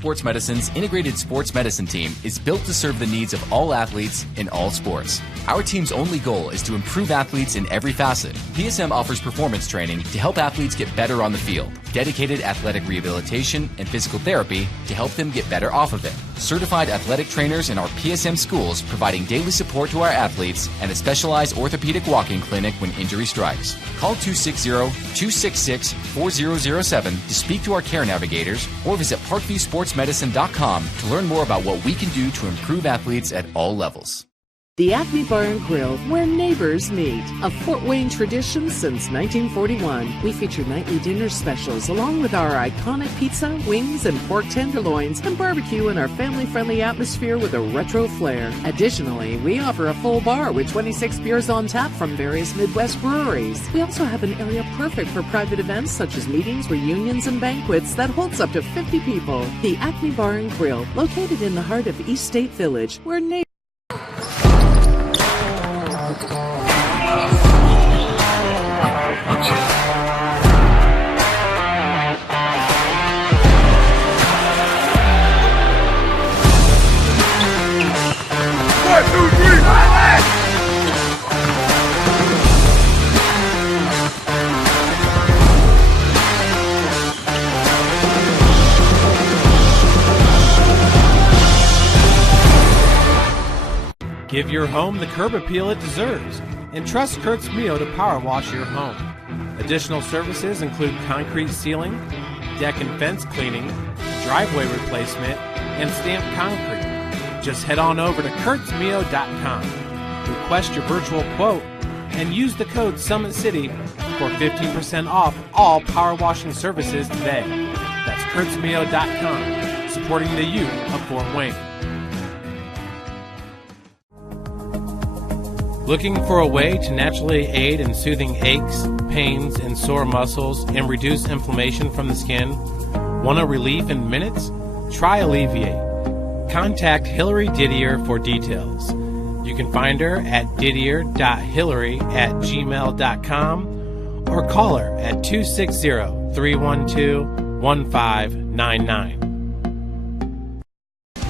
Sports Medicine's integrated sports medicine team is built to serve the needs of all athletes in all sports. Our team's only goal is to improve athletes in every facet. PSM offers performance training to help athletes get better on the field, dedicated athletic rehabilitation and physical therapy to help them get better off of it, certified athletic trainers in our PSM schools providing daily support to our athletes, and a specialized orthopedic walk-in clinic when injury strikes. Call 260-266-4007 to speak to our care navigators or visit parkviewsportsmedicine.com to learn more about what we can do to improve athletes at all levels. The Acme Bar and Grill, where neighbors meet. A Fort Wayne tradition since 1941. We feature nightly dinner specials along with our iconic pizza, wings, and pork tenderloins, and barbecue in our family-friendly atmosphere with a retro flair. Additionally, we offer a full bar with 26 beers on tap from various Midwest breweries. We also have an area perfect for private events such as meetings, reunions, and banquets that holds up to 50 people. The Acme Bar and Grill, located in the heart of East State Village, where neighbors... Give your home the curb appeal it deserves and trust Kurt's Mio to power wash your home. Additional services include concrete sealing, deck and fence cleaning, driveway replacement, and stamped concrete. Just head on over to kurtzmio.com. Request your virtual quote and use the code SummitCity for 15% off all power washing services today. That's kurtzmio.com, supporting the youth of Fort Wayne. Looking for a way to naturally aid in soothing aches, pains, and sore muscles and reduce inflammation from the skin? Want a relief in minutes? Try Alleviate. Contact Hillary Didier for details. You can find her at didier.hillary@gmail.com or call her at 260-312-1599.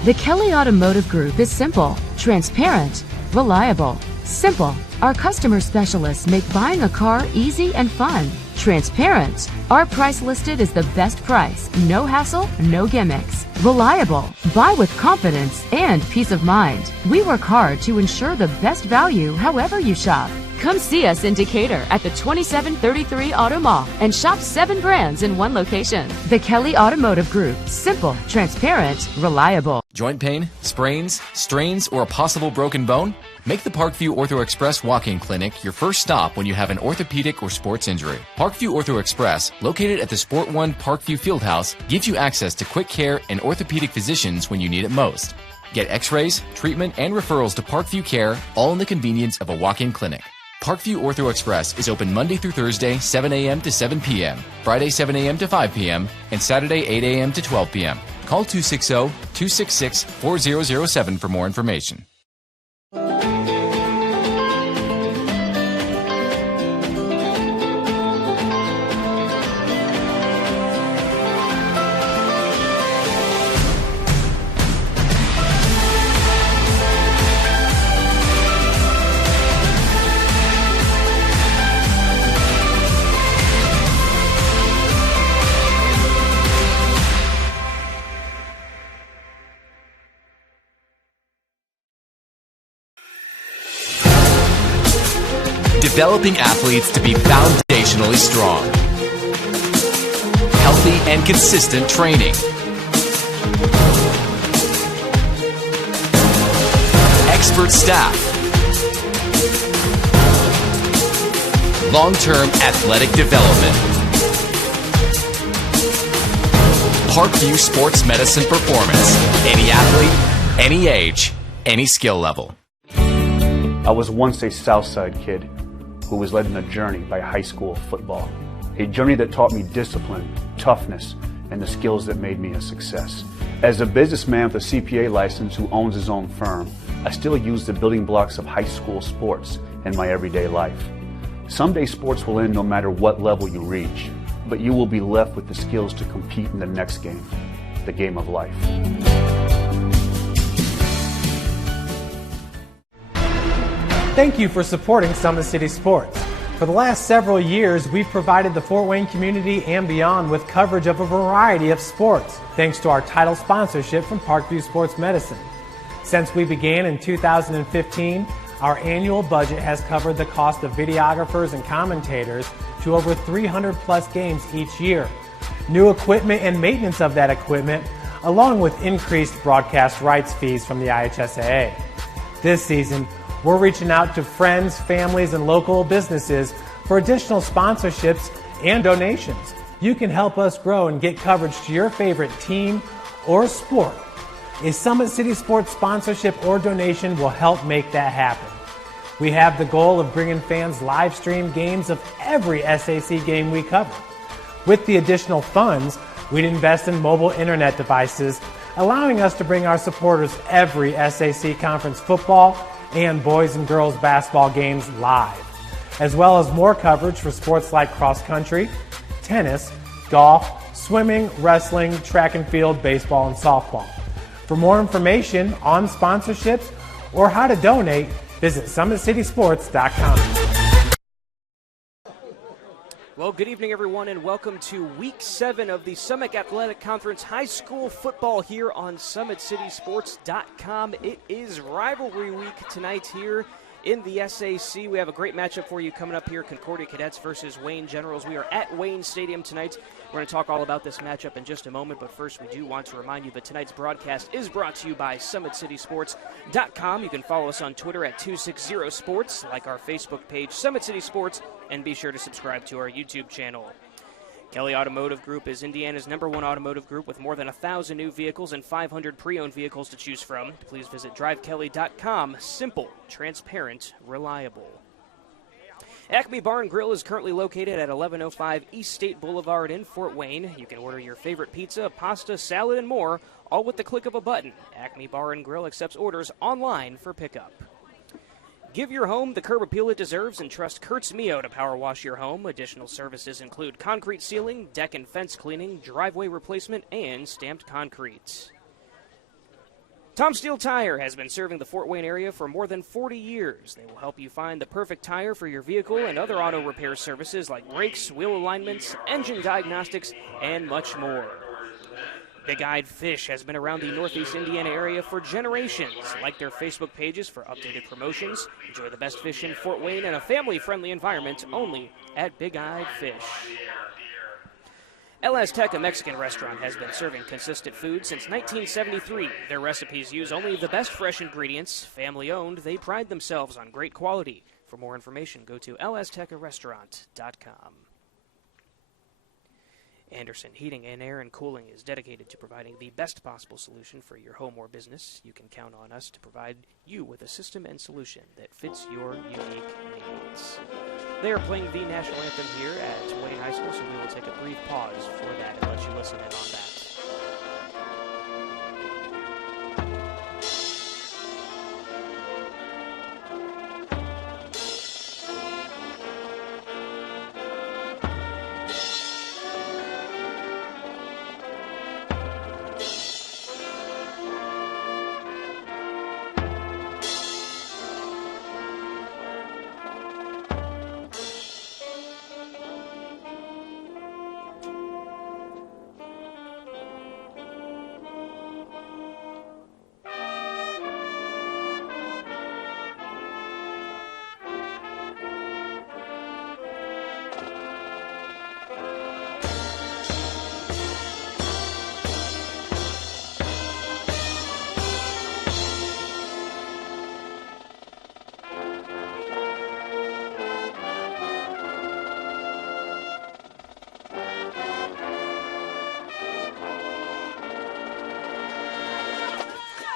The Kelly Automotive Group is simple, transparent, reliable. Simple. Our customer specialists make buying a car easy and fun. Transparent. Our price listed is the best price. No hassle, no gimmicks. Reliable. Buy with confidence and peace of mind. We work hard to ensure the best value however you shop. Come see us in Decatur at the 2733 Auto Mall and shop 7 brands in one location. The Kelly Automotive Group. Simple, transparent, reliable. Joint pain, sprains, strains, or a possible broken bone? Make the Parkview Ortho Express walk-in clinic your first stop when you have an orthopedic or sports injury. Parkview Ortho Express, located at the Sport One Parkview Fieldhouse, gives you access to quick care and orthopedic physicians when you need it most. Get x-rays, treatment, and referrals to Parkview Care, all in the convenience of a walk-in clinic. Parkview Ortho Express is open Monday through Thursday, 7 a.m. to 7 p.m., Friday, 7 a.m. to 5 p.m., and Saturday, 8 a.m. to 12 p.m. Call 260-266-4007 for more information. Developing athletes to be foundationally strong. Healthy and consistent training. Expert staff. Long-term athletic development. Parkview Sports Medicine Performance. Any athlete, any age, any skill level. I was once a Southside kid who was led on a journey by high school football. A journey that taught me discipline, toughness, and the skills that made me a success. As a businessman with a CPA license who owns his own firm, I still use the building blocks of high school sports in my everyday life. Someday sports will end no matter what level you reach, but you will be left with the skills to compete in the next game. the game of life. Thank you for supporting Summit City Sports. For the last several years, we've provided the Fort Wayne community and beyond with coverage of a variety of sports, thanks to our title sponsorship from Parkview Sports Medicine. Since we began in 2015, our annual budget has covered the cost of videographers and commentators to over 300 plus games each year. New equipment and maintenance of that equipment, along with increased broadcast rights fees from the IHSAA. This season, we're reaching out to friends, families, and local businesses for additional sponsorships and donations. You can help us grow and get coverage to your favorite team or sport. A Summit City Sports sponsorship or donation will help make that happen. We have the goal of bringing fans live stream games of every SAC game we cover. With the additional funds, we'd invest in mobile internet devices, allowing us to bring our supporters every SAC conference football and boys and girls basketball games live, as well as more coverage for sports like cross country, tennis, golf, swimming, wrestling, track and field, baseball, and softball. For more information on sponsorships or how to donate, visit SummitCitySports.com. Well, good evening, everyone, and welcome to Week 7 of the Summit Athletic Conference High School Football here on SummitCitySports.com. It is Rivalry Week tonight here in the SAC. We have a great matchup for you coming up here, Concordia Cadets versus Wayne Generals. We are at Wayne Stadium tonight. We're going to talk all about this matchup in just a moment, but first we do want to remind you that tonight's broadcast is brought to you by SummitCitySports.com. You can follow us on Twitter at 260sports, like our Facebook page, Summit City Sports, and be sure to subscribe to our YouTube channel. Kelly Automotive Group is Indiana's #1 automotive group with more than 1,000 new vehicles and 500 pre-owned vehicles to choose from. Please visit drivekelly.com. Simple, transparent, reliable. Acme Bar and Grill is currently located at 1105 East State Boulevard in Fort Wayne. You can order your favorite pizza, pasta, salad, and more, all with the click of a button. Acme Bar and Grill accepts orders online for pickup. Give your home the curb appeal it deserves and trust Kurtz Mio to power wash your home. Additional services include concrete sealing, deck and fence cleaning, driveway replacement, and stamped concrete. Tom Steele Tire has been serving the Fort Wayne area for more than 40 years. They will help you find the perfect tire for your vehicle and other auto repair services like brakes, wheel alignments, engine diagnostics, and much more. Big-Eyed Fish has been around the Northeast Indiana area for generations. Like their Facebook pages for updated promotions. Enjoy the best fish in Fort Wayne in a family-friendly environment only at Big-Eyed Fish. El Azteca Mexican restaurant has been serving consistent food since 1973. Their recipes use only the best fresh ingredients. Family-owned, they pride themselves on great quality. For more information, go to elaztecarestaurant.com. Anderson Heating and Air and Cooling is dedicated to providing the best possible solution for your home or business. You can count on us to provide you with a system and solution that fits your unique needs. They are playing the national anthem here at Wayne High School, so we will take a brief pause for that and let you listen in on that.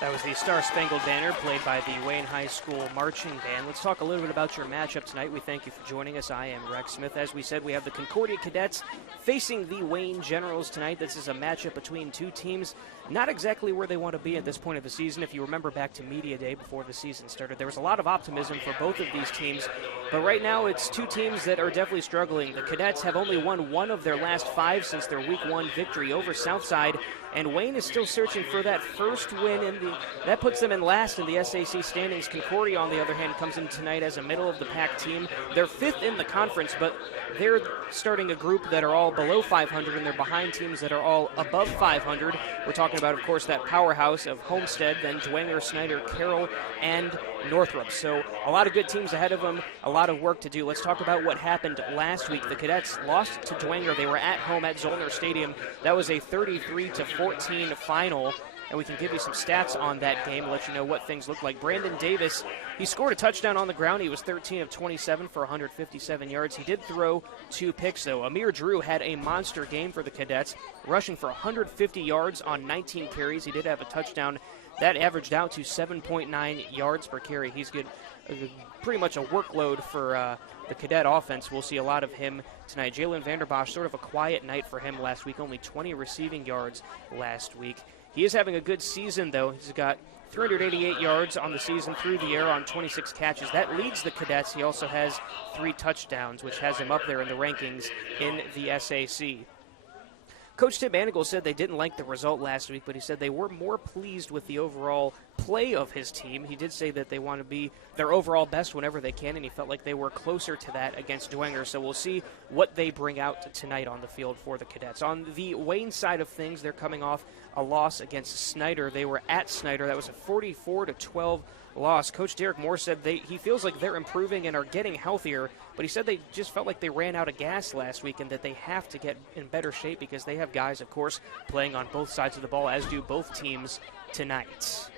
That was the Star Spangled Banner played by the Wayne High School Marching Band. Let's talk a little bit about your matchup tonight. We thank you for joining us. I am Rex Smith. As we said, we have the Concordia Cadets facing the Wayne Generals tonight. This is a matchup between two teams not exactly where they want to be at this point of the season. If you remember back to Media Day before the season started, there was a lot of optimism for both of these teams. But right now, it's two teams that are definitely struggling. The Cadets have only won one of their last 5 since their Week 1 victory over Southside. And Wayne is still searching for that first win, that puts them in last in the SAC standings. Concordia, on the other hand, comes in tonight as a middle-of-the-pack team. They're 5th in the conference, but they're starting a group that are all below 500, and they're behind teams that are all above 500. We're talking about, of course, that powerhouse of Homestead, then Dwenger, Snyder, Carroll, and Northrop. So a lot of good teams ahead of them, a lot of work to do. Let's talk about what happened last week. The Cadets lost to Dwenger. They were at home at Zollner Stadium. That was a 33-14 final, and we can give you some stats on that game, let you know what things look like. Brandon Davis, he scored a touchdown on the ground. He was 13 of 27 for 157 yards. He did throw 2 picks, though. Amir Drew had a monster game for the Cadets, rushing for 150 yards on 19 carries. He did have a touchdown. That averaged out to 7.9 yards per carry. He's good, pretty much a workload for the Cadet offense. We'll see a lot of him tonight. Jalen Vanderbosch, sort of a quiet night for him last week, only 20 receiving yards last week. He is having a good season, though. He's got 388 yards on the season through the air on 26 catches. That leads the Cadets. He also has 3 touchdowns, which has him up there in the rankings in the SAC. Coach Tim Manigal said they didn't like the result last week, but he said they were more pleased with the overall play of his team. He did say that they want to be their overall best whenever they can, and he felt like they were closer to that against Dwenger. So we'll see what they bring out tonight on the field for the Cadets. On the Wayne side of things, they're coming off a loss against Snyder. They were at Snyder. That was a 44-12 loss. Coach Derek Moore said he feels like they're improving and are getting healthier, but he said they just felt like they ran out of gas last week and that they have to get in better shape because they have guys, of course, playing on both sides of the ball, as do both teams tonight.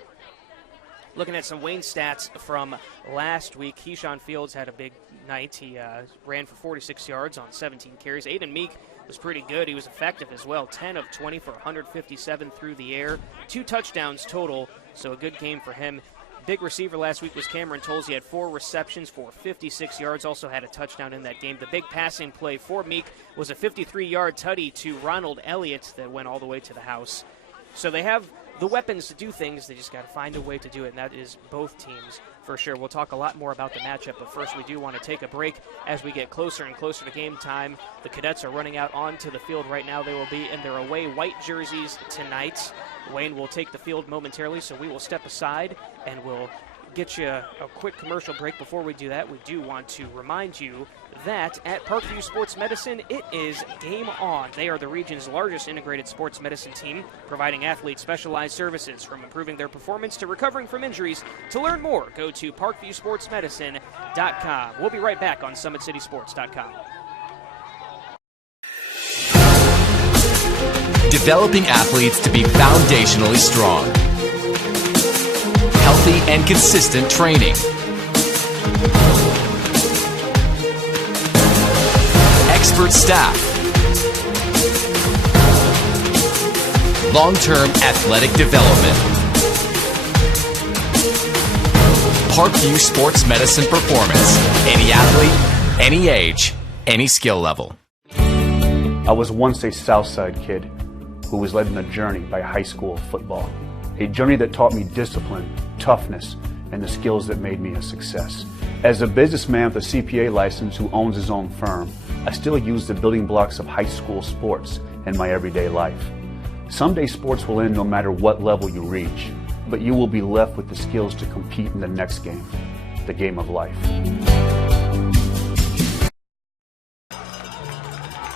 Looking at some Wayne stats from last week, Keyshawn Fields had a big night. He ran for 46 yards on 17 carries. Aiden Meek was pretty good. He was effective as well. 10 of 20 for 157 through the air. 2 touchdowns total, so a good game for him. Big receiver last week was Cameron Tolles. He had 4 receptions for 56 yards, also had a touchdown in that game. The big passing play for Meek was a 53-yard tutty to Ronald Elliott that went all the way to the house. So they have the weapons to do things. They just got to find a way to do it, and that is both teams for sure. We'll talk a lot more about the matchup, but first we do want to take a break as we get closer and closer to game time. The Cadets are running out onto the field right now. They will be in their away white jerseys tonight. Wayne will take the field momentarily, so we will step aside and we'll get you a quick commercial break. Before we do that, we do want to remind you that at Parkview Sports Medicine, it is game on. They are the region's largest integrated sports medicine team, providing athletes specialized services from improving their performance to recovering from injuries. To learn more, go to parkviewsportsmedicine.com. We'll be right back on SummitCitySports.com. Developing athletes to be foundationally strong. Healthy and consistent training. Expert staff. Long-term athletic development. Parkview Sports Medicine Performance. Any athlete, any age, any skill level. I was once a Southside kid who was led on a journey by high school football. A journey that taught me discipline, toughness, and the skills that made me a success. As a businessman with a CPA license who owns his own firm, I still use the building blocks of high school sports in my everyday life. Someday sports will end no matter what level you reach, but you will be left with the skills to compete in the next game, the game of life.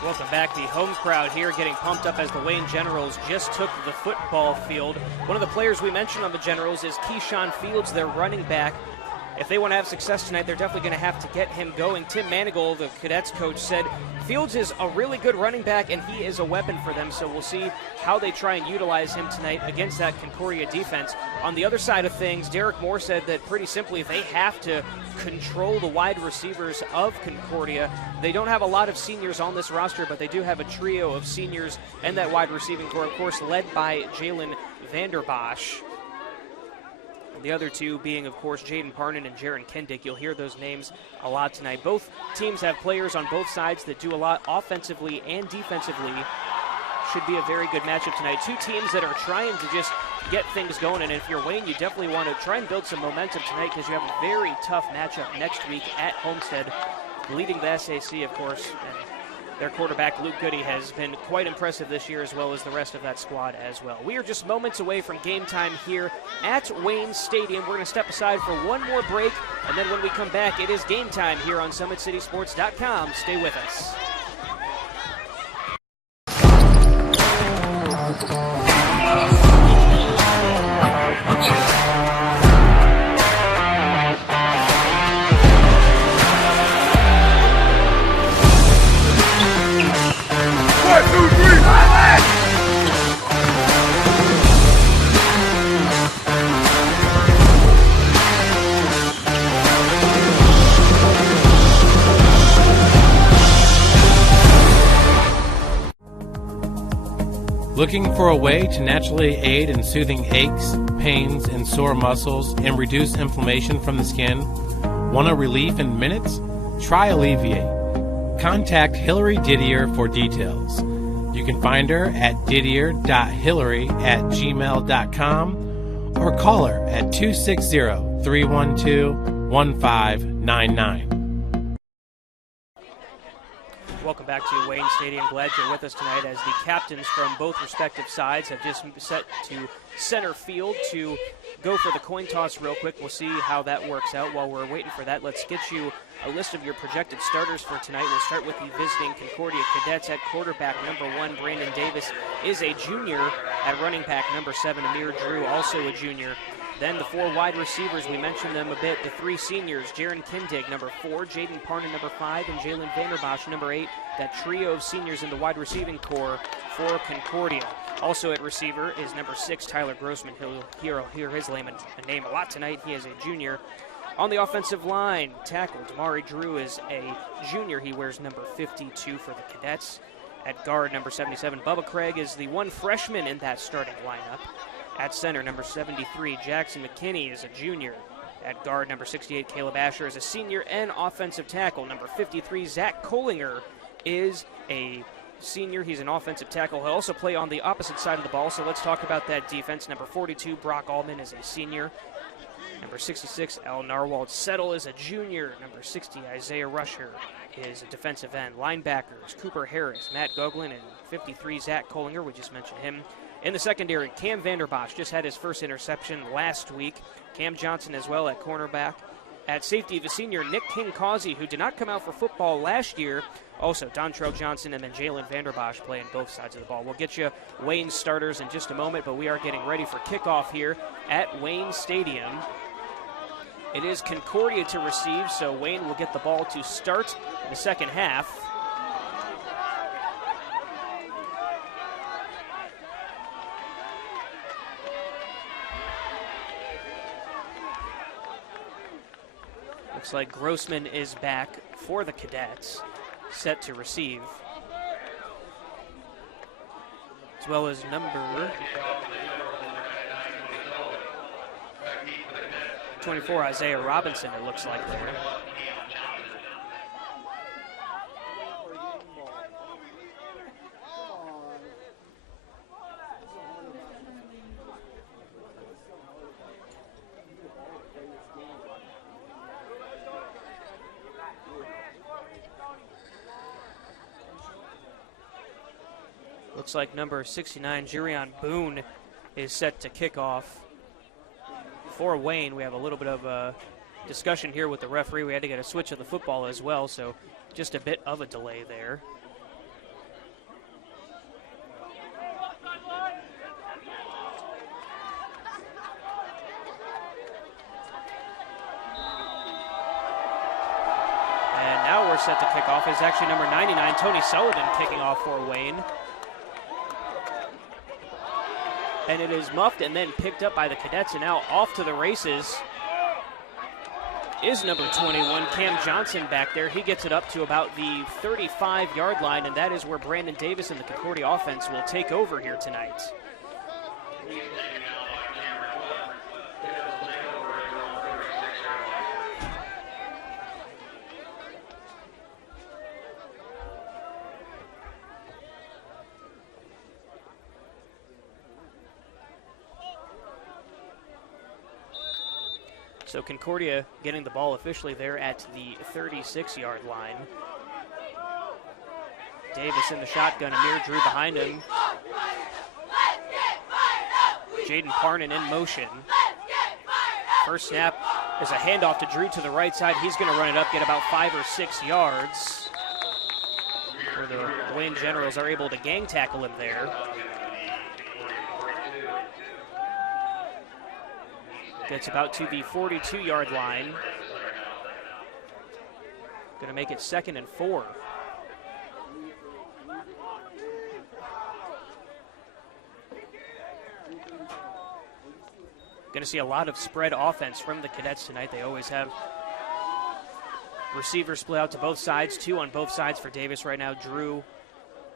Welcome back. The home crowd here getting pumped up as the Wayne Generals just took the football field. One of the players we mentioned on the Generals is Keyshawn Fields, their running back. If they want to have success tonight, they're definitely going to have to get him going. Tim Manigal, the Cadets coach, said Fields is a really good running back, and he is a weapon for them, so we'll see how they try and utilize him tonight against that Concordia defense. On the other side of things, Derek Moore said that pretty simply they have to control the wide receivers of Concordia. They don't have a lot of seniors on this roster, but they do have a trio of seniors and that wide receiving core, of course, led by Jalen Vanderbosch. The other two being, of course, Jaden Parnan and Jaron Kendick. You'll hear those names a lot tonight. Both teams have players on both sides that do a lot offensively and defensively. Should be a very good matchup tonight. Two teams that are trying to just get things going, and if you're Wayne, you definitely want to try and build some momentum tonight because you have a very tough matchup next week at Homestead, leading the SAC, of course, and their quarterback, Luke Goody, has been quite impressive this year, as well as the rest of that squad as well. We are just moments away from game time here at Wayne Stadium. We're going to step aside for one more break, and then when we come back, it is game time here on SummitCitySports.com. Stay with us. Looking for a way to naturally aid in soothing aches, pains, and sore muscles and reduce inflammation from the skin? Want a relief in minutes? Try Alleviate. Contact Hillary Didier for details. You can find her at didier.hillary@gmail.com or call her at 260-312-1599. Welcome back to Wayne Stadium. Glad you're with us tonight as the captains from both respective sides have just set to center field to go for the coin toss real quick. We'll see how that works out. While we're waiting for that, let's get you a list of your projected starters for tonight. We'll start with the visiting Concordia Cadets. At quarterback, number 1, Brandon Davis is a junior. At running back, number 7, Amir Drew, also a junior. Then the 4 wide receivers, we mentioned them a bit. The 3 seniors, Jaron Kindig, number 4, Jaden Parnan, number 5, and Jalen Vanderbosch, number 8. That trio of seniors in the wide receiving core for Concordia. Also at receiver is number 6, Tyler Grossman. He'll hear his name a lot tonight. He is a junior. On the offensive line, tackle, Damari Drew is a junior. He wears number 52 for the Cadets. At guard, number 77, Bubba Craig is the one freshman in that starting lineup. At center, number 73, Jackson McKinney is a junior. At guard, number 68, Caleb Asher is a senior and offensive tackle. Number 53, Zach Kohlinger is a senior. He's an offensive tackle. He'll also play on the opposite side of the ball, so let's talk about that defense. Number 42, Brock Allman is a senior. Number 66, Al Narwhal Settle is a junior. Number 60, Isaiah Rusher is a defensive end. Linebackers, Cooper Harris, Matt Goglin, and 53, Zach Kohlinger. We just mentioned him. In the secondary, Cam Vanderbosch just had his first interception last week. Cam Johnson as well at cornerback. At safety, the senior Nick King-Causey, who did not come out for football last year. Also, Dontrell Johnson and then Jalen Vanderbosch playing both sides of the ball. We'll get you Wayne's starters in just a moment, but we are getting ready for kickoff here at Wayne Stadium. It is Concordia to receive, so Wayne will get the ball to start the second half. Looks like Grossman is back for the Cadets, set to receive. As well as number 24, Isaiah Robinson, it looks like there. Looks like number 69, Jerion Boone, is set to kick off. For Wayne, we have a little bit of a discussion here with the referee. We had to get a switch of the football as well, so just a bit of a delay there. And now we're set to kick off. It's actually number 99, Tony Sullivan, kicking off for Wayne. And it is muffed and then picked up by the Cadets, and now off to the races is number 21, Cam Johnson back there. He gets it up to about the 35-yard line, and that is where Brandon Davis and the Concordia offense will take over here tonight. So Concordia getting the ball officially there at the 36-yard line. Davis in the shotgun, Amir Drew behind him. Jaden Parnan in motion. First snap is a handoff to Drew to the right side. He's going to run it up, get about 5 or 6 yards. Where the Wayne Generals are able to gang tackle him there. Gets about to the 42-yard line. Going to make it 2nd and 4. Going to see a lot of spread offense from the Cadets tonight. They always have receivers split out to both sides, 2 on both sides for Davis right now. Drew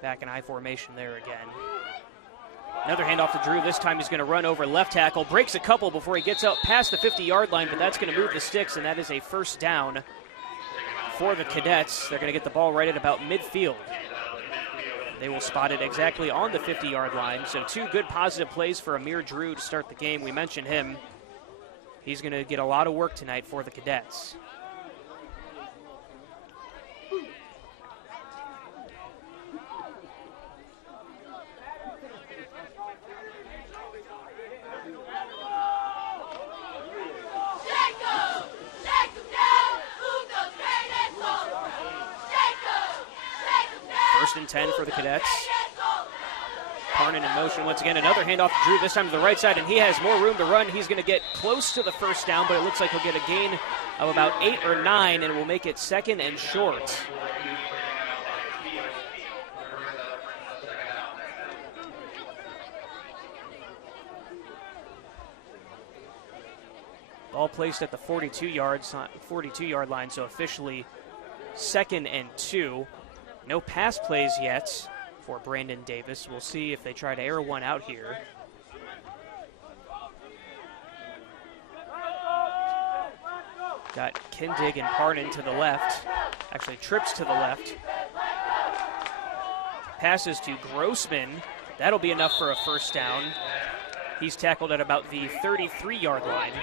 back in I formation there again. Another handoff to Drew. This time he's going to run over left tackle. Breaks a couple before he gets out past the 50-yard line, but that's going to move the sticks, and that is a first down for the Cadets. They're going to get the ball right at about midfield. They will spot it exactly on the 50-yard line. So 2 good positive plays for Amir Drew to start the game. We mentioned him. He's going to get a lot of work tonight for the Cadets. First and 10 for the Cadets. Parnan in motion once again. Another handoff to Drew, this time to the right side, and he has more room to run. He's going to get close to the first down, but it looks like he'll get a gain of about 8 or 9, and will make it 2nd and short. Ball placed at the 42-yard line, so officially 2nd and 2. No pass plays yet for Brandon Davis. We'll see if they try to air one out here. Got Kindig and Parnan to the left. Actually, trips to the left. Passes to Grossman. That'll be enough for a first down. He's tackled at about the 33-yard line.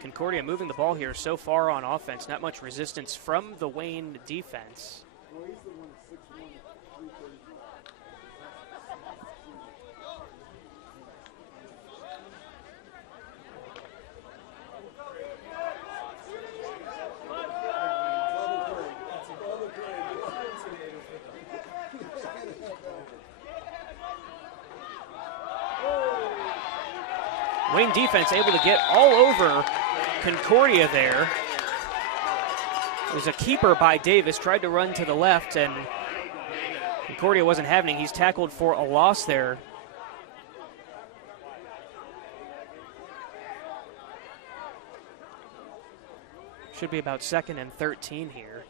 Concordia moving the ball here so far on offense. Not much resistance from the Wayne defense. Wayne defense able to get all over Concordia there. It was a keeper by Davis, tried to run to the left, and Concordia wasn't having. He's tackled for a loss there. Should be about 2nd and 13 here.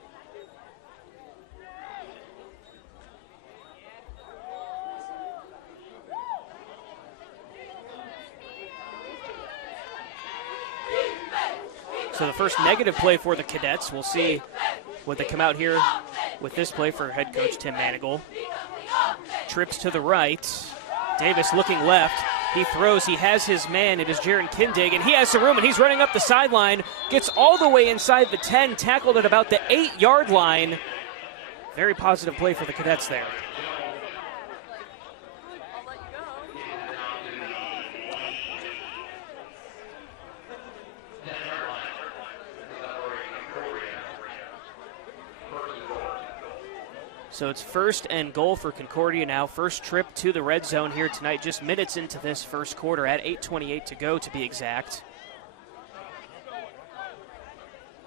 So the first negative play for the Cadets. We'll see what they come out here with this play for head coach Tim Manigal. Trips to the right. Davis looking left. He throws. He has his man. It is Jaron Kindig, and he has some room, and he's running up the sideline. Gets all the way inside the 10, tackled at about the 8-yard line. Very positive play for the Cadets there. So it's 1st and goal for Concordia now. First trip to the red zone here tonight, just minutes into this first quarter at 8:28 to go to be exact.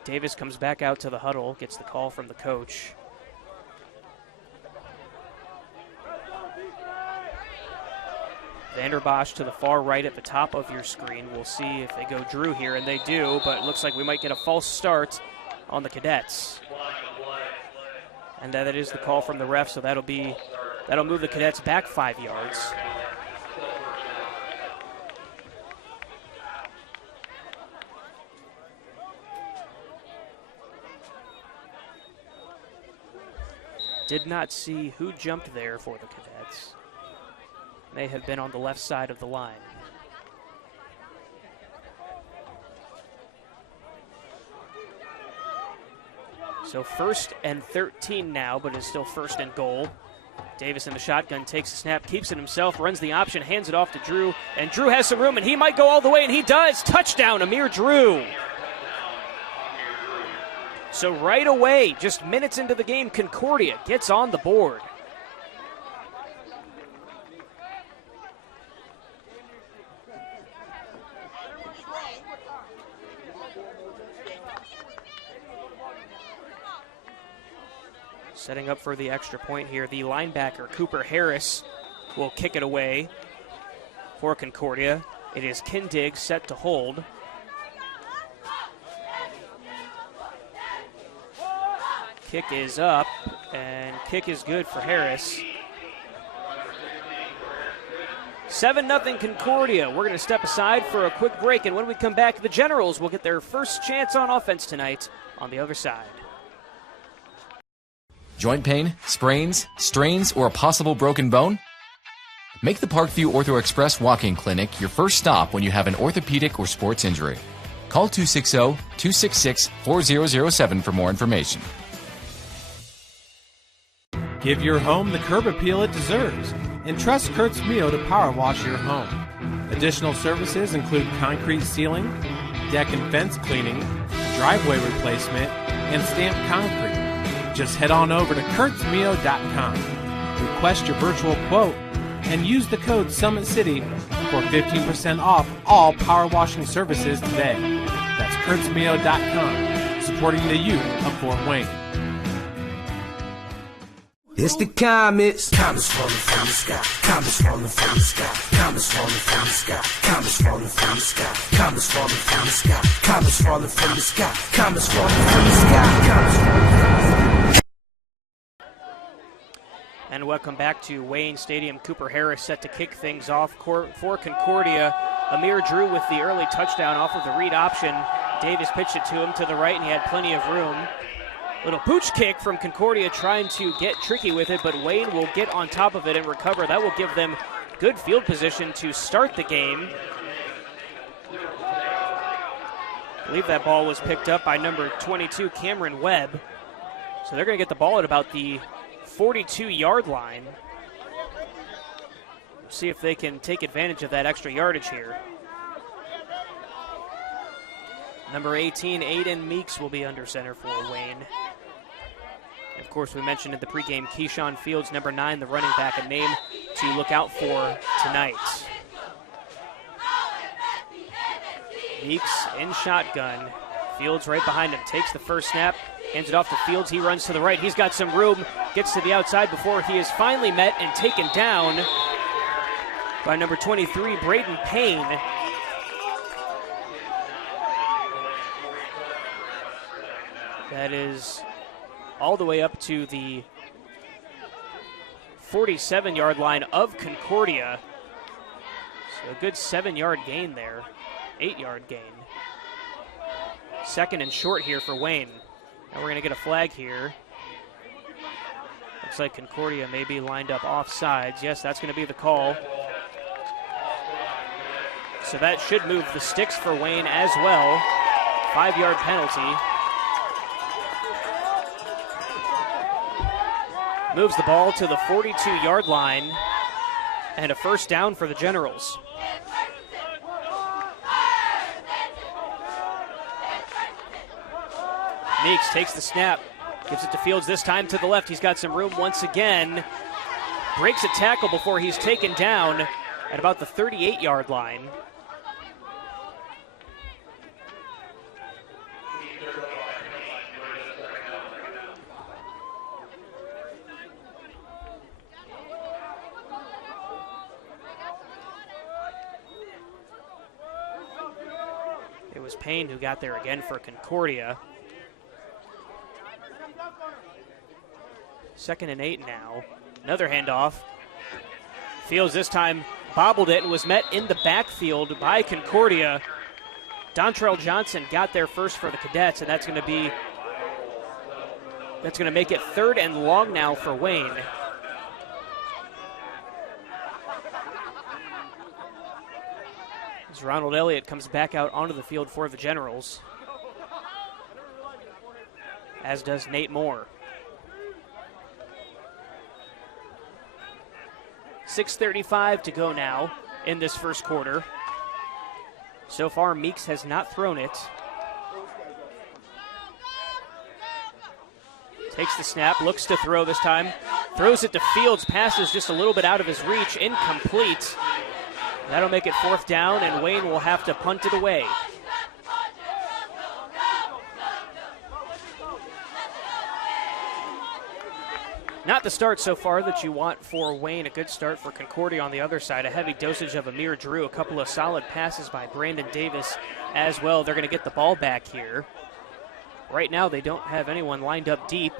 Davis comes back out to the huddle, gets the call from the coach. Vanderbosch to the far right at the top of your screen. We'll see if they go Drew here, and they do, but it looks like we might get a false start on the Cadets. And that is the call from the ref, so that'll move the Cadets back 5 yards. Did not see who jumped there for the Cadets. May have been on the left side of the line. So 1st and 13 now, but it's still 1st and goal. Davis in the shotgun, takes the snap, keeps it himself, runs the option, hands it off to Drew. And Drew has some room, and he might go all the way, and he does. Touchdown, Amir Drew. So right away, just minutes into the game, Concordia gets on the board. Setting up for the extra point here, the linebacker, Cooper Harris, will kick it away for Concordia. It is Kindig set to hold. Kick is up, and kick is good for Harris. 7-0 Concordia. We're going to step aside for a quick break, and when we come back, the Generals will get their first chance on offense tonight on the other side. Joint pain, sprains, strains, or a possible broken bone? Make the Parkview Ortho Express walk-in clinic your first stop when you have an orthopedic or sports injury. Call 260-266-4007 for more information. Give your home the curb appeal it deserves, and trust Kurt's Mio to power wash your home. Additional services include concrete sealing, deck and fence cleaning, driveway replacement, and stamped concrete. Just head on over to kurtzmio.com, request your virtual quote, and use the code SummitCity for 15% off all power washing services today. That's kurtzmio.com, supporting the youth of Fort Wayne. It's the comets. Comets falling from the sky. Comets falling from the sky. Comets falling from the sky. Comets falling from the sky. Comets falling from the sky. Comets falling from the sky. Comets falling from the sky. Comets falling from the sky. And welcome back to Wayne Stadium. Cooper Harris set to kick things off for Concordia. Amir Drew with the early touchdown off of the read option. Davis pitched it to him to the right, and he had plenty of room. Little pooch kick from Concordia trying to get tricky with it, but Wayne will get on top of it and recover. That will give them good field position to start the game. I believe that ball was picked up by number 22, Cameron Webb. So they're going to get the ball at about the 42-yard line. See if they can take advantage of that extra yardage here. Number 18, Aiden Meeks, will be under center for Wayne. Of course, we mentioned in the pregame, Keyshawn Fields, number 9, the running back, a name to look out for tonight. Meeks in shotgun. Fields right behind him, takes the first snap, hands it off to Fields. He runs to the right. He's got some room, gets to the outside before he is finally met and taken down by number 23, Braden Payne. That is all the way up to the 47-yard line of Concordia. So a good 7-yard gain there, 8-yard gain. Second and short here for Wayne. Now we're going to get a flag here. Looks like Concordia may be lined up offsides. Yes, that's going to be the call. So that should move the sticks for Wayne as well. 5-yard penalty. Moves the ball to the 42-yard line, and a first down for the Generals. Meeks takes the snap, gives it to Fields, this time to the left. He's got some room once again. Breaks a tackle before he's taken down at about the 38-yard line. It was Payne who got there again for Concordia. 2nd and 8 now. Another handoff. Fields this time bobbled it and was met in the backfield by Concordia. Dontrell Johnson got there first for the Cadets, and that's going to be That's going to make it 3rd and long now for Wayne. As Ronald Elliott comes back out onto the field for the Generals, as does Nate Moore. 6:35 to go now in this first quarter. So far, Meeks has not thrown it. Takes the snap, looks to throw this time. Throws it to Fields, passes just a little bit out of his reach, incomplete. That'll make it 4th down, and Wayne will have to punt it away. Not the start so far that you want for Wayne. A good start for Concordia on the other side. A heavy dosage of Amir Drew. A couple of solid passes by Brandon Davis as well. They're going to get the ball back here. Right now they don't have anyone lined up deep.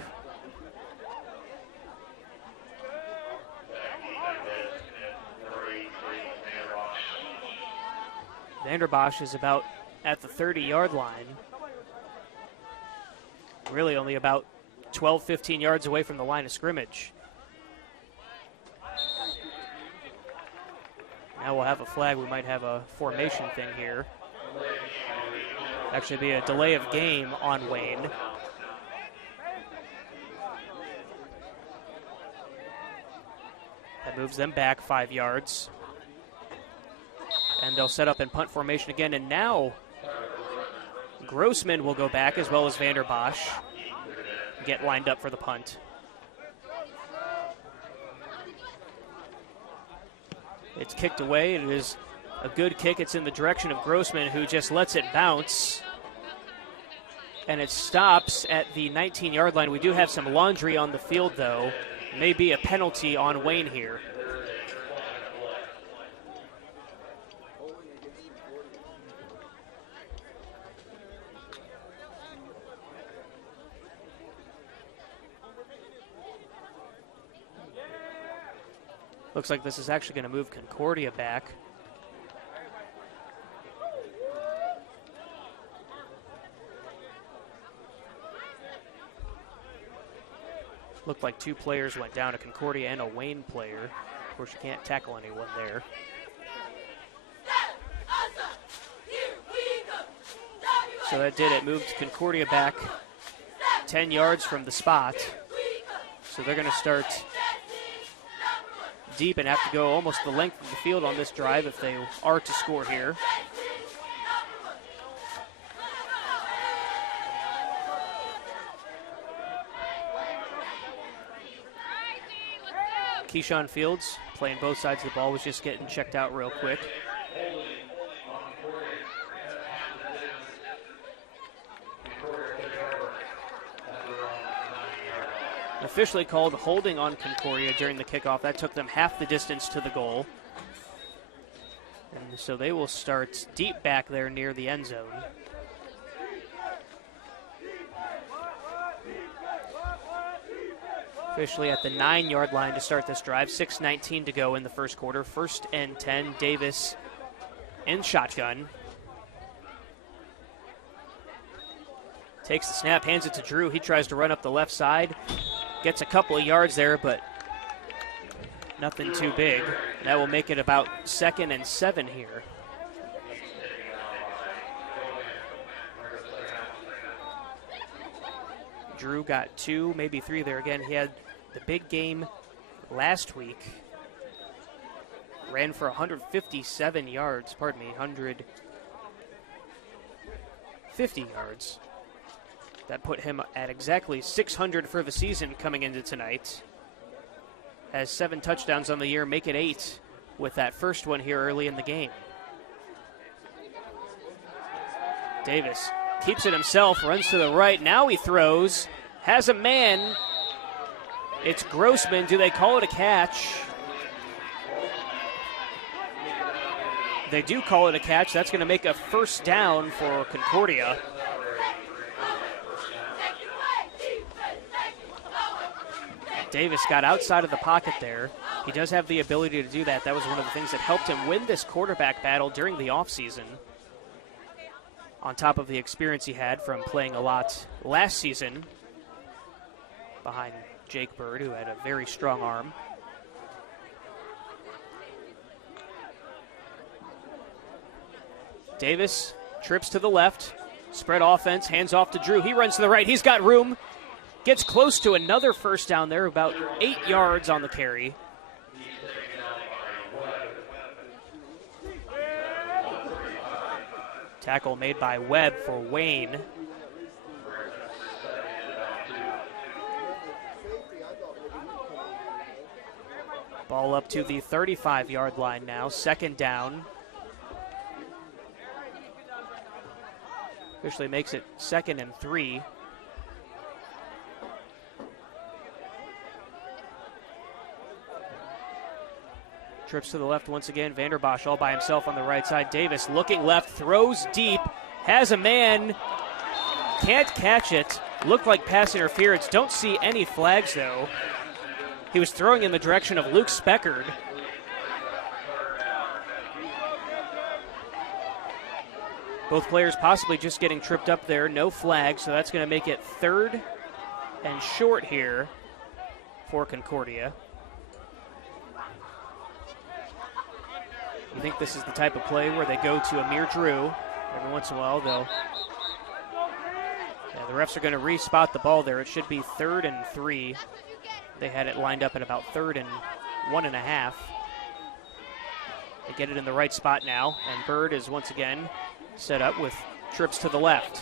Vanderbosch is about at the 30-yard line. Really only about 12, 15 yards away from the line of scrimmage. Now we'll have a flag. We might have a formation thing here. Actually be a delay of game on Wayne. That moves them back 5 yards. And they'll set up in punt formation again. And now Grossman will go back as well as Vanderbosch. Get lined up for the punt. It's kicked away. It is a good kick. It's in the direction of Grossman, who just lets it bounce. And it stops at the 19-yard line. We do have some laundry on the field, though. Maybe a penalty on Wayne here. Looks like this is actually going to move Concordia back. Looked like 2 players went down, a Concordia and a Wayne player. Of course, you can't tackle anyone there. So that did it. Moved Concordia back 10 yards from the spot. So they're going to start deep and have to go almost the length of the field on this drive if they are to score here. Keyshawn Fields, playing both sides of the ball, was just getting checked out real quick. Officially called holding on Concordia during the kickoff. That took them half the distance to the goal. And so they will start deep back there near the end zone. Officially at the 9-yard line to start this drive. 6:19 to go in the first quarter. 1st and 10. Davis in shotgun. Takes the snap, hands it to Drew. He tries to run up the left side. Gets a couple of yards there, but nothing too big. That will make it about 2nd and 7 here. Drew got 2, maybe 3 there again. He had the big game last week. Ran for 157 yards, 150 yards. That put him at exactly 600 for the season coming into tonight. Has 7 touchdowns on the year, make it 8 with that first one here early in the game. Davis keeps it himself, runs to the right. Now he throws, has a man. It's Grossman. Do they call it a catch? They do call it a catch. That's going to make a 1st down for Concordia. Davis got outside of the pocket there. He does have the ability to do that. That was one of the things that helped him win this quarterback battle during the offseason. On top of the experience he had from playing a lot last season. behind Jake Bird, who had a very strong arm. Davis trips to the left, spread offense, hands off to Drew. He runs to the right. He's got room. Gets close to another first down there, about 8 yards on the carry. Tackle made by Webb for Wayne. Ball up to the 35-yard line now, second down. Officially makes it 2nd and 3. Trips to the left once again. Vanderbosch all by himself on the right side. Davis looking left, throws deep, has a man, can't catch it. Looked like pass interference. Don't see any flags though. He was throwing in the direction of Luke Speckard. Both players possibly just getting tripped up there. No flag, so that's going to make it 3rd and short here for Concordia. You think this is the type of play where they go to Amir Drew. Every once in a while, they'll... Yeah, the refs are going to re-spot the ball there. It should be 3rd and 3. They had it lined up at about 3rd and 1.5. They get it in the right spot now, and Bird is once again set up with trips to the left.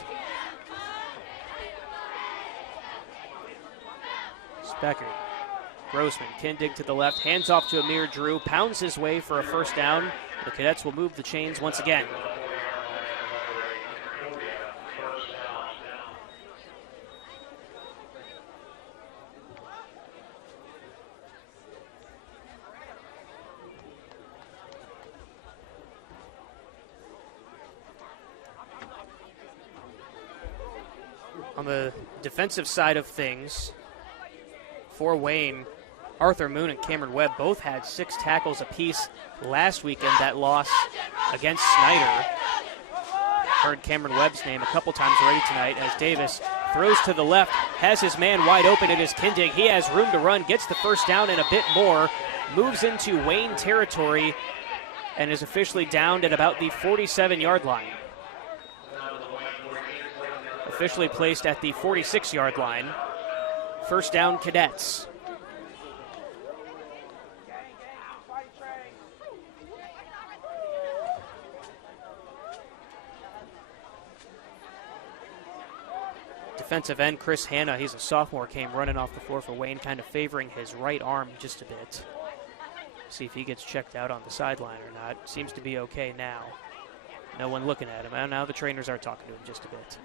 Speckard, Grossman, Kindig to the left, hands off to Amir Drew, pounds his way for a first down. The Cadets will move the chains once again. On the defensive side of things, for Wayne, Arthur Moon and Cameron Webb both had 6 tackles apiece last week in that loss against Snyder. Heard Cameron Webb's name a couple times already tonight as Davis throws to the left, has his man wide open. It is Kindig. He has room to run, gets the first down and a bit more, moves into Wayne territory, and is officially downed at about the 47-yard line. Officially placed at the 46-yard line. First down, Cadets. Defensive end Chris Hanna, he's a sophomore, came running off the floor for Wayne, kind of favoring his right arm just a bit. See if he gets checked out on the sideline or not. Seems to be okay now. No one looking at him. And now the trainers are talking to him just a bit.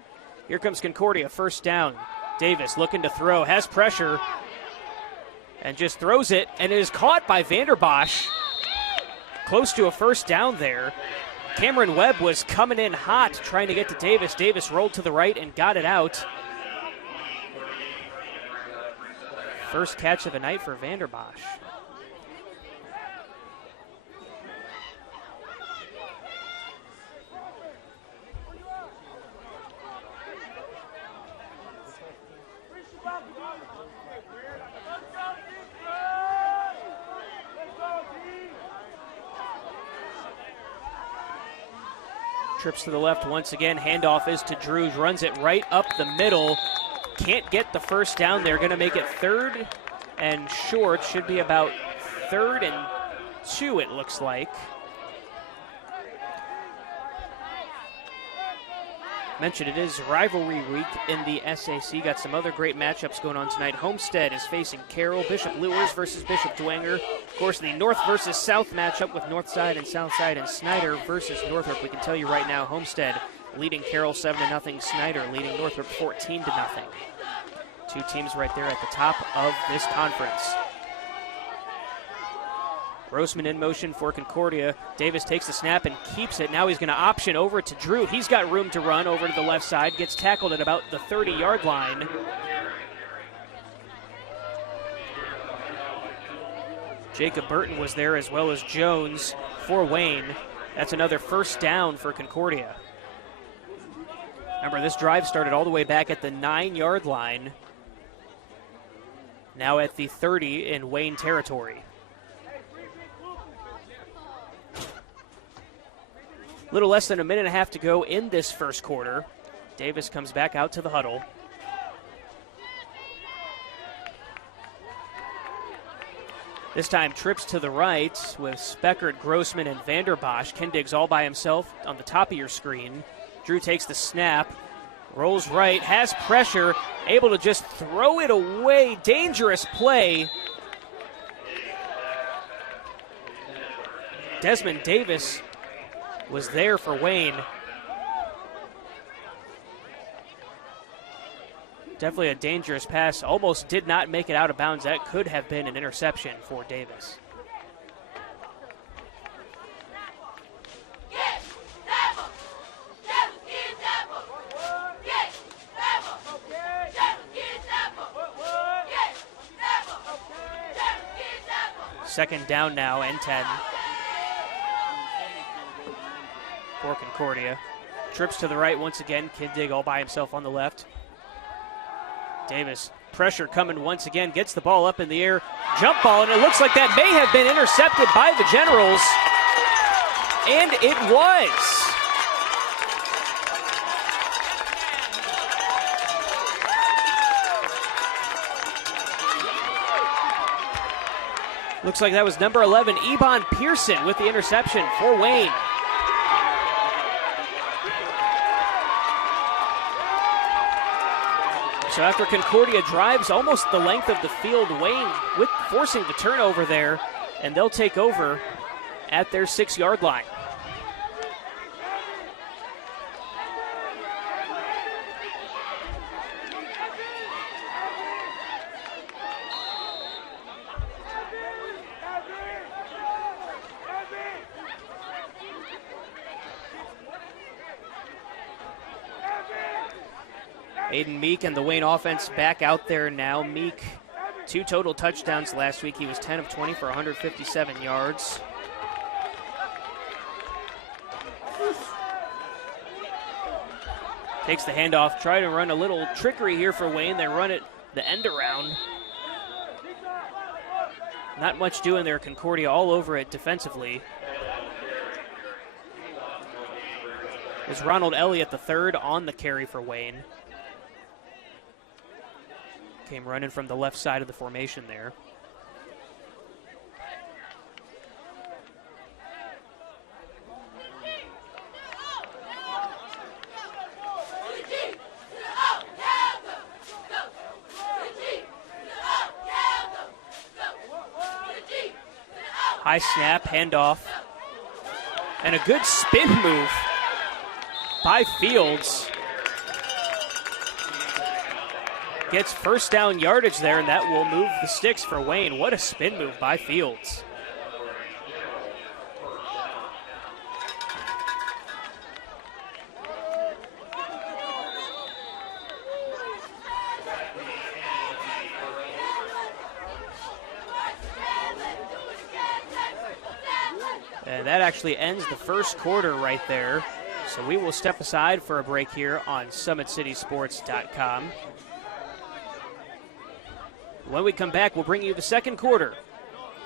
Here comes Concordia, first down. Davis looking to throw, has pressure, and just throws it, and it is caught by Vanderbosch. Close to a first down there. Cameron Webb was coming in hot, trying to get to Davis. Davis rolled to the right and got it out. First catch of the night for Vanderbosch. Trips to the left once again. Handoff is to Drew. Runs it right up the middle. Can't get the first down there. Going to make it 3rd and short. Should be about 3rd and 2, it looks like. Mentioned it is rivalry week in the SAC. Got some other great matchups going on tonight. Homestead is facing Carroll. Bishop Luers versus Bishop Dwenger. Of course, the North versus South matchup with Northside and Southside, and Snyder versus Northrop. We can tell you right now, Homestead leading Carroll 7-0. Snyder leading Northrop 14-0. Two teams right there at the top of this conference. Grossman in motion for Concordia. Davis takes the snap and keeps it. Now he's going to option over to Drew. He's got room to run over to the left side. Gets tackled at about the 30-yard line. Jacob Burton was there as well as Jones for Wayne. That's another first down for Concordia. Remember, this drive started all the way back at the 9-yard line. now at the 30 in Wayne territory. Little less than a minute and a half to go in this first quarter. Davis comes back out to the huddle. This time trips to the right with Speckert, Grossman, and Vanderbosch. Kindig's all by himself on the top of your screen. Drew takes the snap, rolls right, has pressure, able to just throw it away. Dangerous play. Desmond Davis was there for Wayne. Definitely a dangerous pass. Almost did not make it out of bounds. That could have been an interception for Davis. Second down now and 10 for Concordia. Trips to the right once again. Kindig all by himself on the left. Davis, pressure coming once again, gets the ball up in the air, jump ball, and it looks like that may have been intercepted by the Generals, and it was. Looks like that was number 11, Ebon Pearson, with the interception for Wayne. So after Concordia drives almost the length of the field, Wayne with forcing the turnover there, and they'll take over at their 6-yard line. Aiden Meek and the Wayne offense back out there now. Meek, 2 total touchdowns last week. He was 10 of 20 for 157 yards. Takes the handoff, try to run a little trickery here for Wayne. They run it the end around. Not much doing there. Concordia all over it defensively. Is Ronald Elliott the third on the carry for Wayne. Came running from the left side of the formation there. High snap, handoff, and a good spin move by Fields. Gets first down yardage there, and that will move the sticks for Wayne. What a spin move by Fields. And that actually ends the first quarter right there. So we will step aside for a break here on SummitCitySports.com. When we come back, we'll bring you the second quarter.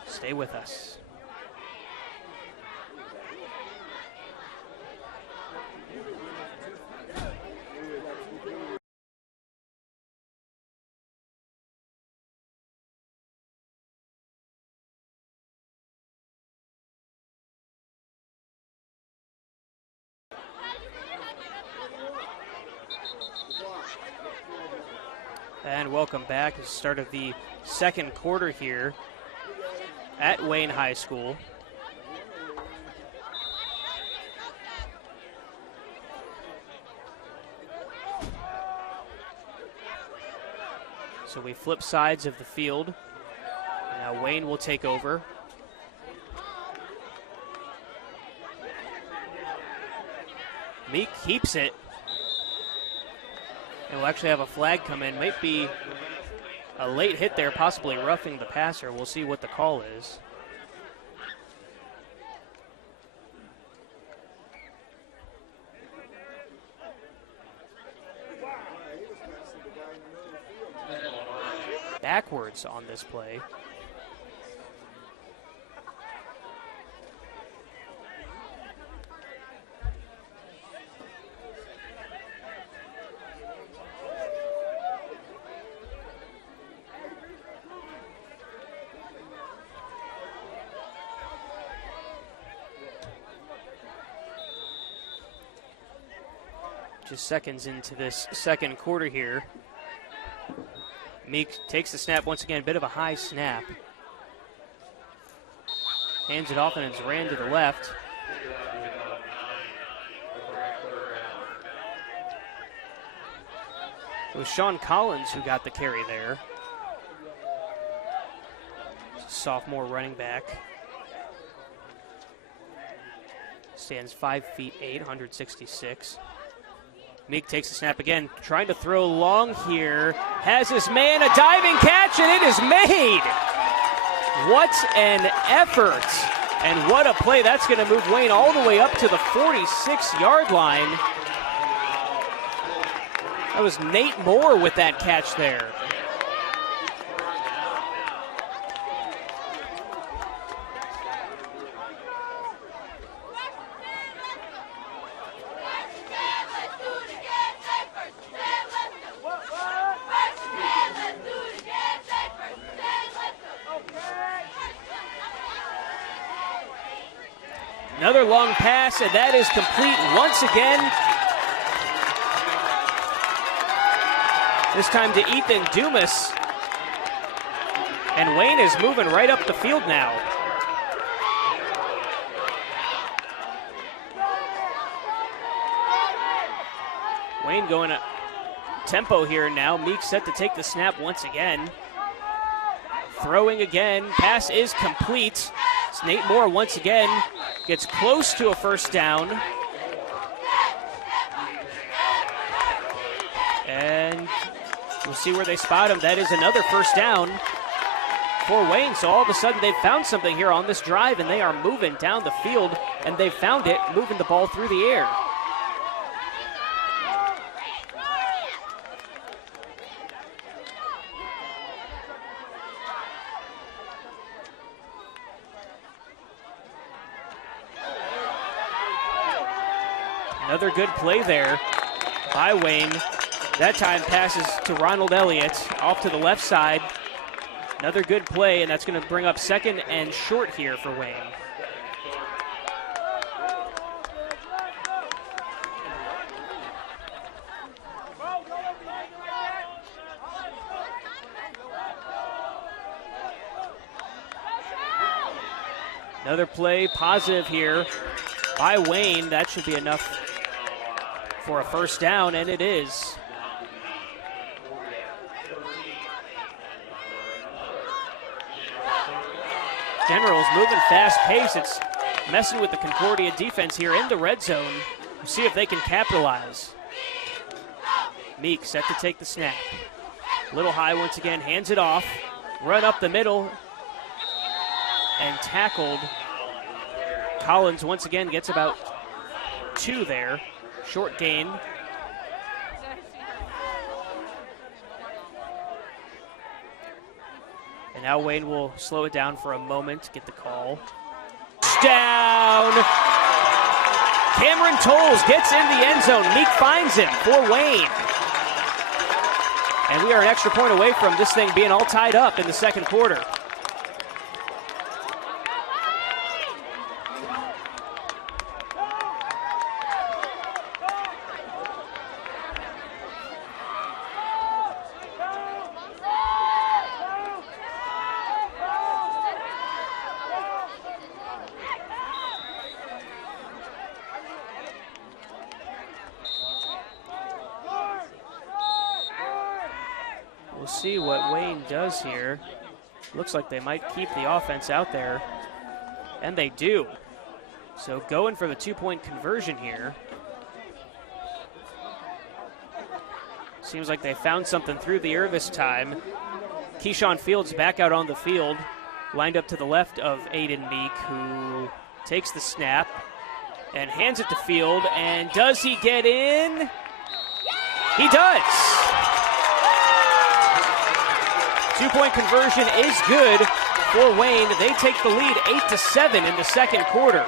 Stay with us. And welcome back. It's the start of the second quarter here at Wayne High School. So we flip sides of the field. Now Wayne will take over. Meek keeps it. And we'll actually have a flag come in. Might be a late hit there, possibly roughing the passer. We'll see what the call is. Backwards. yards on this play. Just seconds into this second quarter here. Meek takes the snap once again, a bit of a high snap. Hands it off and it's ran to the left. It was Sean Collins who got the carry there. Sophomore running back. Stands 5'8", 166. Meek takes the snap again, trying to throw long here. Has his man a diving catch, and it is made. What an effort, and what a play. That's going to move Wayne all the way up to the 46-yard line. That was Nate Moore with that catch there. Another long pass, and that is complete once again. This time to Ethan Dumas. And Wayne is moving right up the field now. Wayne going a tempo here now. Meek set to take the snap once again. Throwing again. Pass is complete. It's Nate Moore once again. Gets close to a first down. And we'll see where they spot him. That is another first down for Wayne. So all of a sudden they've found something here on this drive, and they are moving down the field, and they've found it, moving the ball through the air. Another good play there by Wayne. That time passes to Ronald Elliott off to the left side. Another good play, and that's going to bring up second and short here for Wayne. Another play, positive here by Wayne. That should be enough for a first down, and it is. Generals moving fast pace. It's messing with the Concordia defense here in the red zone. We'll see if they can capitalize. Meek set to take the snap. Little high once again, hands it off. Run up the middle and tackled. Collins once again gets about 2 there. Short gain. And now Wayne will slow it down for a moment to get the call. Down. Cameron Tolles gets in the end zone. Meek finds him for Wayne. And we are an extra point away from this thing being all tied up in the second quarter. We'll see what Wayne does here. Looks like they might keep the offense out there, and they do. So going for the 2-point conversion here. Seems like they found something through the air this time. Keyshawn Fields back out on the field, lined up to the left of Aiden Meek, who takes the snap and hands it to Field. And does he get in? He does. Two-point conversion is good for Wayne. They take the lead 8-7 in the second quarter.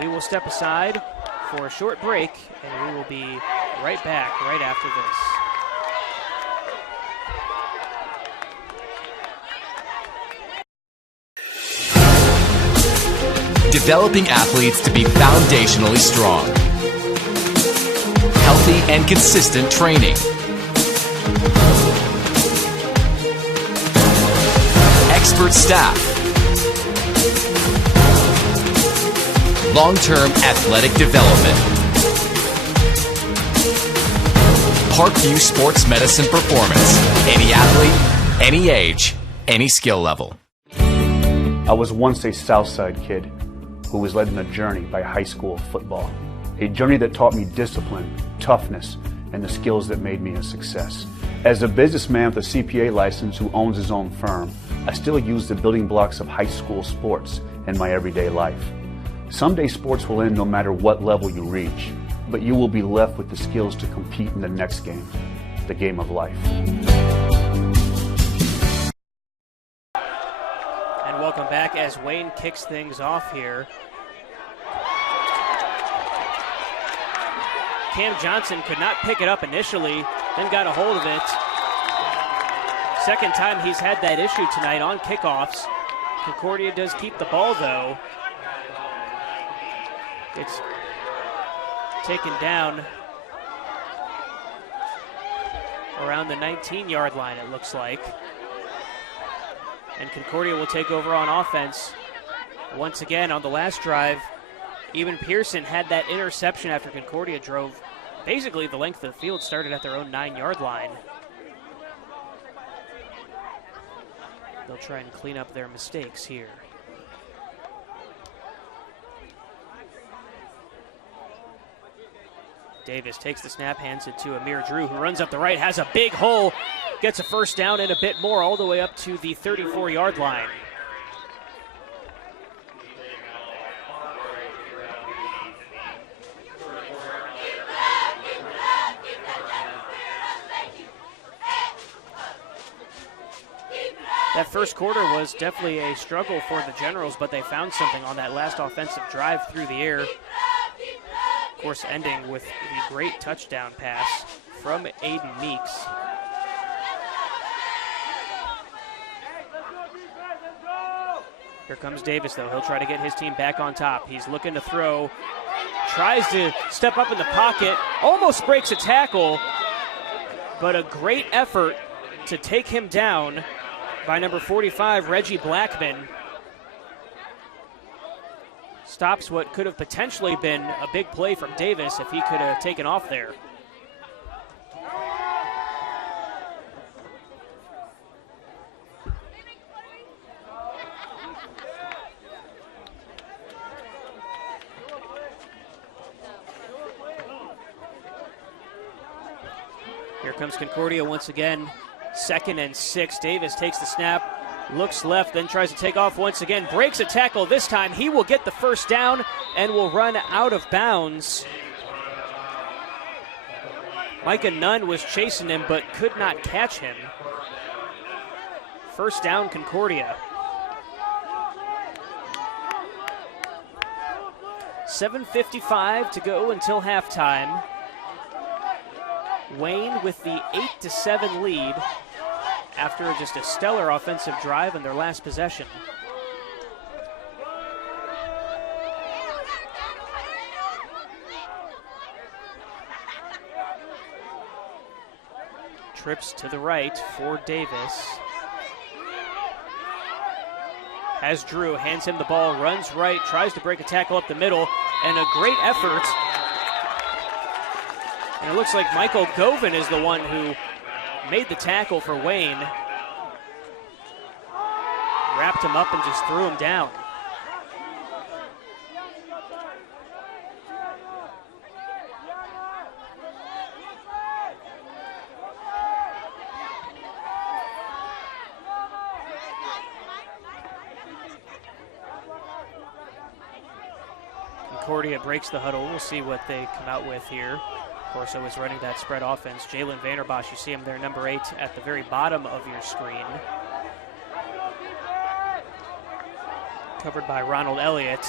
We will step aside for a short break, and we will be right back right after this. Developing athletes to be foundationally strong. Healthy and consistent training. Expert staff. Long-term athletic development. Parkview Sports Medicine Performance. Any athlete, any age, any skill level. I was once a Southside kid who was led on a journey by high school football. A journey that taught me discipline, toughness, and the skills that made me a success. As a businessman with a CPA license who owns his own firm, I still use the building blocks of high school sports in my everyday life. Someday sports will end no matter what level you reach, but you will be left with the skills to compete in the next game, the game of life. And welcome back as Wayne kicks things off here. Cam Johnson could not pick it up initially, then got a hold of it. Second time he's had that issue tonight on kickoffs. Concordia does keep the ball though. It's taken down around the 19-yard line, it looks like. And Concordia will take over on offense. Once again, on the last drive, even Pearson had that interception after Concordia drove basically the length of the field, started at their own 9-yard line. They'll try and clean up their mistakes here. Davis takes the snap, hands it to Amir Drew, who runs up the right, has a big hole, gets a first down and a bit more, all the way up to the 34-yard line. That first quarter was definitely a struggle for the Generals, but they found something on that last offensive drive through the air. Of course, ending with the great touchdown pass from Aiden Meeks. Here comes Davis, though. He'll try to get his team back on top. He's looking to throw, tries to step up in the pocket, almost breaks a tackle, but a great effort to take him down by number 45, Reggie Blackman. Stops what could have potentially been a big play from Davis if he could have taken off there. Here comes Concordia once again. 2nd and 6. Davis takes the snap, looks left, then tries to take off once again. Breaks a tackle this time. He will get the first down and will run out of bounds. Micah Nunn was chasing him but could not catch him. First down, Concordia. 7:55 to go until halftime. Wayne with the 8-7 lead after just a stellar offensive drive in their last possession. Trips to the right for Davis. Has Drew, hands him the ball, runs right, tries to break a tackle up the middle, and a great effort. And it looks like Michael Govan is the one who made the tackle for Wayne. Wrapped him up and just threw him down. Concordia breaks the huddle. We'll see what they come out with here. course, always running that spread offense. Jalen Vanderbosch, you see him there, number 8 at the very bottom of your screen. Covered by Ronald Elliott.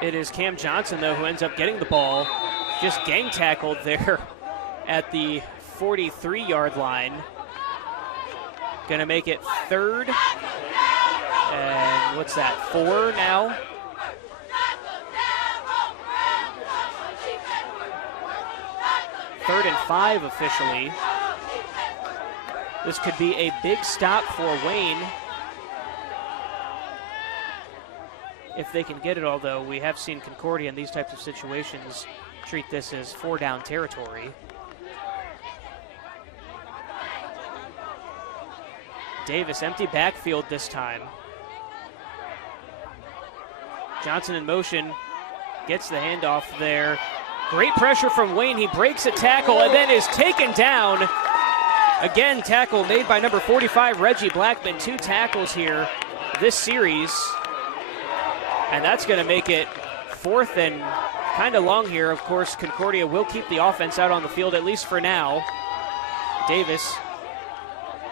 It is Cam Johnson, though, who ends up getting the ball. Just gang tackled there at the 43-yard line. Going to make it 3rd. And what's that, 4 now? Third and 5 officially. This could be a big stop for Wayne. If they can get it, although we have seen Concordia in these types of situations treat this as 4-down territory. Davis, empty backfield this time. Johnson in motion, gets the handoff there. Great pressure from Wayne. He breaks a tackle and then is taken down. Again, tackle made by number 45, Reggie Blackman. 2 tackles here this series. And that's going to make it 4th and kind of long here. Of course, Concordia will keep the offense out on the field, at least for now. Davis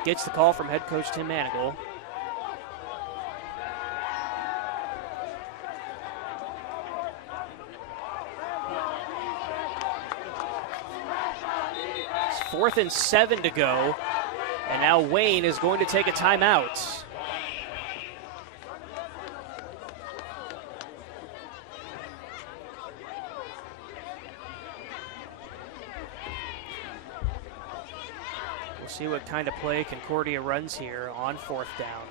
gets the call from head coach Tim Manigal. It's 4th and 7 to go. And now Wayne is going to take a timeout. See what kind of play Concordia runs here on 4th down.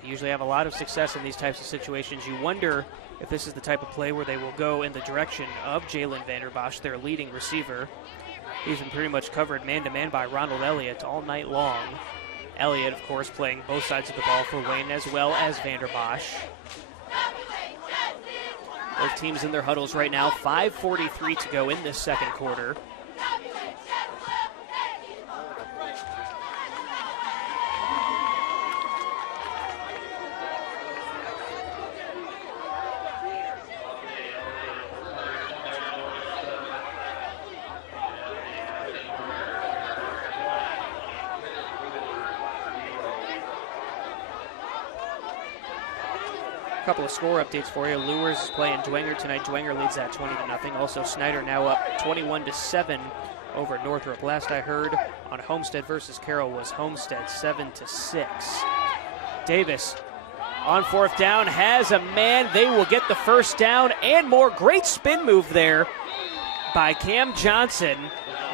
They usually have a lot of success in these types of situations. You wonder if this is the type of play where they will go in the direction of Jalen Vanderbosch, their leading receiver. He's been pretty much covered man-to-man by Ronald Elliott all night long. Elliott, of course, playing both sides of the ball for Wayne as well as Vanderbosch. Both teams in their huddles right now. 5:43 to go in this second quarter. Couple of score updates for you. Lures is playing Dwenger tonight. Dwenger leads that 20-0. Also, Snyder now up 21-7 over Northrop. Last I heard on Homestead versus Carroll was Homestead 7-6. Davis on 4th down has a man. They will get the first down and more. Great spin move there by Cam Johnson.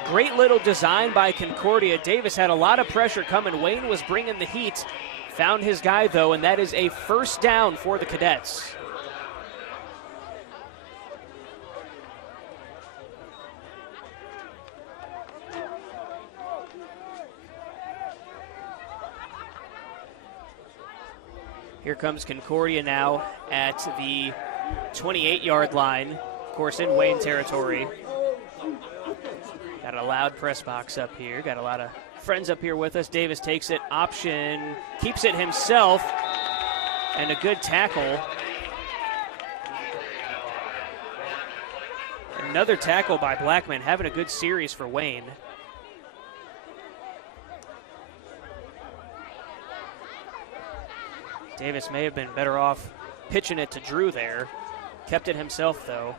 Great little design by Concordia. Davis had a lot of pressure coming. Wayne was bringing the heat. Found his guy, though, and that is a first down for the Cadets. Here comes Concordia now at the 28-yard line, of course, in Wayne territory. Got a loud press box up here. Got a lot of friends up here with us. Davis takes it, option, keeps it himself, and a good tackle. Another tackle by Blackman, having a good series for Wayne. Davis may have been better off pitching it to Drew there. Kept it himself, though.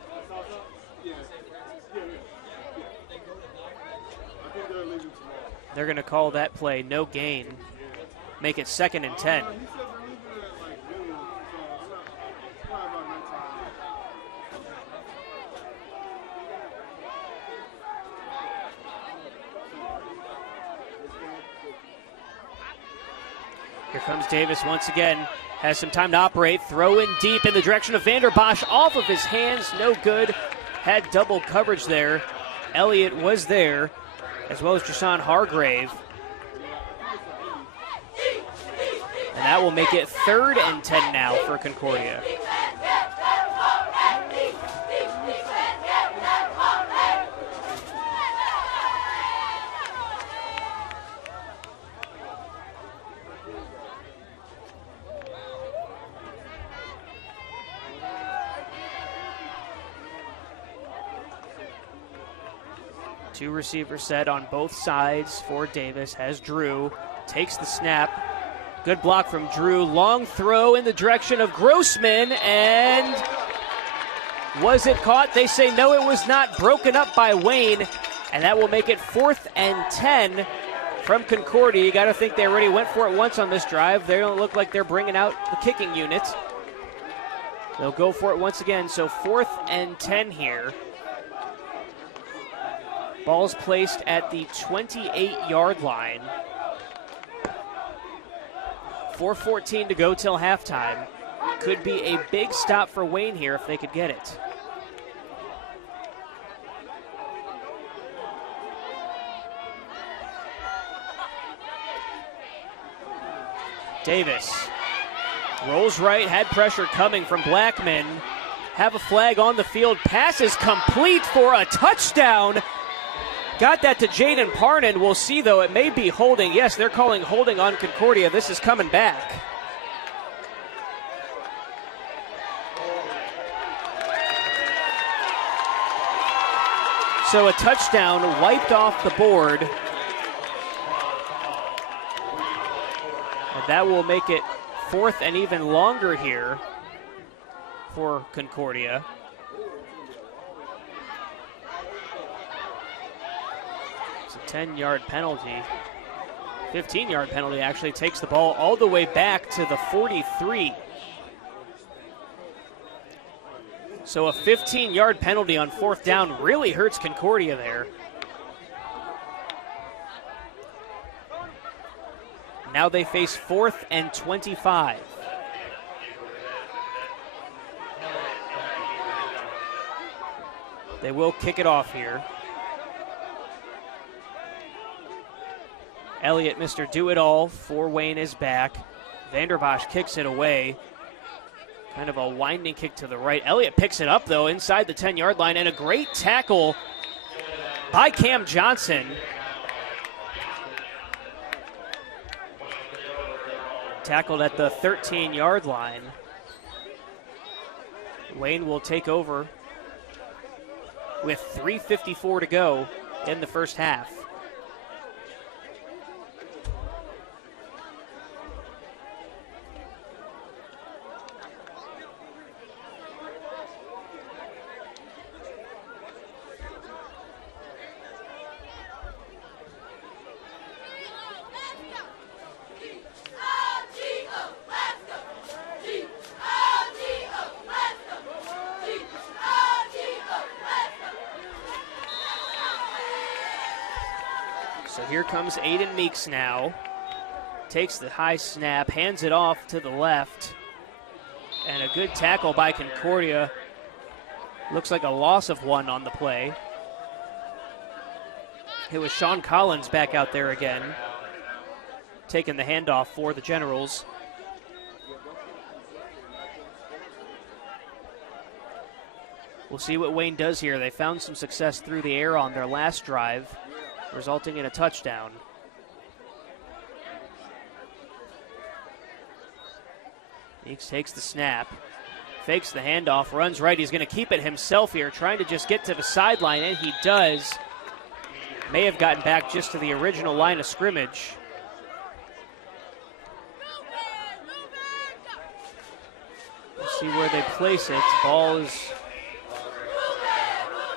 They're going to call that play no gain. Make it 2nd and 10. Here comes Davis once again. Has some time to operate. Throw in deep in the direction of Vanderbosch. Off of his hands. No good. Had double coverage there. Elliott was there, as well as Jashawn Hargrave. And that will make it 3rd and 10 now for Concordia. Two receiver set on both sides for Davis. Has Drew. Takes the snap. Good block from Drew. Long throw in the direction of Grossman. And was it caught? They say no, it was not. Broken up by Wayne. And that will make it 4th and 10 from Concordia. You got to think they already went for it once on this drive. They don't look like they're bringing out the kicking unit. They'll go for it once again. So 4th and 10 here. Ball's placed at the 28-yard line. 4:14 to go till halftime. Could be a big stop for Wayne here if they could get it. Davis rolls right, had pressure coming from Blackman. Have a flag on the field. Pass is complete for a touchdown. Got that to Jaden Parnan. We'll see, though. It may be holding. Yes, they're calling holding on Concordia. This is coming back. So a touchdown wiped off the board. And that will make it 4th and even longer here for Concordia. It's a 10-yard penalty. 15-yard penalty actually takes the ball all the way back to the 43. So a 15-yard penalty on 4th down really hurts Concordia there. Now they face 4th and 25. They will kick it off here. Elliott, Mr. Do-It-All for Wayne, is back. Vanderbosch kicks it away. Kind of a winding kick to the right. Elliott picks it up, though, inside the 10-yard line, and a great tackle by Cam Johnson. Tackled at the 13-yard line. Wayne will take over with 3:54 to go in the first half. Here comes Aiden Meeks now. Takes the high snap, hands it off to the left. And a good tackle by Concordia. Looks like a loss of one on the play. It was Sean Collins back out there again, taking the handoff for the Generals. We'll see what Wayne does here. They found some success through the air on their last drive, resulting in a touchdown. Meeks takes the snap, fakes the handoff, runs right. He's going to keep it himself here, trying to just get to the sideline, and he does. May have gotten back just to the original line of scrimmage. We'll see where they place it. Ball is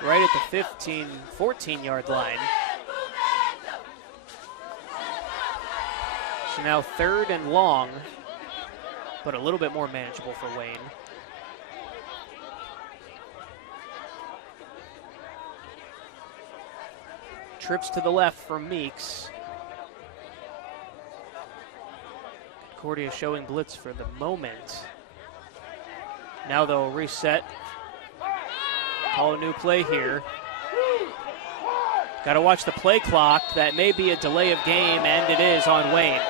right at the 14-yard line. So now 3rd and long, but a little bit more manageable for Wayne. Trips to the left for Meeks. Concordia showing blitz for the moment. Now they'll reset. Call a new play here. Got to watch the play clock. That may be a delay of game, and it is on Wayne.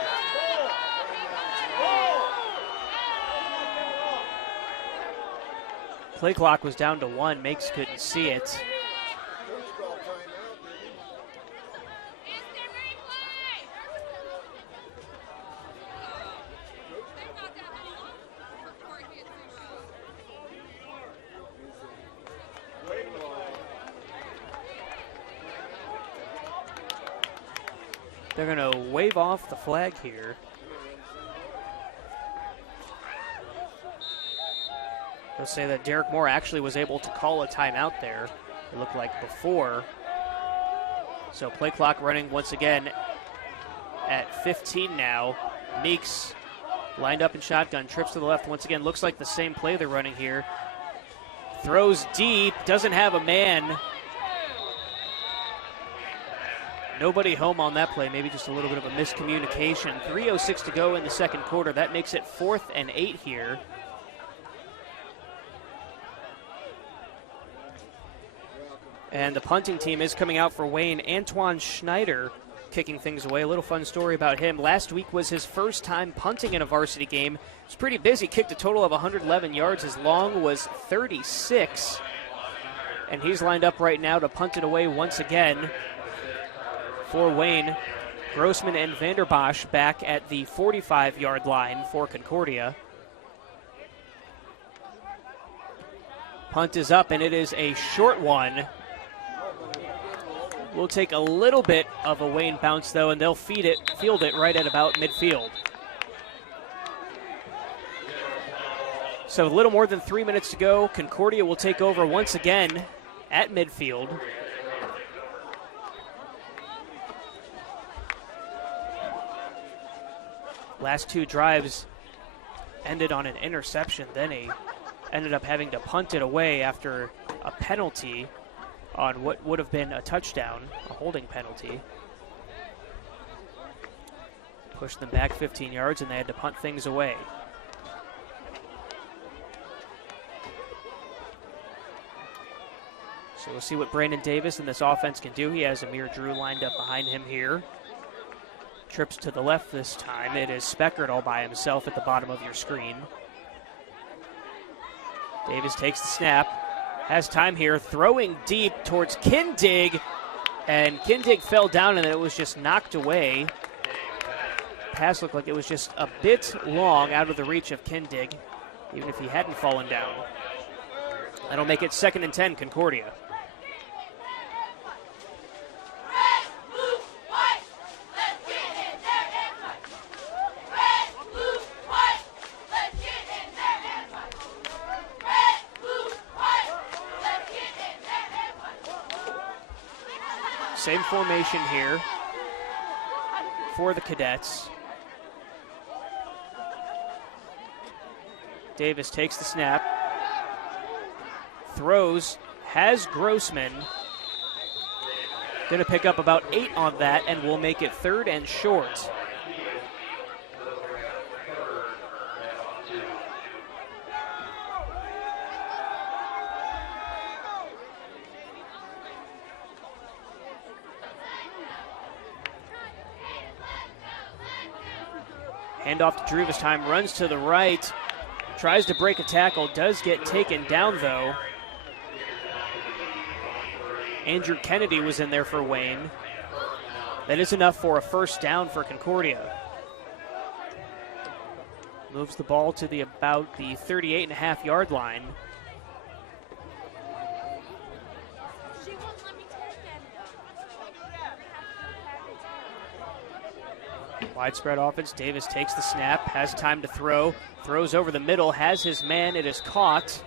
Play clock was down to 1. Makes couldn't see it. They're going to wave off the flag here. They'll say that Derek Moore actually was able to call a timeout there. It looked like before. So play clock running once again at 15 now. Meeks lined up in shotgun, trips to the left once again. Looks like the same play they're running here. Throws deep, doesn't have a man. Nobody home on that play, maybe just a little bit of a miscommunication. 3:06 to go in the second quarter. That makes it 4th and 8 here. And the punting team is coming out for Wayne. Antoine Schneider kicking things away. A little fun story about him. Last week was his first time punting in a varsity game. He was pretty busy, kicked a total of 111 yards. His long was 36. And he's lined up right now to punt it away once again for Wayne. Grossman and Vanderbosch back at the 45-yard line for Concordia. Punt is up, and it is a short one. Will take a little bit of a Wayne bounce, though, and they'll field it right at about midfield. So a little more than 3 minutes to go. Concordia will take over once again at midfield. Last two drives ended on an interception. Then he ended up having to punt it away after a penalty on what would have been a touchdown, a holding penalty. Pushed them back 15 yards, and they had to punt things away. So we'll see what Brandon Davis and this offense can do. He has Amir Drew lined up behind him here. Trips to the left this time. It is Speckert all by himself at the bottom of your screen. Davis takes the snap. Has time here, throwing deep towards Kindig, and Kindig fell down, and then it was just knocked away. Pass looked like it was just a bit long out of the reach of Kindig, even if he hadn't fallen down. That'll make it 2nd and 10, Concordia. Same formation here for the Cadets. Davis takes the snap, throws, has Grossman. Going to pick up about 8 on that, and will make it 3rd and short. Handoff to Drew this time, runs to the right, tries to break a tackle, does get taken down though. Andrew Kennedy was in there for Wayne. That is enough for a first down for Concordia. Moves the ball to about the 38.5-yard line. Widespread offense. Davis takes the snap, has time to throw, throws over the middle, has his man. It is caught.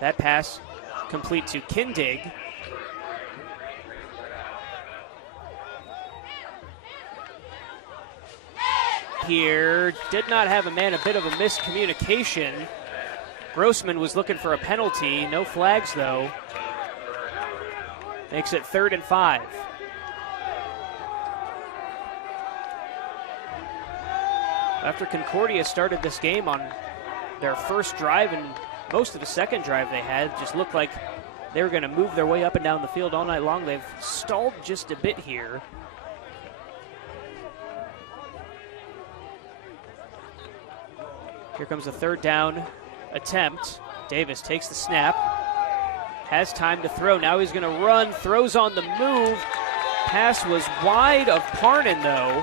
That pass complete to Kindig. Here, did not have a man, a bit of a miscommunication. Grossman was looking for a penalty, no flags though. Makes it 3rd and 5. After Concordia started this game on their first drive and most of the second drive they had, just looked like they were going to move their way up and down the field all night long. They've stalled just a bit here. Here comes a 3rd down attempt. Davis takes the snap. Has time to throw. Now he's going to run. Throws on the move. Pass was wide of Parnan, though.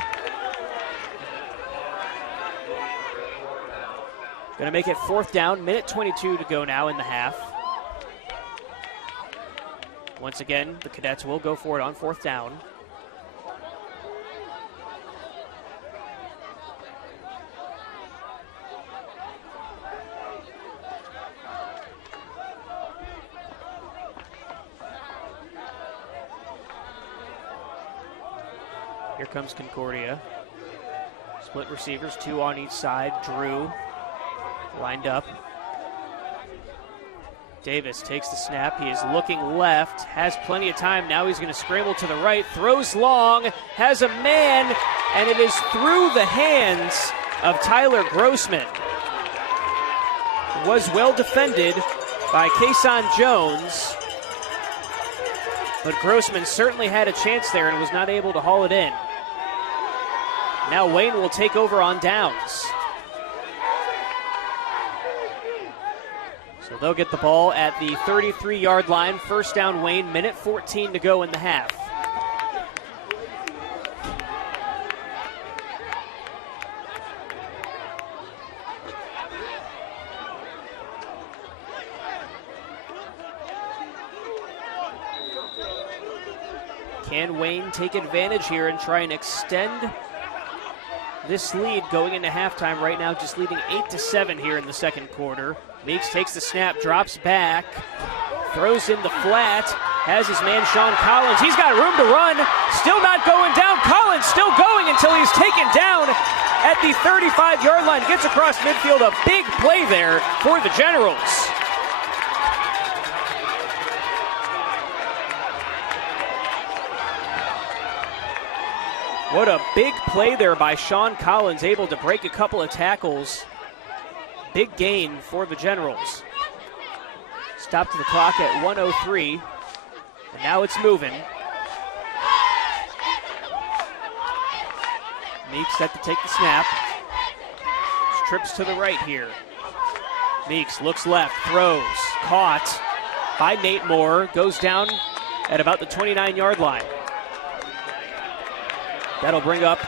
Going to make it 4th down. Minute 22 to go now in the half. Once again, the Cadets will go for it on 4th down. Here comes Concordia. Split receivers, 2 on each side. Drew lined up. Davis takes the snap. He is looking left, has plenty of time. Now he's going to scramble to the right, throws long, has a man, and it is through the hands of Tyler Grossman. Was well defended by Kason Jones, but Grossman certainly had a chance there and was not able to haul it in. Now Wayne will take over on downs. So they'll get the ball at the 33-yard line. 1st down Wayne, minute 14 to go in the half. Can Wayne take advantage here and try and extend this lead going into halftime? Right now just leading 8-7 here in the second quarter. Meeks takes the snap, drops back, throws in the flat, has his man Sean Collins. He's got room to run, still not going down. Collins still going until he's taken down at the 35-yard line. Gets across midfield, a big play there for the Generals. What a big play there by Sean Collins, able to break a couple of tackles. Big gain for the Generals. Stop to the clock at 1:03, and now it's moving. Meeks set to take the snap. Trips to the right here. Meeks looks left, throws, caught by Nate Moore, goes down at about the 29-yard line. That'll bring up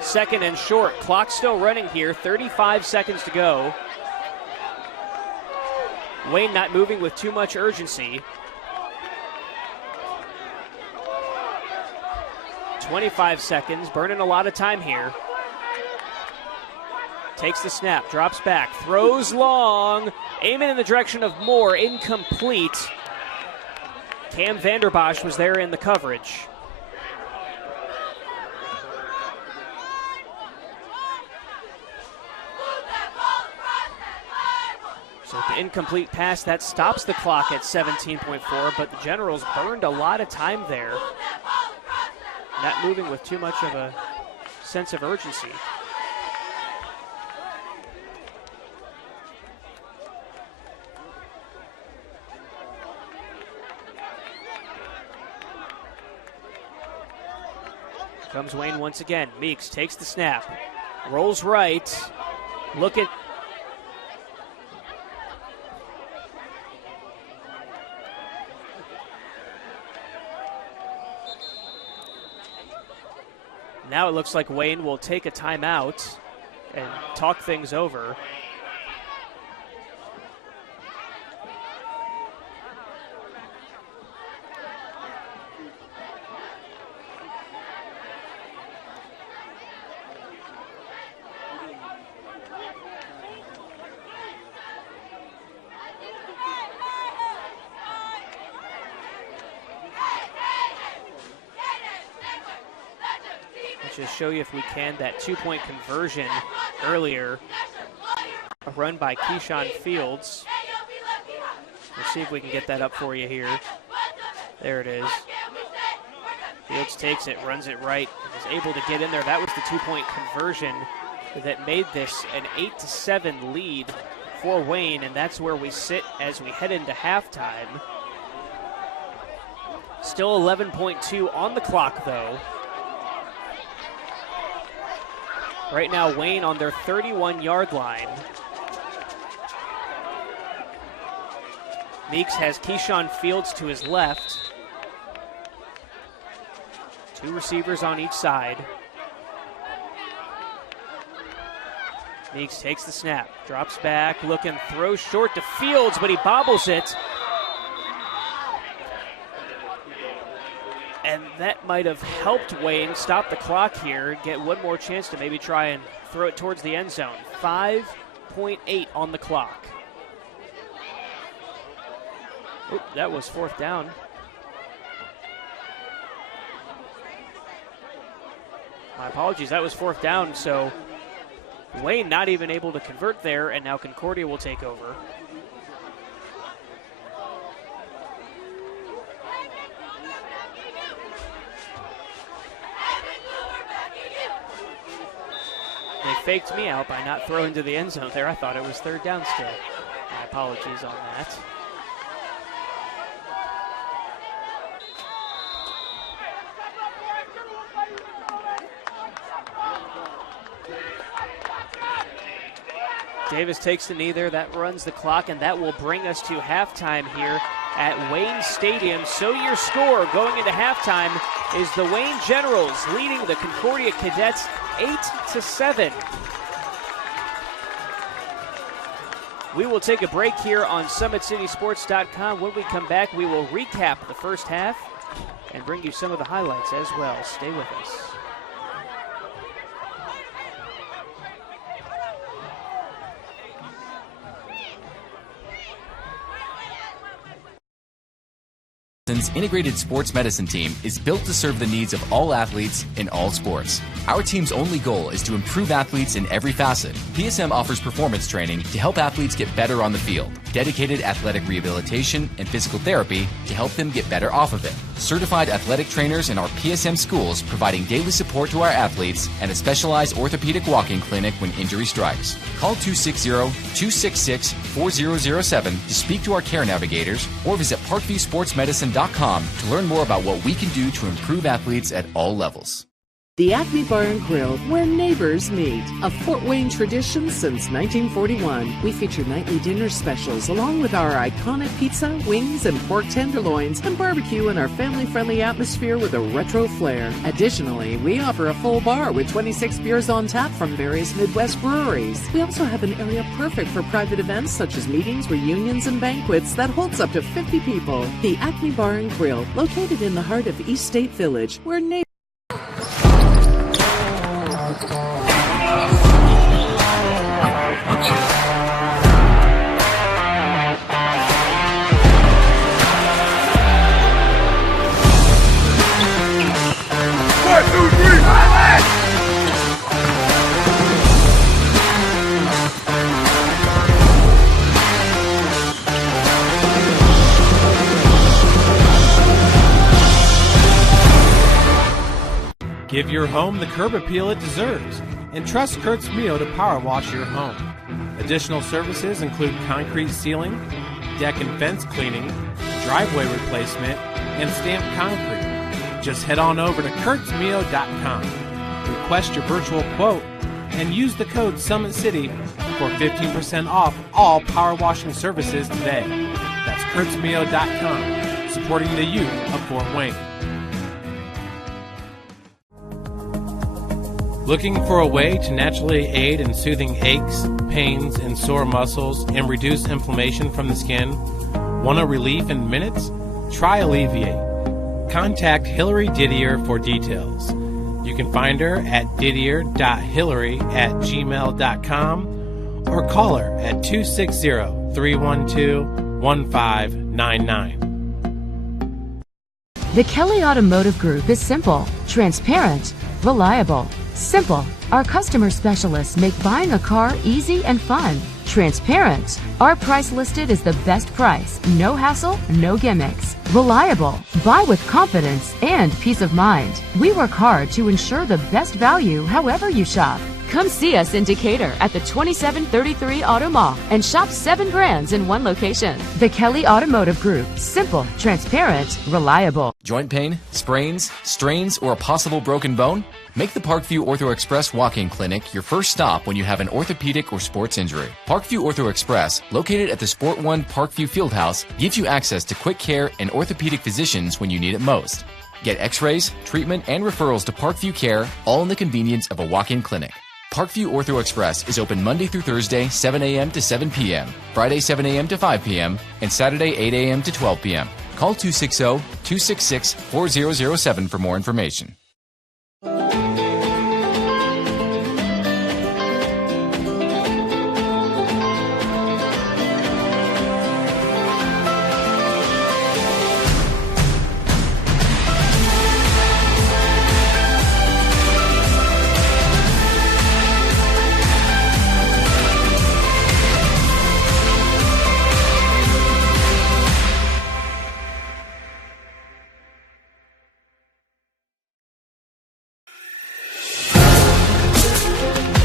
2nd and short. Clock still running here, 35 seconds to go. Wayne not moving with too much urgency. 25 seconds, burning a lot of time here. Takes the snap, drops back, throws long, aiming in the direction of Moore, incomplete. Cam Vanderbosch was there in the coverage. So the incomplete pass, that stops the clock at 17.4, but the Generals burned a lot of time there. Not moving with too much of a sense of urgency. Comes Wayne once again. Meeks takes the snap, rolls right, looking. Now it looks like Wayne will take a timeout and talk things over. Just show you, if we can, that 2-point conversion earlier. A run by Keyshawn Fields. We'll see if we can get that up for you here. There it is. Fields takes it, runs it right, is able to get in there. That was the 2-point conversion that made this an 8-7 lead for Wayne, and that's where we sit as we head into halftime. Still 11.2 on the clock, though. Right now, Wayne on their 31-yard line. Meeks has Keyshawn Fields to his left. 2 receivers on each side. Meeks takes the snap, drops back, looking, throws short to Fields, but he bobbles it. And that might have helped Wayne stop the clock here, get one more chance to maybe try and throw it towards the end zone. 5.8 on the clock. Oop, that was fourth down. My apologies, that was fourth down, so Wayne not even able to convert there, and now Concordia will take over. They faked me out by not throwing to the end zone there. I thought it was third down still. My apologies on that. Davis takes the knee there. That runs the clock, and that will bring us to halftime here at Wayne Stadium. So your score going into halftime is the Wayne Generals leading the Concordia Cadets 8-7. We will take a break here on SummitCitySports.com. When we come back, we will recap the first half and bring you some of the highlights as well. Stay with us. Integrated Sports Medicine Team is built to serve the needs of all athletes in all sports. Our team's only goal is to improve athletes in every facet. PSM offers performance training to help athletes get better on the field, dedicated athletic rehabilitation and physical therapy to help them get better off of it, certified athletic trainers in our PSM schools providing daily support to our athletes, and a specialized orthopedic walk-in clinic when injury strikes. Call 260-266-4007 to speak to our care navigators or visit ParkviewSportsMedicine.com to learn more about what we can do to improve athletes at all levels. The Acme Bar and Grill, where neighbors meet. A Fort Wayne tradition since 1941. We feature nightly dinner specials along with our iconic pizza, wings, and pork tenderloins, and barbecue in our family-friendly atmosphere with a retro flair. Additionally, we offer a full bar with 26 beers on tap from various Midwest breweries. We also have an area perfect for private events such as meetings, reunions, and banquets that holds up to 50 people. The Acme Bar and Grill, located in the heart of East State Village, where neighbors Give your home the curb appeal it deserves, and trust Kurt's Mio to power wash your home. Additional services include concrete sealing, deck and fence cleaning, driveway replacement, and stamped concrete. Just head on over to kurtzmio.com, request your virtual quote, and use the code SummitCity for 15% off all power washing services today. That's kurtzmio.com, supporting the youth of Fort Wayne. Looking for a way to naturally aid in soothing aches, pains, and sore muscles and reduce inflammation from the skin? Want a relief in minutes? Try Alleviate. Contact Hillary Didier for details. You can find her at didier.hillary@gmail.com or call her at 260-312-1599. The Kelly Automotive Group is simple, transparent, reliable. Simple. Our customer specialists make buying a car easy and fun. Transparent. Our price listed is the best price. No hassle, no gimmicks. Reliable. Buy with confidence and peace of mind. We work hard to ensure the best value however you shop. Come see us in Decatur at the 2733 Auto Mall and shop 7 brands in one location. The Kelly Automotive Group. Simple, transparent, reliable. Joint pain, sprains, strains, or a possible broken bone? Make the Parkview Ortho Express walk-in clinic your first stop when you have an orthopedic or sports injury. Parkview Ortho Express, located at the Sport One Parkview Fieldhouse, gives you access to quick care and orthopedic physicians when you need it most. Get x-rays, treatment, and referrals to Parkview Care, all in the convenience of a walk-in clinic. Parkview Ortho Express is open Monday through Thursday, 7 a.m. to 7 p.m., Friday, 7 a.m. to 5 p.m., and Saturday, 8 a.m. to 12 p.m. Call 260-266-4007 for more information.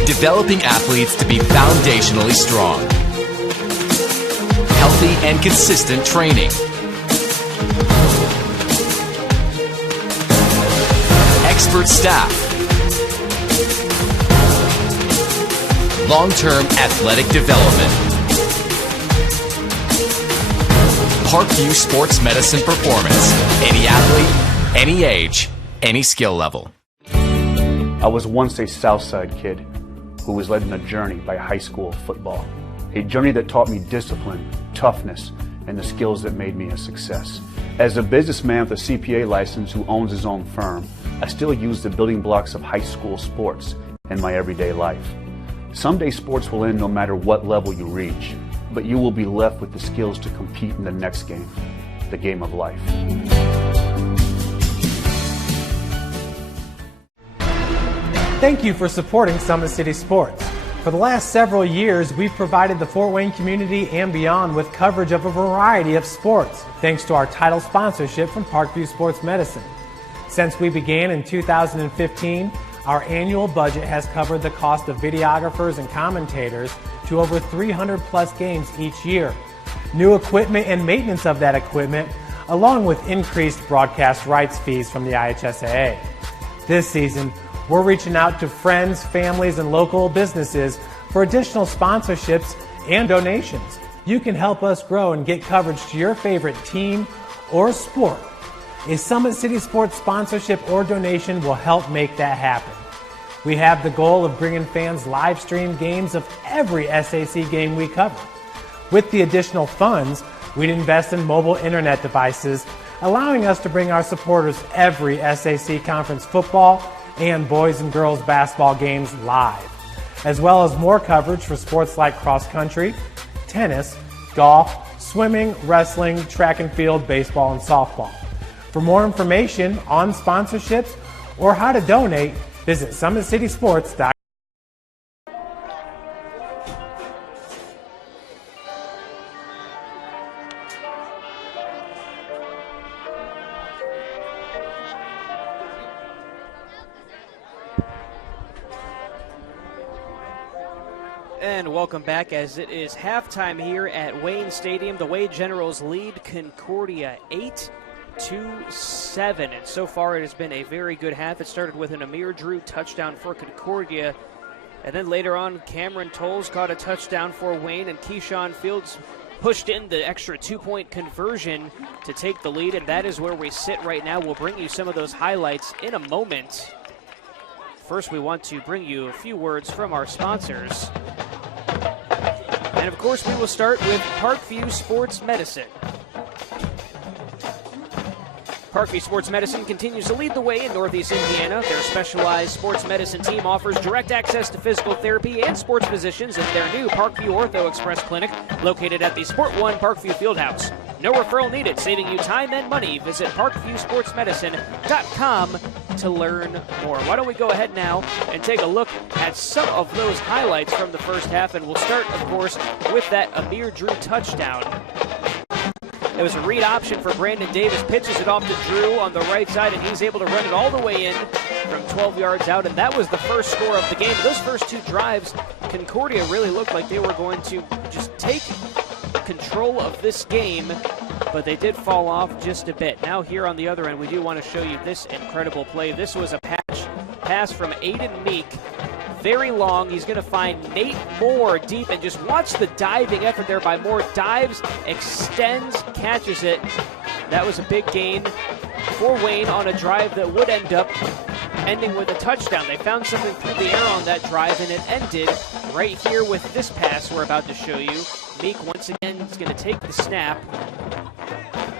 Developing athletes to be foundationally strong. Healthy and consistent training. Expert staff. Long-term athletic development. Parkview Sports Medicine Performance. Any athlete, any age, any skill level. I was once a Southside kid who was led on a journey by high school football. A journey that taught me discipline, toughness, and the skills that made me a success. As a businessman with a CPA license who owns his own firm, I still use the building blocks of high school sports in my everyday life. Someday sports will end no matter what level you reach, but you will be left with the skills to compete in the next game, the game of life. Thank you for supporting Summit City Sports. For the last several years, we've provided the Fort Wayne community and beyond with coverage of a variety of sports, thanks to our title sponsorship from Parkview Sports Medicine. Since we began in 2015, our annual budget has covered the cost of videographers and commentators to over 300 plus games each year. New equipment and maintenance of that equipment, along with increased broadcast rights fees from the IHSAA. This season, we're reaching out to friends, families, and local businesses for additional sponsorships and donations. You can help us grow and get coverage to your favorite team or sport. A Summit City Sports sponsorship or donation will help make that happen. We have the goal of bringing fans live stream games of every SAC game we cover. With the additional funds, we'd invest in mobile internet devices, allowing us to bring our supporters every SAC conference football and boys and girls basketball games live, as well as more coverage for sports like cross country, tennis, golf, swimming, wrestling, track and field, baseball, and softball. For more information on sponsorships or how to donate, visit SummitCitySports.com. And welcome back as it is halftime here at Wayne Stadium. The Wade Generals lead Concordia 8-7. And so far it has been a very good half. It started with an Amir Drew touchdown for Concordia. And then later on, Cameron Tolles caught a touchdown for Wayne, and Keyshawn Fields pushed in the extra two-point conversion to take the lead. And that is where we sit right now. We'll bring you some of those highlights in a moment. First, we want to bring you a few words from our sponsors. And of course, we will start with Parkview Sports Medicine. Parkview Sports Medicine continues to lead the way in Northeast Indiana. Their specialized sports medicine team offers direct access to physical therapy and sports physicians in their new Parkview Ortho Express Clinic, located at the Sport One Parkview Fieldhouse. No referral needed, saving you time and money. Visit ParkviewSportsMedicine.com to learn more. Why don't we go ahead now and take a look at some of those highlights from the first half, and we'll start, of course, with that Amir Drew touchdown. It was a read option for Brandon Davis, pitches it off to Drew on the right side, and he's able to run it all the way in from 12 yards out, and that was the first score of the game. Those first two drives, Concordia really looked like they were going to just take control of this game, but they did fall off just a bit. Now here on the other end, we do want to show you this incredible play. This was a pass from Aiden Meek. Very long. He's going to find Nate Moore deep, and just watch the diving effort there by Moore. Dives, extends, catches it. That was a big gain for Wayne on a drive that would end up ending with a touchdown. They found something through the air on that drive, and it ended right here with this pass we're about to show you. Meek once again is going to take the snap,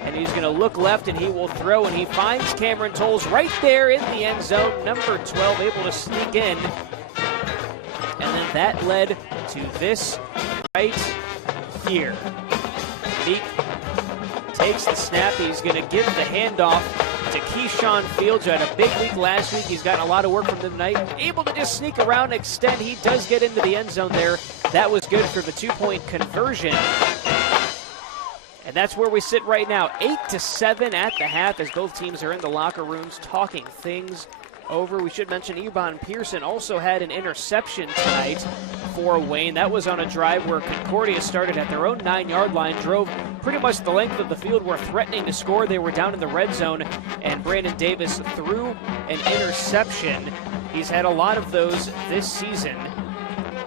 and He's going to look left, and he will throw, and he finds Cameron Tolles right there in the end zone. Number 12 able to sneak in. And then that led to this right here. Meek takes the snap. He's going to give the handoff to Keyshawn Fields, who had a big week last week. He's gotten a lot of work from them tonight. Able to just sneak around and extend. He does get into the end zone there. That was good for the 2-point conversion. And that's where we sit right now, 8-7 at the half, as both teams are in the locker rooms talking things over. We should mention Ebon Pearson also had an interception tonight for Wayne. That was on a drive where Concordia started at their own 9-yard line, drove pretty much the length of the field, were threatening to score. They were down in the red zone, and Brandon Davis threw an interception. He's had a lot of those this season,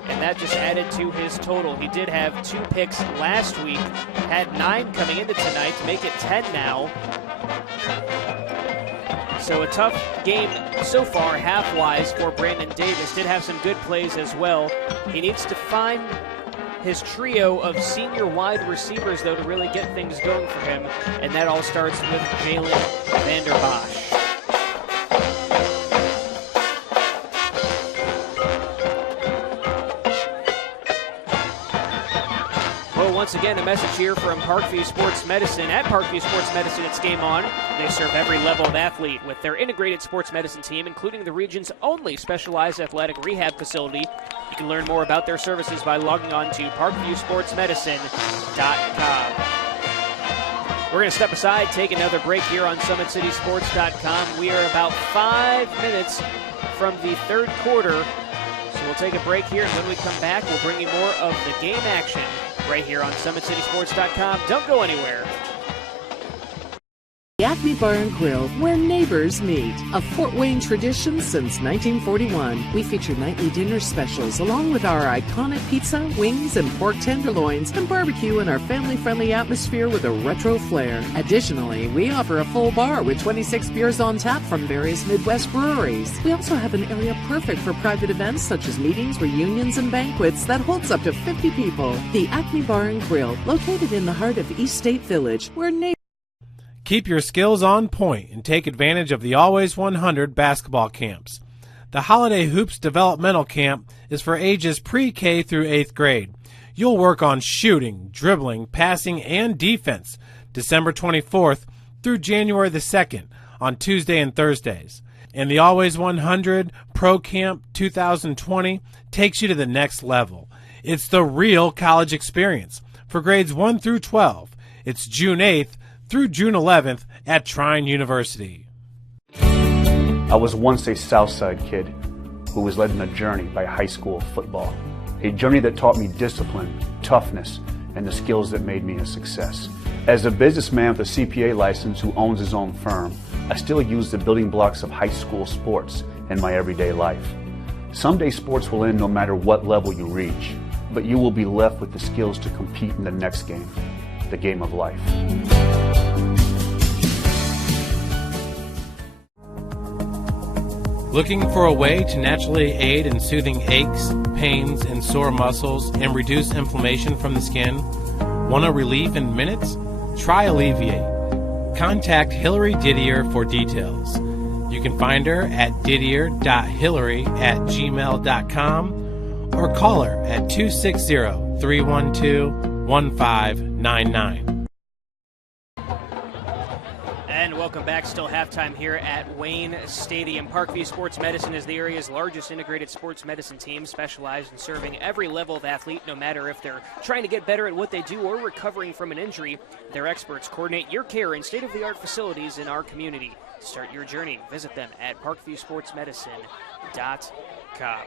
and that just added to his total. He did have 2 picks last week, had 9 coming into tonight to make it 10 now. So a tough game so far, half-wise, for Brandon Davis. Did have some good plays as well. He needs to find his trio of senior wide receivers, though, to really get things going for him, and that all starts with Jalen Vanderbosch. Once again, a message here from Parkview Sports Medicine. At Parkview Sports Medicine, it's game on. They serve every level of athlete with their integrated sports medicine team, including the region's only specialized athletic rehab facility. You can learn more about their services by logging on to parkviewsportsmedicine.com. We're going to step aside, take another break here on SummitCitySports.com. We are about 5 minutes from the third quarter, so we'll take a break here, and when we come back, we'll bring you more of the game action right here on SummitCitySports.com. Don't go anywhere. The Acme Bar and Grill, where neighbors meet. A Fort Wayne tradition since 1941. We feature nightly dinner specials along with our iconic pizza, wings, and pork tenderloins, and barbecue in our family-friendly atmosphere with a retro flair. Additionally, we offer a full bar with 26 beers on tap from various Midwest breweries. We also have an area perfect for private events such as meetings, reunions, and banquets that holds up to 50 people. The Acme Bar and Grill, located in the heart of East State Village, where neighbors... Keep your skills on point and take advantage of the Always 100 basketball camps. The Holiday Hoops Developmental Camp is for ages pre-K through 8th grade. You'll work on shooting, dribbling, passing, and defense December 24th through January the 2nd on Tuesday and Thursdays. And the Always 100 Pro Camp 2020 takes you to the next level. It's the real college experience for grades 1 through 12. It's June 8th through June 11th at Trine University. I was once a Southside kid who was led on a journey by high school football. A journey that taught me discipline, toughness, and the skills that made me a success. As a businessman with a CPA license who owns his own firm, I still use the building blocks of high school sports in my everyday life. Someday sports will end no matter what level you reach, but you will be left with the skills to compete in the next game, the game of life. Looking for a way to naturally aid in soothing aches, pains, and sore muscles and reduce inflammation from the skin? Want a relief in minutes? Try Alleviate. Contact Hillary Didier for details. You can find her at didier.hillary@gmail.com or call her at 260-312-1599. And welcome back. Still halftime here at Wayne Stadium. Parkview Sports Medicine is the area's largest integrated sports medicine team, specialized in serving every level of athlete, no matter if they're trying to get better at what they do or recovering from an injury. Their experts coordinate your care in state-of-the-art facilities in our community. Start your journey. Visit them at parkviewsportsmedicine.com.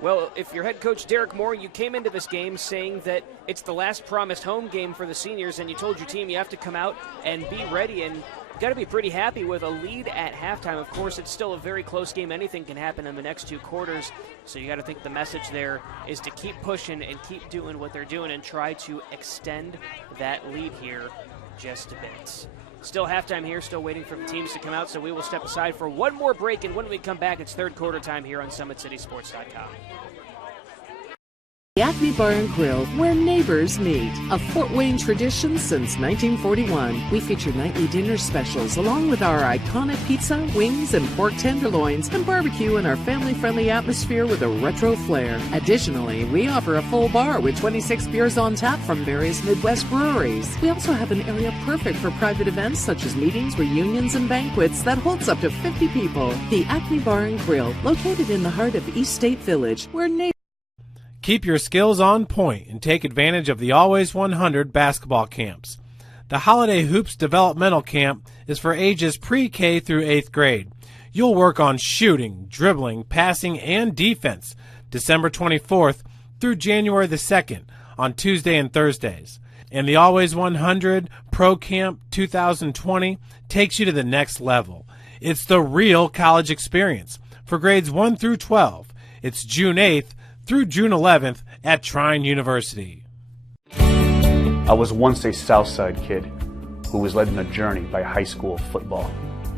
Well, if you're head coach Derek Moore, you came into this game saying that it's the last promised home game for the seniors, and you told your team you have to come out and be ready, and got to be pretty happy with a lead at halftime. Of course, it's still a very close game. Anything can happen in the next 2 quarters, so you got to think the message there is to keep pushing and keep doing what they're doing and try to extend that lead here just a bit. Still halftime here, still waiting for the teams to come out, so we will step aside for one more break, and when we come back, it's third quarter time here on SummitCitySports.com. The Acme Bar and Grill, where neighbors meet. A Fort Wayne tradition since 1941. We feature nightly dinner specials along with our iconic pizza, wings, and pork tenderloins, and barbecue in our family-friendly atmosphere with a retro flair. Additionally, we offer a full bar with 26 beers on tap from various Midwest breweries. We also have an area perfect for private events such as meetings, reunions, and banquets that holds up to 50 people. The Acme Bar and Grill, located in the heart of East State Village, where neighbors Keep your skills on point and take advantage of the Always 100 basketball camps. The Holiday Hoops Developmental Camp is for ages pre-K through 8th grade. You'll work on shooting, dribbling, passing, and defense December 24th through January the 2nd on Tuesday and Thursdays. And the Always 100 Pro Camp 2020 takes you to the next level. It's the real college experience for grades 1 through 12. It's June 8th through June 11th at Trine University. I was once a Southside kid who was led on a journey by high school football.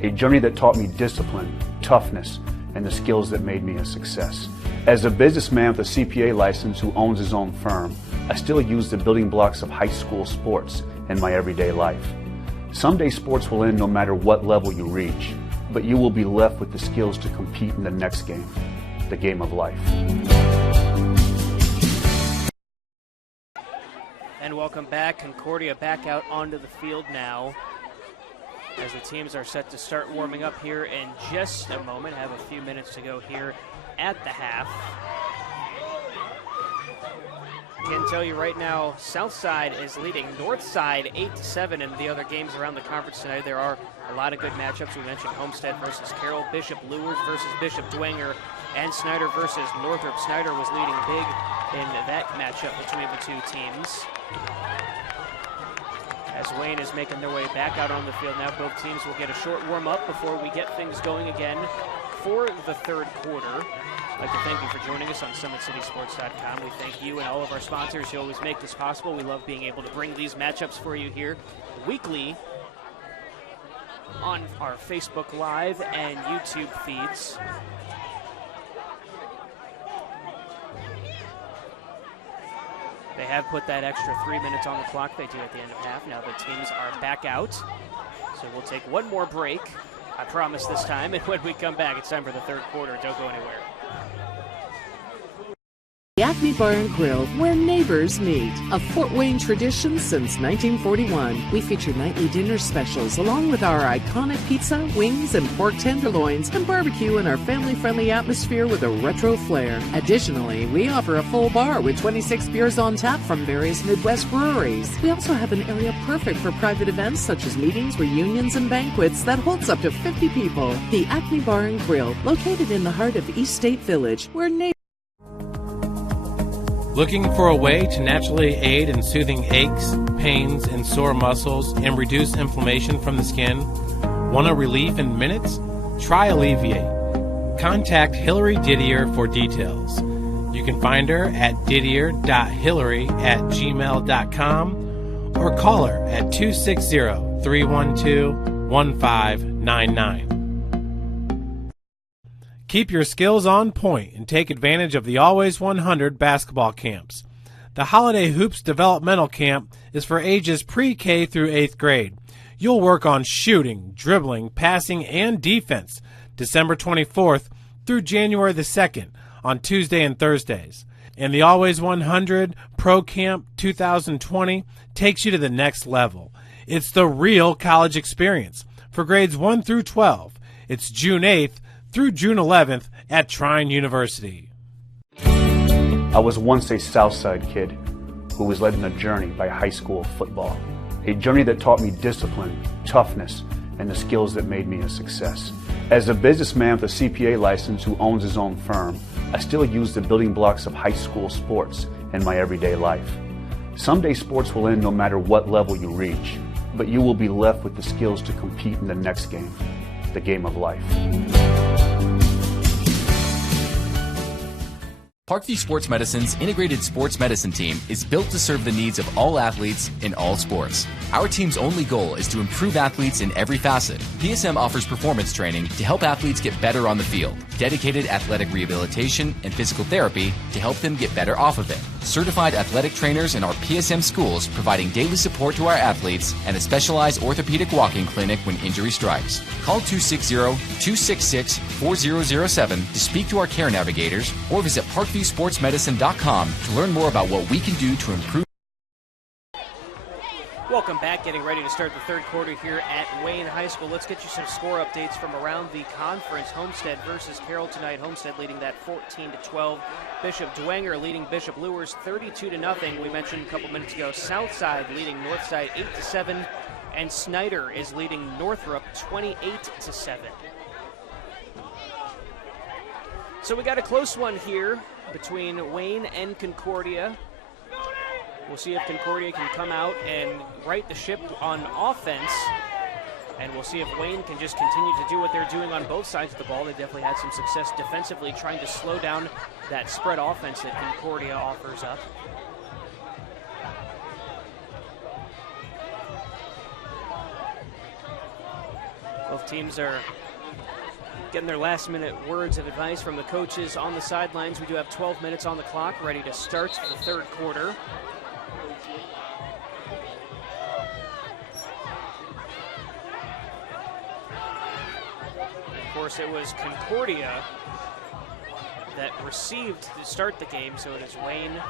A journey that taught me discipline, toughness, and the skills that made me a success. As a businessman with a CPA license who owns his own firm, I still use the building blocks of high school sports in my everyday life. Someday sports will end no matter what level you reach, but you will be left with the skills to compete in the next game, the game of life. And welcome back. Concordia back out onto the field now as the teams are set to start warming up here in just a moment. Have a few minutes to go here at the half. I can tell you right now, Southside is leading Northside 8-7 in the other games around the conference tonight. There are a lot of good matchups. We mentioned Homestead versus Carroll, Bishop Lewis versus Bishop Dwenger, and Snyder versus Northrop. Snyder was leading big in that matchup between the two teams. As Wayne is making their way back out on the field now, both teams will get a short warm-up before we get things going again for the third quarter. I'd like to thank you for joining us on SummitCitySports.com. We thank you and all of our sponsors who always make this possible. We love being able to bring these matchups for you here weekly on our Facebook Live and YouTube feeds. They have put that extra 3 minutes on the clock. They do at the end of half. Now the teams are back out. So we'll take one more break, I promise this time. And when we come back, it's time for the third quarter. Don't go anywhere. The Acme Bar and Grill, where neighbors meet. A Fort Wayne tradition since 1941. We feature nightly dinner specials along with our iconic pizza, wings, and pork tenderloins, and barbecue in our family-friendly atmosphere with a retro flair. Additionally, we offer a full bar with 26 beers on tap from various Midwest breweries. We also have an area perfect for private events such as meetings, reunions, and banquets that holds up to 50 people. The Acme Bar and Grill, located in the heart of East State Village, where neighbors. Looking for a way to naturally aid in soothing aches, pains, and sore muscles and reduce inflammation from the skin? Want a relief in minutes? Try Alleviate. Contact Hillary Didier for details. You can find her at didier.hillary@gmail.com or call her at 260-312-1599. Keep your skills on point and take advantage of the Always 100 basketball camps. The Holiday Hoops Developmental Camp is for ages pre-K through 8th grade. You'll work on shooting, dribbling, passing, and defense December 24th through January the 2nd on Tuesday and Thursdays. And the Always 100 Pro Camp 2020 takes you to the next level. It's the real college experience for grades 1 through 12. It's June 8th through June 11th at Trine University. I was once a Southside kid who was led on a journey by high school football. A journey that taught me discipline, toughness, and the skills that made me a success. As a businessman with a CPA license who owns his own firm, I still use the building blocks of high school sports in my everyday life. Someday sports will end no matter what level you reach, but you will be left with the skills to compete in the next game, the game of life. Parkview Sports Medicine's integrated sports medicine team is built to serve the needs of all athletes in all sports. Our team's only goal is to improve athletes in every facet. PSM offers performance training to help athletes get better on the field, dedicated athletic rehabilitation and physical therapy to help them get better off of it, certified athletic trainers in our PSM schools providing daily support to our athletes, and a specialized orthopedic walking clinic when injury strikes. Call 260-266-4007 to speak to our care navigators or visit parkviewsportsmedicine.com to learn more about what we can do to improve. Welcome back. Getting ready to start the third quarter here at Wayne High School. Let's get you some score updates from around the conference. Homestead versus Carroll tonight. Homestead leading that 14-12. Bishop Dwenger leading Bishop Lewis 32-0. We mentioned a couple minutes ago Southside leading Northside 8-7. And Snyder is leading Northrop 28-7. So we got a close one here between Wayne and Concordia. We'll see if Concordia can come out and right the ship on offense. And we'll see if Wayne can just continue to do what they're doing on both sides of the ball. They definitely had some success defensively trying to slow down that spread offense that Concordia offers up. Both teams are getting their last-minute words of advice from the coaches on the sidelines. We do have 12 minutes on the clock, ready to start the third quarter. Of course, it was Concordia that received to start the game, so it is Wayne will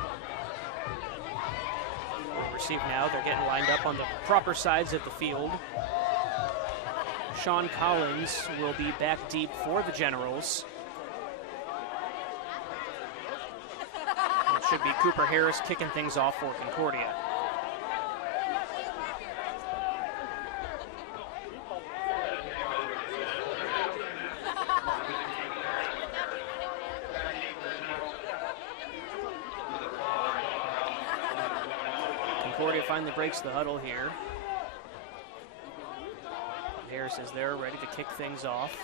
receive now. They're getting lined up on the proper sides of the field. Sean Collins will be back deep for the Generals. It should be Cooper Harris kicking things off for Concordia. Concordia finally breaks the huddle here. Harris is there, ready to kick things off.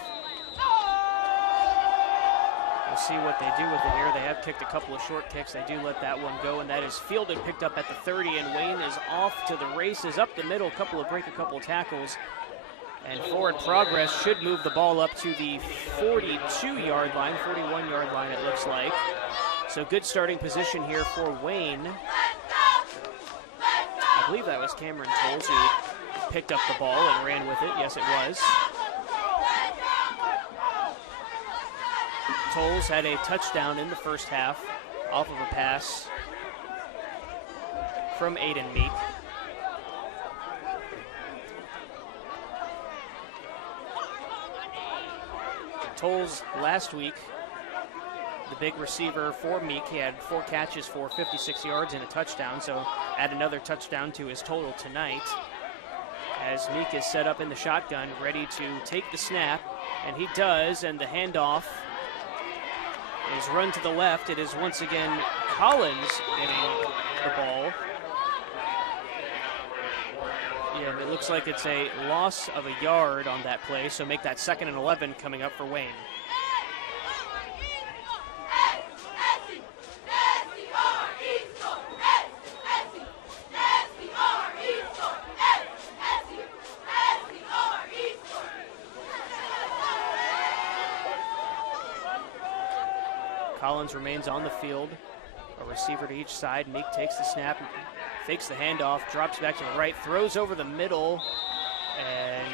We'll see what they do with it here. They have kicked a couple of short kicks. They do let that one go, and that is fielded, picked up at the 30, and Wayne is off to the races up the middle. Break a couple of tackles. And forward progress should move the ball up to the 42-yard line, 41-yard line it looks like. So good starting position here for Wayne. I believe that was Cameron Tolles who picked up the ball and ran with it. Yes, it was. Tolles had a touchdown in the first half off of a pass from Aiden Meek. Tolles last week, the big receiver for Meek, he had 4 catches for 56 yards and a touchdown, so add another touchdown to his total tonight. As Meek is set up in the shotgun, ready to take the snap, and he does, and the handoff is run to the left. It is once again Collins getting the ball. Yeah, it looks like it's a loss of a yard on that play, so make that 2nd and 11 coming up for Wayne. Collins remains on the field, a receiver to each side. Meek takes the snap, fakes the handoff, drops back to the right, throws over the middle, and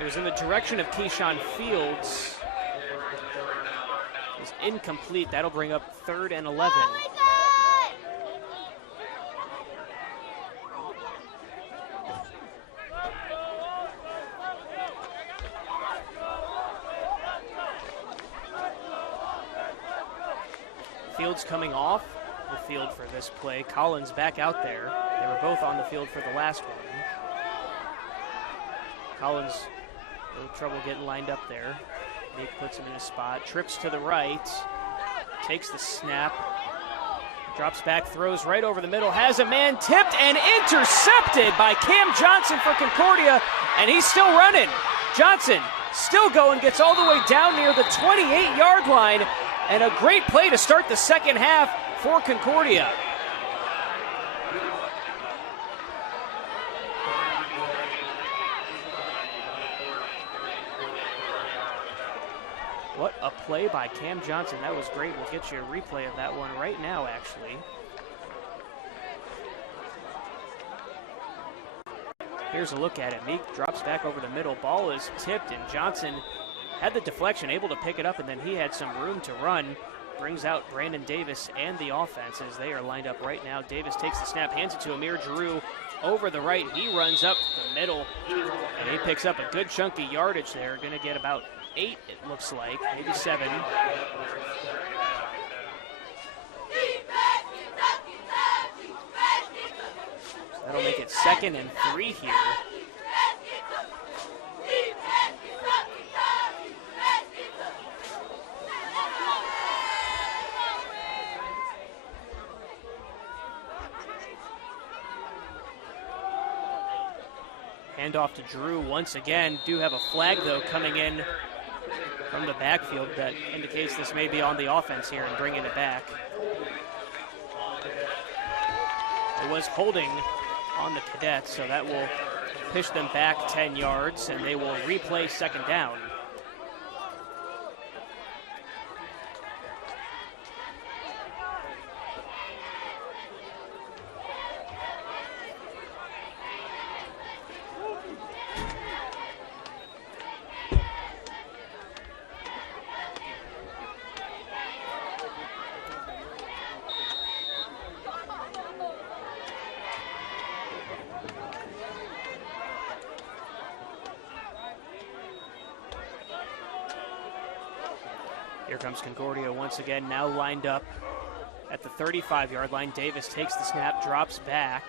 it was in the direction of Keyshawn Fields. It's incomplete. That'll bring up 3rd and 11. Fields coming off the field for this play. Collins back out there. They were both on the field for the last one. Collins, a little trouble getting lined up there. Meek puts him in a spot, trips to the right, takes the snap, drops back, throws right over the middle, has a man tipped and intercepted by Cam Johnson for Concordia, and he's still running. Johnson still going, gets all the way down near the 28-yard line, And a great play to start the second half for Concordia. What a play by Cam Johnson. That was great. We'll get you a replay of that one right now, actually. Here's a look at it. Meek drops back over the middle. Ball is tipped, and Johnson had the deflection, able to pick it up, and then he had some room to run. Brings out Brandon Davis and the offense as they are lined up right now. Davis takes the snap, hands it to Amir Drew over the right. He runs up the middle, and he picks up a good chunky yardage there. Going to get about 8, it looks like, maybe 7. That'll make it 2nd and 3 here. Handoff to Drew once again. Do have a flag, though, coming in from the backfield that indicates this may be on the offense here and bringing it back. It was holding on the Cadets, so that will push them back 10 yards, and they will replay second down. Here comes Concordia once again, now lined up at the 35-yard line. Davis takes the snap, drops back,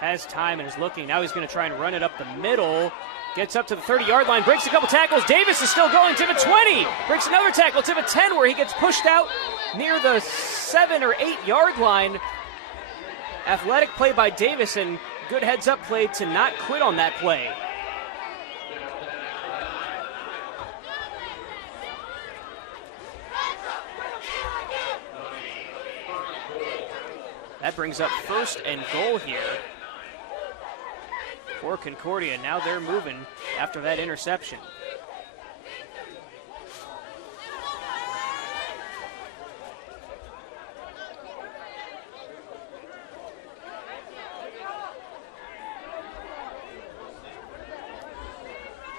has time and is looking. Now he's going to try and run it up the middle. Gets up to the 30-yard line, breaks a couple tackles. Davis is still going to the 20. Breaks another tackle to the 10 where he gets pushed out near the 7 or 8-yard line. Athletic play by Davis and good heads-up play to not quit on that play. That brings up 1st and goal here for Concordia. Now they're moving after that interception.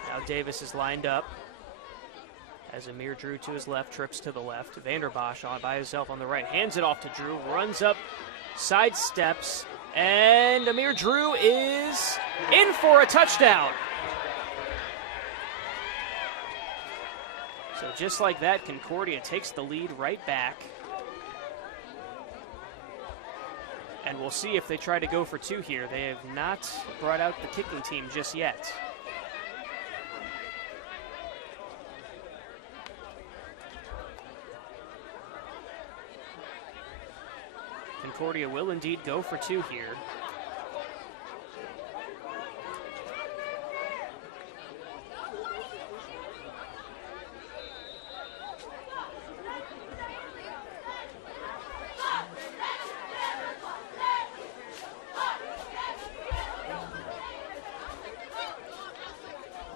Now Davis is lined up as Amir Drew to his left, trips to the left. Vanderbosch on by himself on the right, hands it off to Drew, runs up, sidesteps, and Amir Drew is in for a touchdown. So just like that, Concordia takes the lead right back. And we'll see if they try to go for 2 here. They have not brought out the kicking team just yet. Concordia will indeed go for 2 here.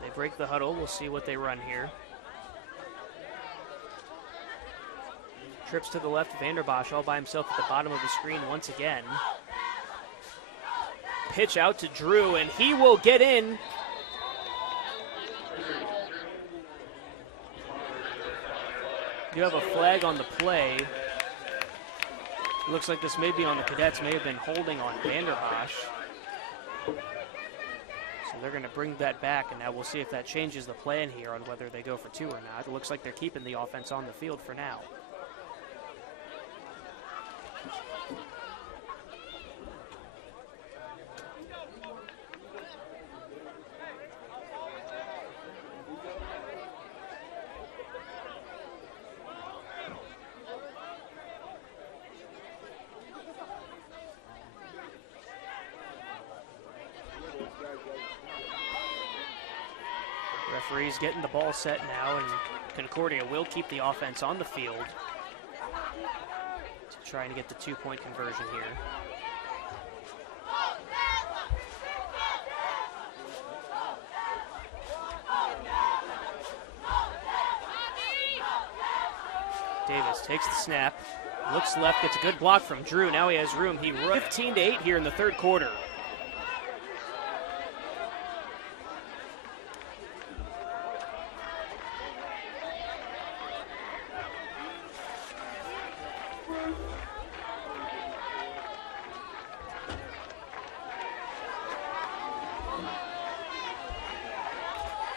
They break the huddle. We'll see what they run here. Trips to the left, Vanderbosch all by himself at the bottom of the screen once again. Pitch out to Drew, and he will get in. You have a flag on the play. It looks like this may be on the Cadets, may have been holding on Vanderbosch. So they're going to bring that back, and now we'll see if that changes the plan here on whether they go for 2 or not. It looks like they're keeping the offense on the field for now. Referee's getting the ball set now, and Concordia will keep the offense on the field. trying to get the 2-point conversion here. Davis takes the snap, looks left, gets a good block from Drew. Now he has room. He 15-8 here in the third quarter.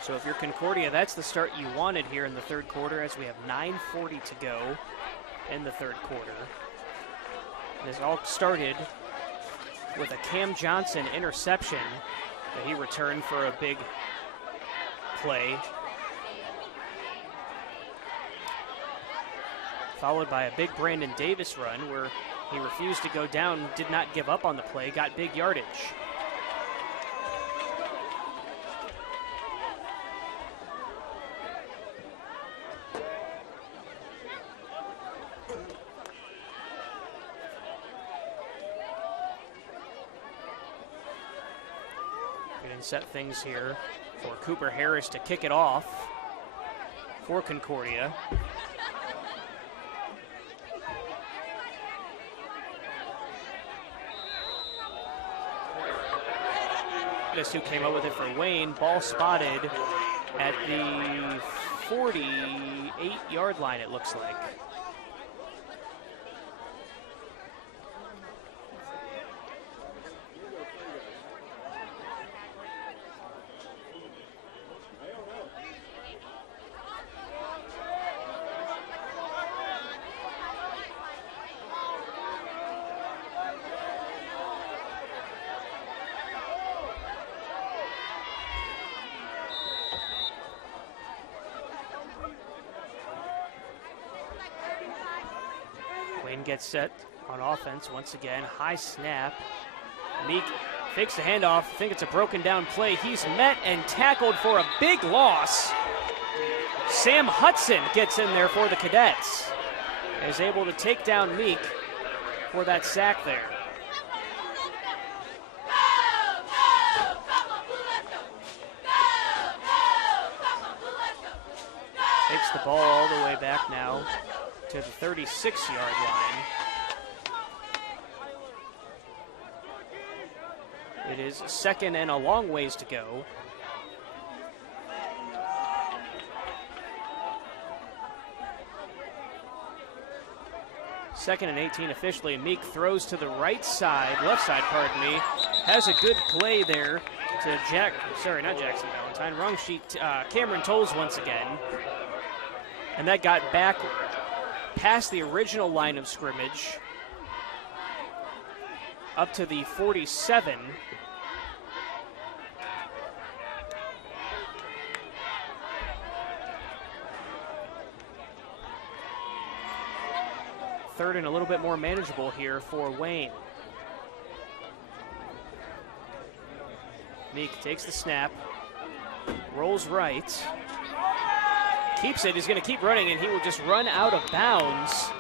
So if you're Concordia, that's the start you wanted here in the third quarter, as we have 9:40 to go in the third quarter. This all started with a Cam Johnson interception that he returned for a big play, followed by a big Brandon Davis run where he refused to go down, did not give up on the play, got big yardage. Set things here for Cooper Harris to kick it off for Concordia. This who came up with it for Wayne. Ball spotted at the 48-yard line, it looks like. Gets set on offense once again. High snap. Meek fakes the handoff. I think it's a broken down play. He's met and tackled for a big loss. Sam Hudson gets in there for the Cadets. Is able to take down Meek for that sack there. Takes the ball all the way back now to the 36-yard line. It is second and a long ways to go. Second and 18 officially. Meek throws to the right side, left side, pardon me. Has a good play there to not Jackson Valentine, wrong sheet. Cameron Tolles once again. And that got back past the original line of scrimmage up to the 47. Third and a little bit more manageable here for Wayne. Meek takes the snap, rolls right, keeps it. He's going to keep running, and he will just run out of bounds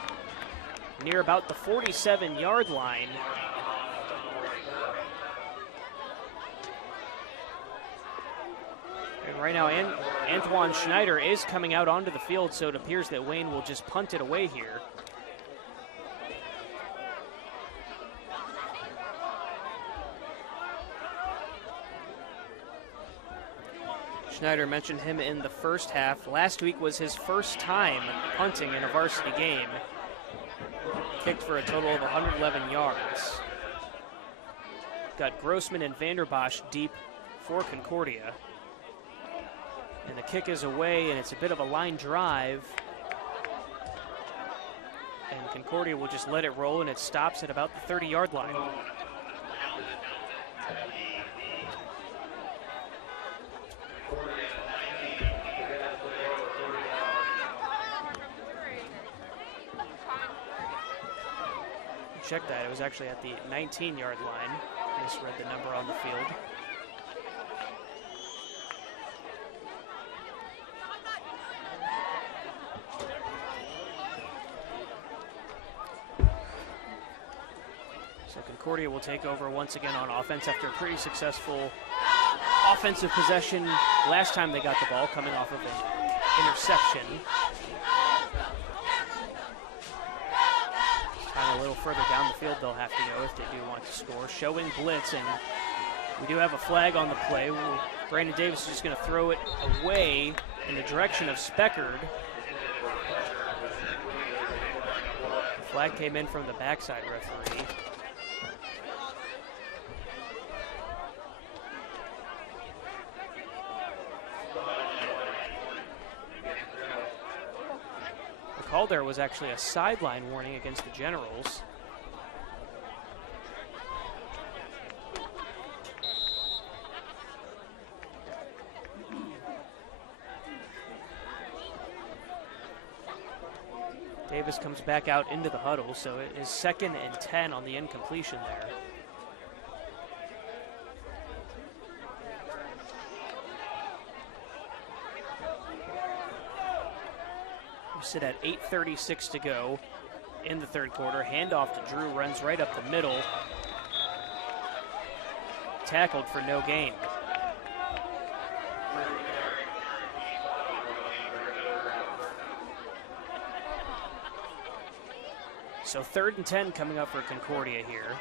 near about the 47-yard line. And right now, Antoine Schneider is coming out onto the field, so it appears that Wayne will just punt it away here. Schneider mentioned him in the first half. Last week was his first time punting in a varsity game. Kicked for a total of 111 yards. Got Grossman and Vanderbosch deep for Concordia. And the kick is away, and it's a bit of a line drive. And Concordia will just let it roll, and it stops at about the 30-yard line. Check that, it was actually at the 19-yard line. Misread the number on the field. Concordia will take over once again on offense after a pretty successful offensive possession last time they got the ball, coming off of an interception. Kind of a little further down the field they'll have to go if they do want to score. Showing blitz, and we do have a flag on the play. Brandon Davis is just going to throw it away in the direction of Speckard. The flag came in from the backside referee. The call there was actually a sideline warning against the Generals. Davis comes back out into the huddle, so it is 2nd and 10 on the incompletion there. We sit at 8:36 to go in the third quarter. Handoff to Drew, runs right up the middle. Tackled for no gain. So 3rd and 10 coming up for Concordia here.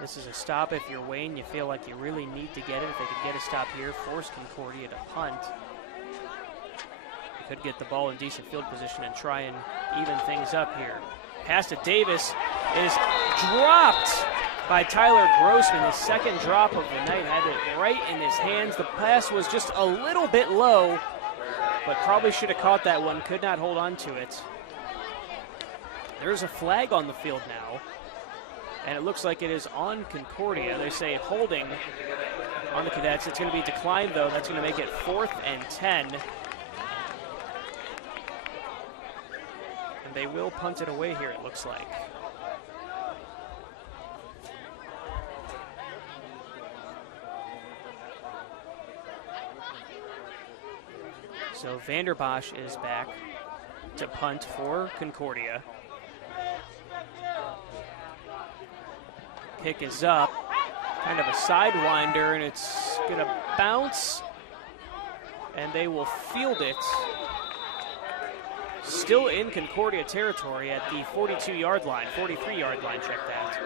This is a stop if you're Wayne. You feel like you really need to get it. If they could get a stop here, force Concordia to punt. They could get the ball in decent field position and try and even things up here. Pass to Davis is dropped by Tyler Grossman. His 2nd drop of the night, had it right in his hands. The pass was just a little bit low, but probably should have caught that one. Could not hold on to it. There's a flag on the field now, and it looks like it is on Concordia. They say holding on the Cadets. It's going to be declined, though. That's going to make it 4th and 10. And they will punt it away here, it looks like. So Vanderbosch is back to punt for Concordia. Kick is up, kind of a sidewinder, and it's going to bounce, and they will field it. Still in Concordia territory at the 42-yard line, 43-yard line, check that.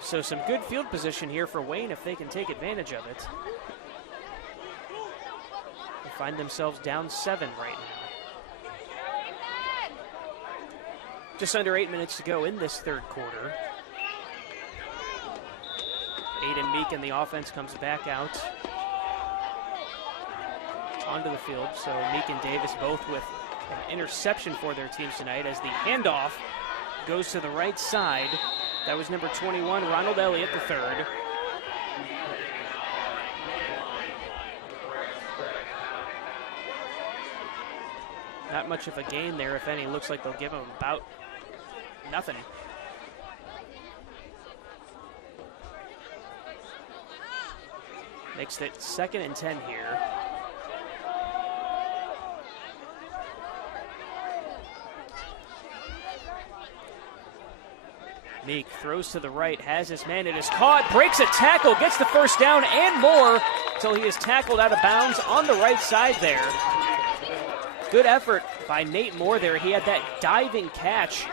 So some good field position here for Wayne if they can take advantage of it. They find themselves down 7 right now. Just under 8 minutes to go in this third quarter. Aiden Meek and the offense comes back out onto the field. So Meek and Davis both with an interception for their teams tonight as the handoff goes to the right side. That was number 21, Ronald Elliott, the 3rd. Not much of a gain there, if any. Looks like they'll give him about nothing. Makes it 2nd and 10 here. Meek throws to the right, has his man, it is caught, breaks a tackle, gets the first down and more until he is tackled out of bounds on the right side there. Good effort by Nate Moore there. He had that diving catch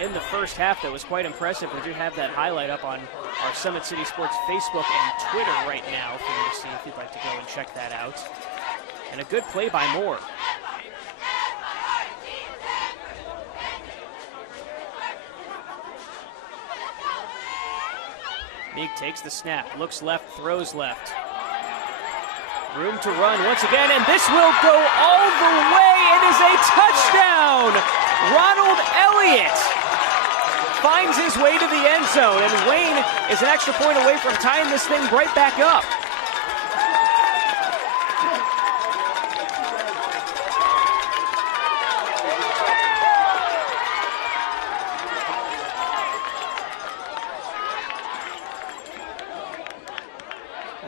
in the first half that was quite impressive. We do have that highlight up on our Summit City Sports Facebook and Twitter right now for you to see if you'd like to go and check that out. And a good play by Moore. Meek takes the snap, looks left, throws left. Room to run once again, and this will go all the way. It is a touchdown. Ronald Elliott finds his way to the end zone, and Wayne is an extra point away from tying this thing right back up.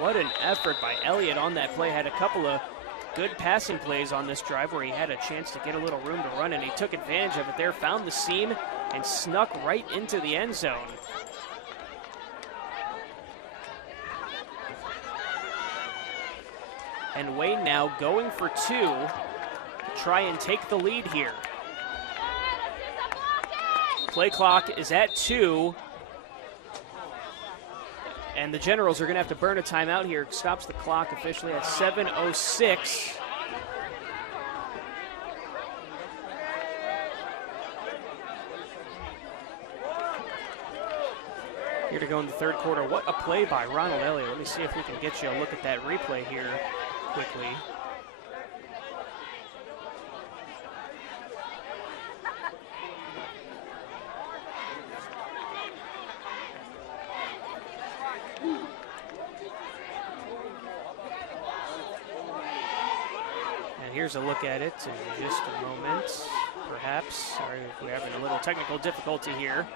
What an effort by Elliott on that play. Had a couple of good passing plays on this drive where he had a chance to get a little room to run, and he took advantage of it there, found the seam, and snuck right into the end zone. And Wayne now going for 2 to try and take the lead here. Play clock is at 2. And the Generals are going to have to burn a timeout here. Stops the clock officially at 7:06. Here to go in the third quarter. What a play by Ronald Elliott. Let me see if we can get you a look at that replay here quickly. And here's a look at it in just a moment, perhaps. Sorry if we're having a little technical difficulty here.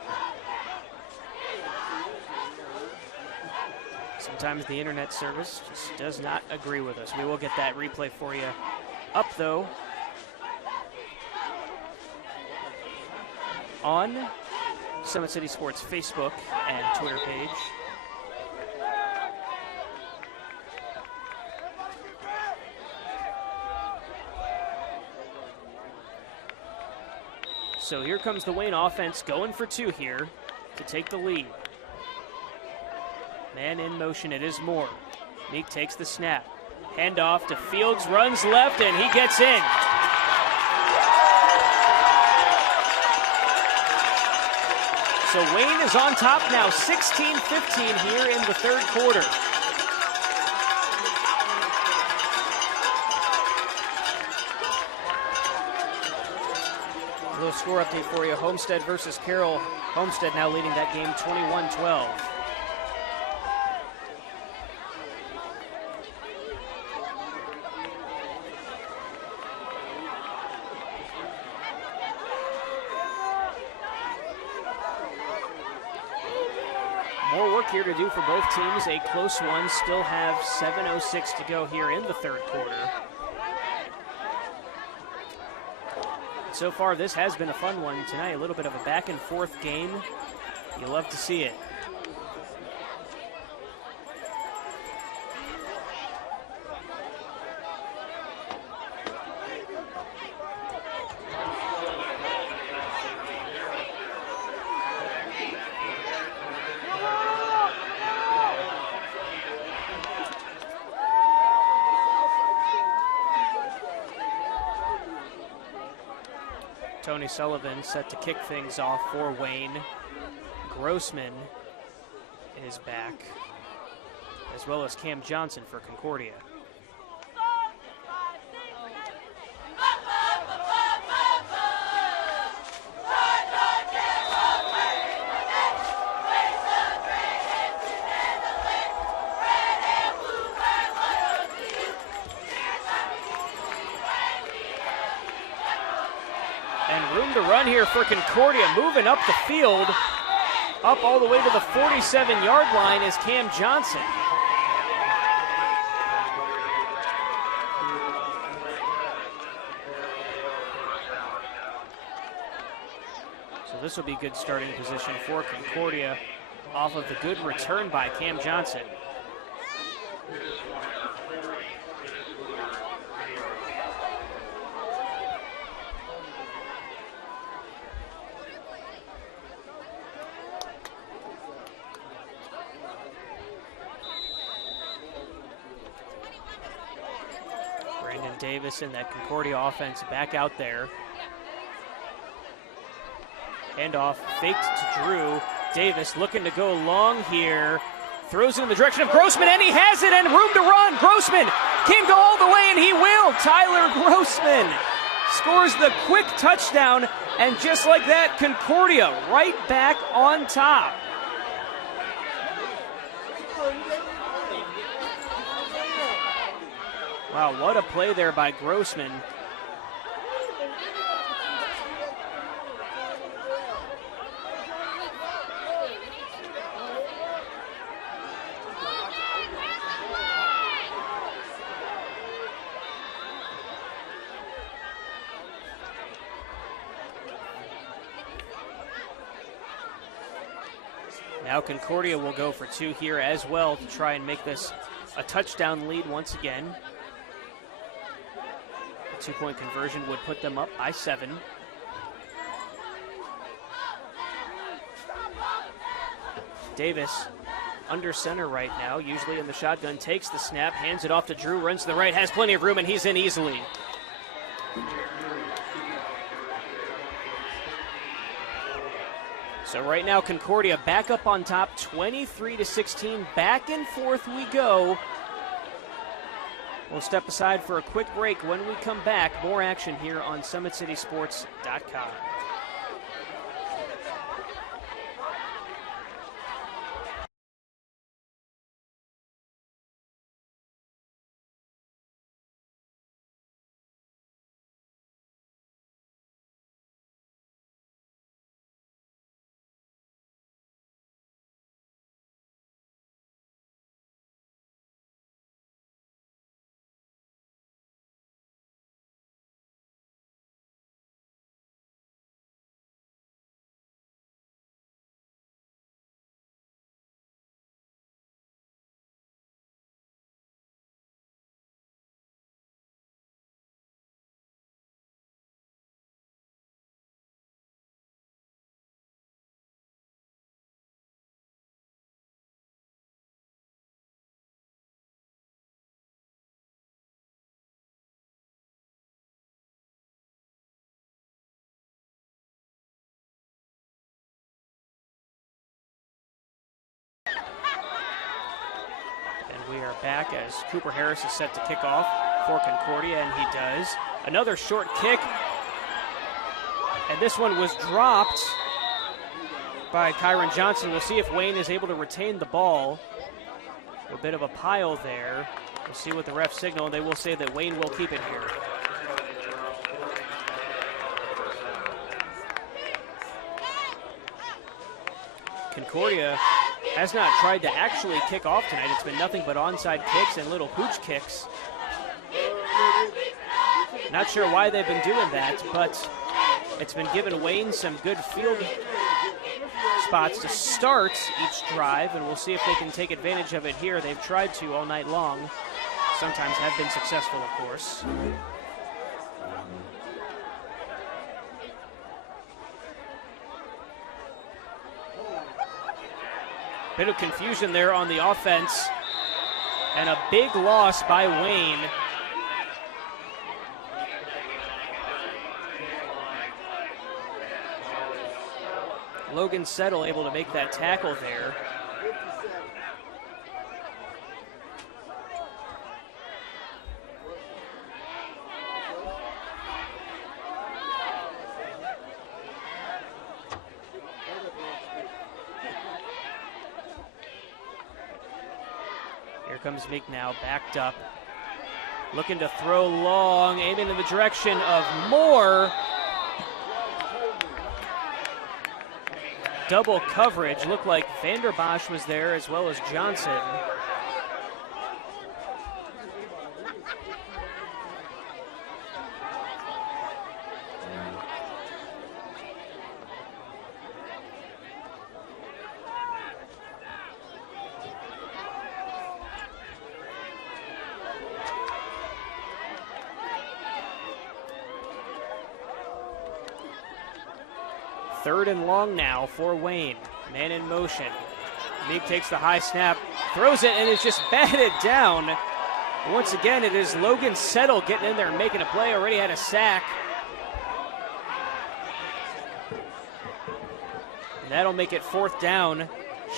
Sometimes the internet service just does not agree with us. We will get that replay for you up, though, on Summit City Sports Facebook and Twitter page. So here comes the Wayne offense going for 2 here to take the lead. Man in motion, it is Moore. Meek takes the snap. Handoff to Fields, runs left, and he gets in. So Wayne is on top now, 16-15 here in the third quarter. A little score update for you. Homestead versus Carroll. Homestead now leading that game 21-12. More work here to do for both teams. A close one. Still have 7:06 to go here in the third quarter. So far, this has been a fun one tonight. A little bit of a back and forth game. You love to see it. Tony Sullivan set to kick things off for Wayne. Grossman is back, as well as Cam Johnson for Concordia. To run here for Concordia, moving up the field, up all the way to the 47-yard line is Cam Johnson. So this will be good starting position for Concordia off of the good return by Cam Johnson. Davis in that Concordia offense back out there. Handoff faked to Drew. Davis looking to go long here. Throws it in the direction of Grossman, and he has it, and room to run. Grossman can go all the way, and he will. Tyler Grossman scores the quick touchdown, and just like that, Concordia right back on top. Wow, what a play there by Grossman. Now Concordia will go for 2 here as well to try and make this a touchdown lead once again. A 2-point conversion would put them up by 7. Davis under center right now, usually in the shotgun, takes the snap, hands it off to Drew, runs to the right, has plenty of room, and he's in easily. So right now, Concordia back up on top, 23-16. Back and forth we go. We'll step aside for a quick break. When we come back, more action here on SummitCitySports.com. We are back as Cooper Harris is set to kick off for Concordia, and he does. Another short kick, and this one was dropped by Kyron Johnson. We'll see if Wayne is able to retain the ball. A bit of a pile there. We'll see what the refs signal, and they will say that Wayne will keep it here. Concordia has not tried to actually kick off tonight. It's been nothing but onside kicks and little hooch kicks. Not sure why they've been doing that, but it's been giving Wayne some good field spots to start each drive, and we'll see if they can take advantage of it here. They've tried to all night long. Sometimes have been successful, of course. Bit of confusion there on the offense, and a big loss by Wayne. Logan Settle able to make that tackle there. Here comes Meek now, backed up. Looking to throw long, aiming in the direction of Moore. Double coverage. Looked like Vanderbosch was there as well as Johnson. Third and long now for Wayne. Man in motion. Meek takes the high snap, throws it, and is just batted down. Once again, it is Logan Settle getting in there and making a play. Already had a sack. And that'll make it 4th down.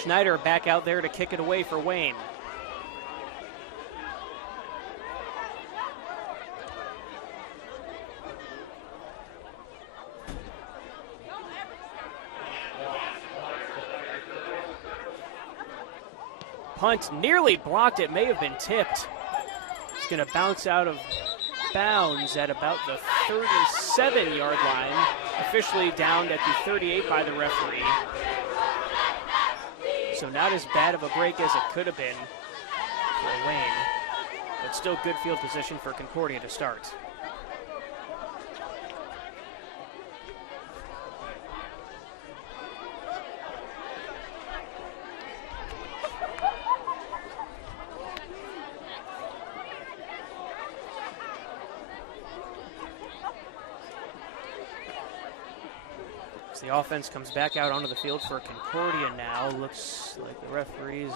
Schneider back out there to kick it away for Wayne. Punt nearly blocked. It may have been tipped. It's going to bounce out of bounds at about the 37-yard line. Officially downed at the 38 by the referee. So not as bad of a break as it could have been for Wayne. But still good field position for Concordia to start. As the offense comes back out onto the field for Concordia now, looks like the referees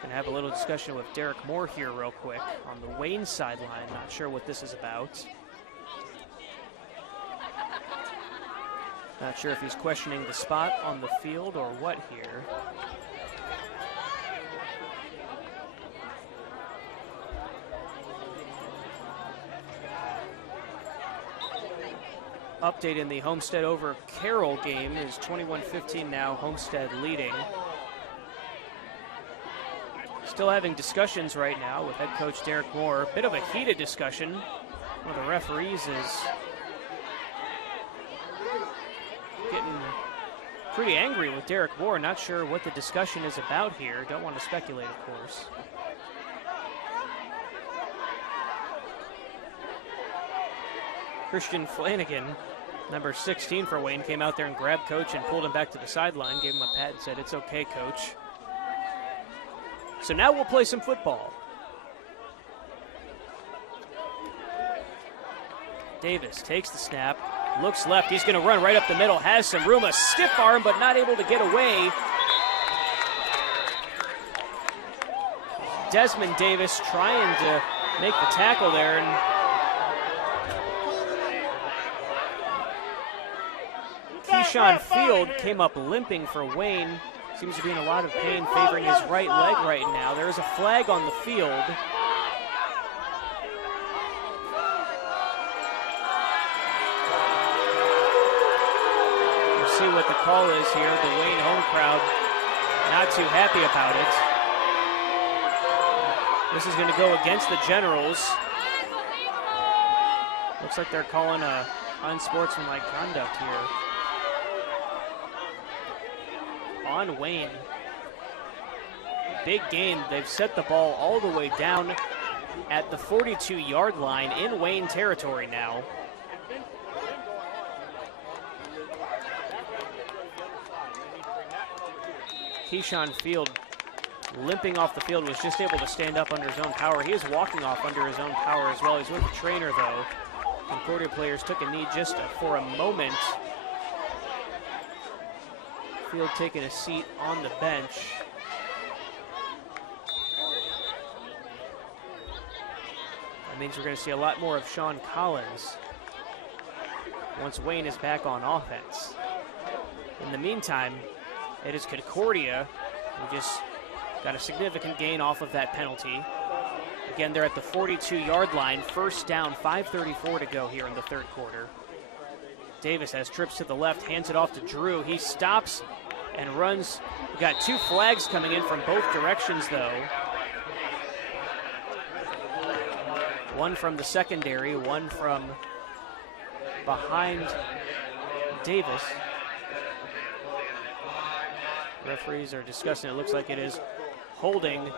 going to have a little discussion with Derek Moore here real quick on the Wayne sideline. Not sure what this is about. Not sure if he's questioning the spot on the field or what here. Update in the Homestead over Carroll game is 21-15 now, Homestead leading. Still having discussions right now with head coach Derek Moore. Bit of a heated discussion. One of the referees is getting pretty angry with Derek Moore. Not sure what the discussion is about here. Don't want to speculate, of course. Christian Flanagan, number 16 for Wayne, came out there and grabbed coach and pulled him back to the sideline, gave him a pat and said, "It's okay, coach." So now we'll play some football. Davis takes the snap, looks left. He's going to run right up the middle, has some room, a stiff arm, but not able to get away. Desmond Davis trying to make the tackle there, and Keyshawn Field came up limping for Wayne. Seems to be in a lot of pain, favoring his right leg right now. There is a flag on the field. We'll see what the call is here. The Wayne home crowd not too happy about it. This is going to go against the Generals. Looks like they're calling a unsportsmanlike conduct here on Wayne. Big gain. They've set the ball all the way down at the 42-yard line in Wayne territory now. Keyshawn Field limping off the field, was just able to stand up under his own power. He is walking off under his own power as well. He's with the trainer, though. Concordia players took a knee just for a moment. Field taking a seat on the bench. That means we're going to see a lot more of Sean Collins once Wayne is back on offense. In the meantime, it is Concordia who just got a significant gain off of that penalty. Again, they're at the 42-yard line. First down, 5:34 to go here in the third quarter. Davis has trips to the left, hands it off to Drew. He stops and runs. We've got two flags coming in from both directions, though. One from the secondary, one from behind Davis. Referees are discussing. It looks like it is holding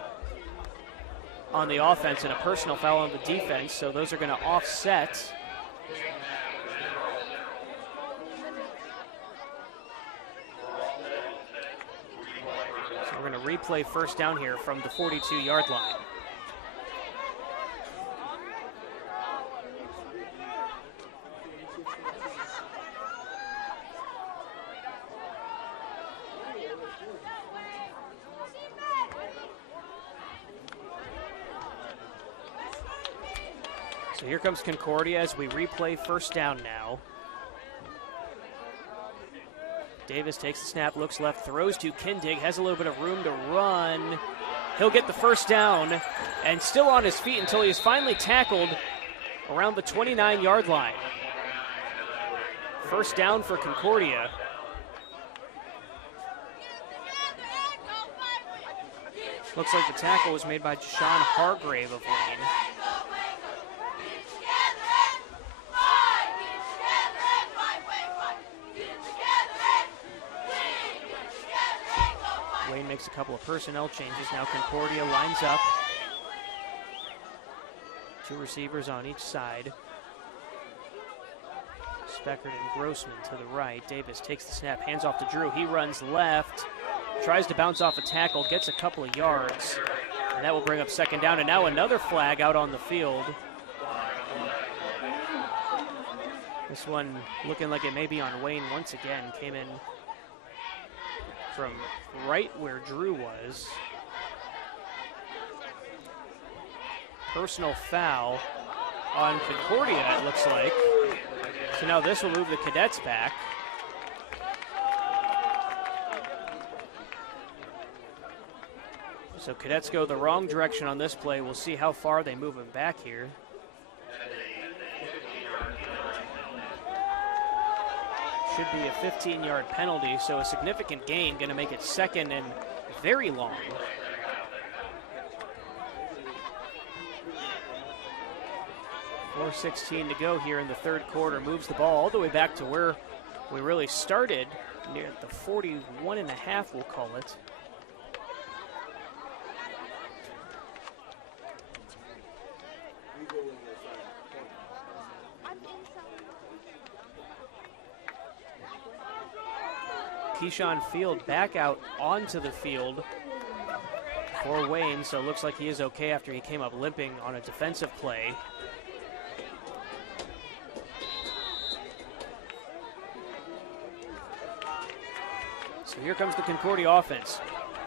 on the offense and a personal foul on the defense, so those are going to offset. So we're going to replay first down here from the 42-yard line. So here comes Concordia as we replay first down now. Davis takes the snap, looks left, throws to Kindig, has a little bit of room to run. He'll get the first down and still on his feet until he is finally tackled around the 29-yard line. First down for Concordia. Looks like the tackle was made by Sean Hargrave of Wayne. Wayne makes a couple of personnel changes. Now Concordia lines up. Two receivers on each side. Speckert and Grossman to the right. Davis takes the snap, hands off to Drew. He runs left, tries to bounce off a tackle, gets a couple of yards. And that will bring up second down. And now another flag out on the field. This one looking like it may be on Wayne once again. Came in from right where Drew was. Personal foul on Concordia, it looks like. So now this will move the Cadets back. So Cadets go the wrong direction on this play. We'll see how far they move him back here. Should be a 15-yard penalty, so a significant gain, going to make it second and very long. .4:16 to go here in the third quarter. Moves the ball all the way back to where we really started, near the 41.5, we'll call it. Keyshawn Field back out onto the field for Wayne, so it looks like he is okay after he came up limping on a defensive play. So here comes the Concordia offense.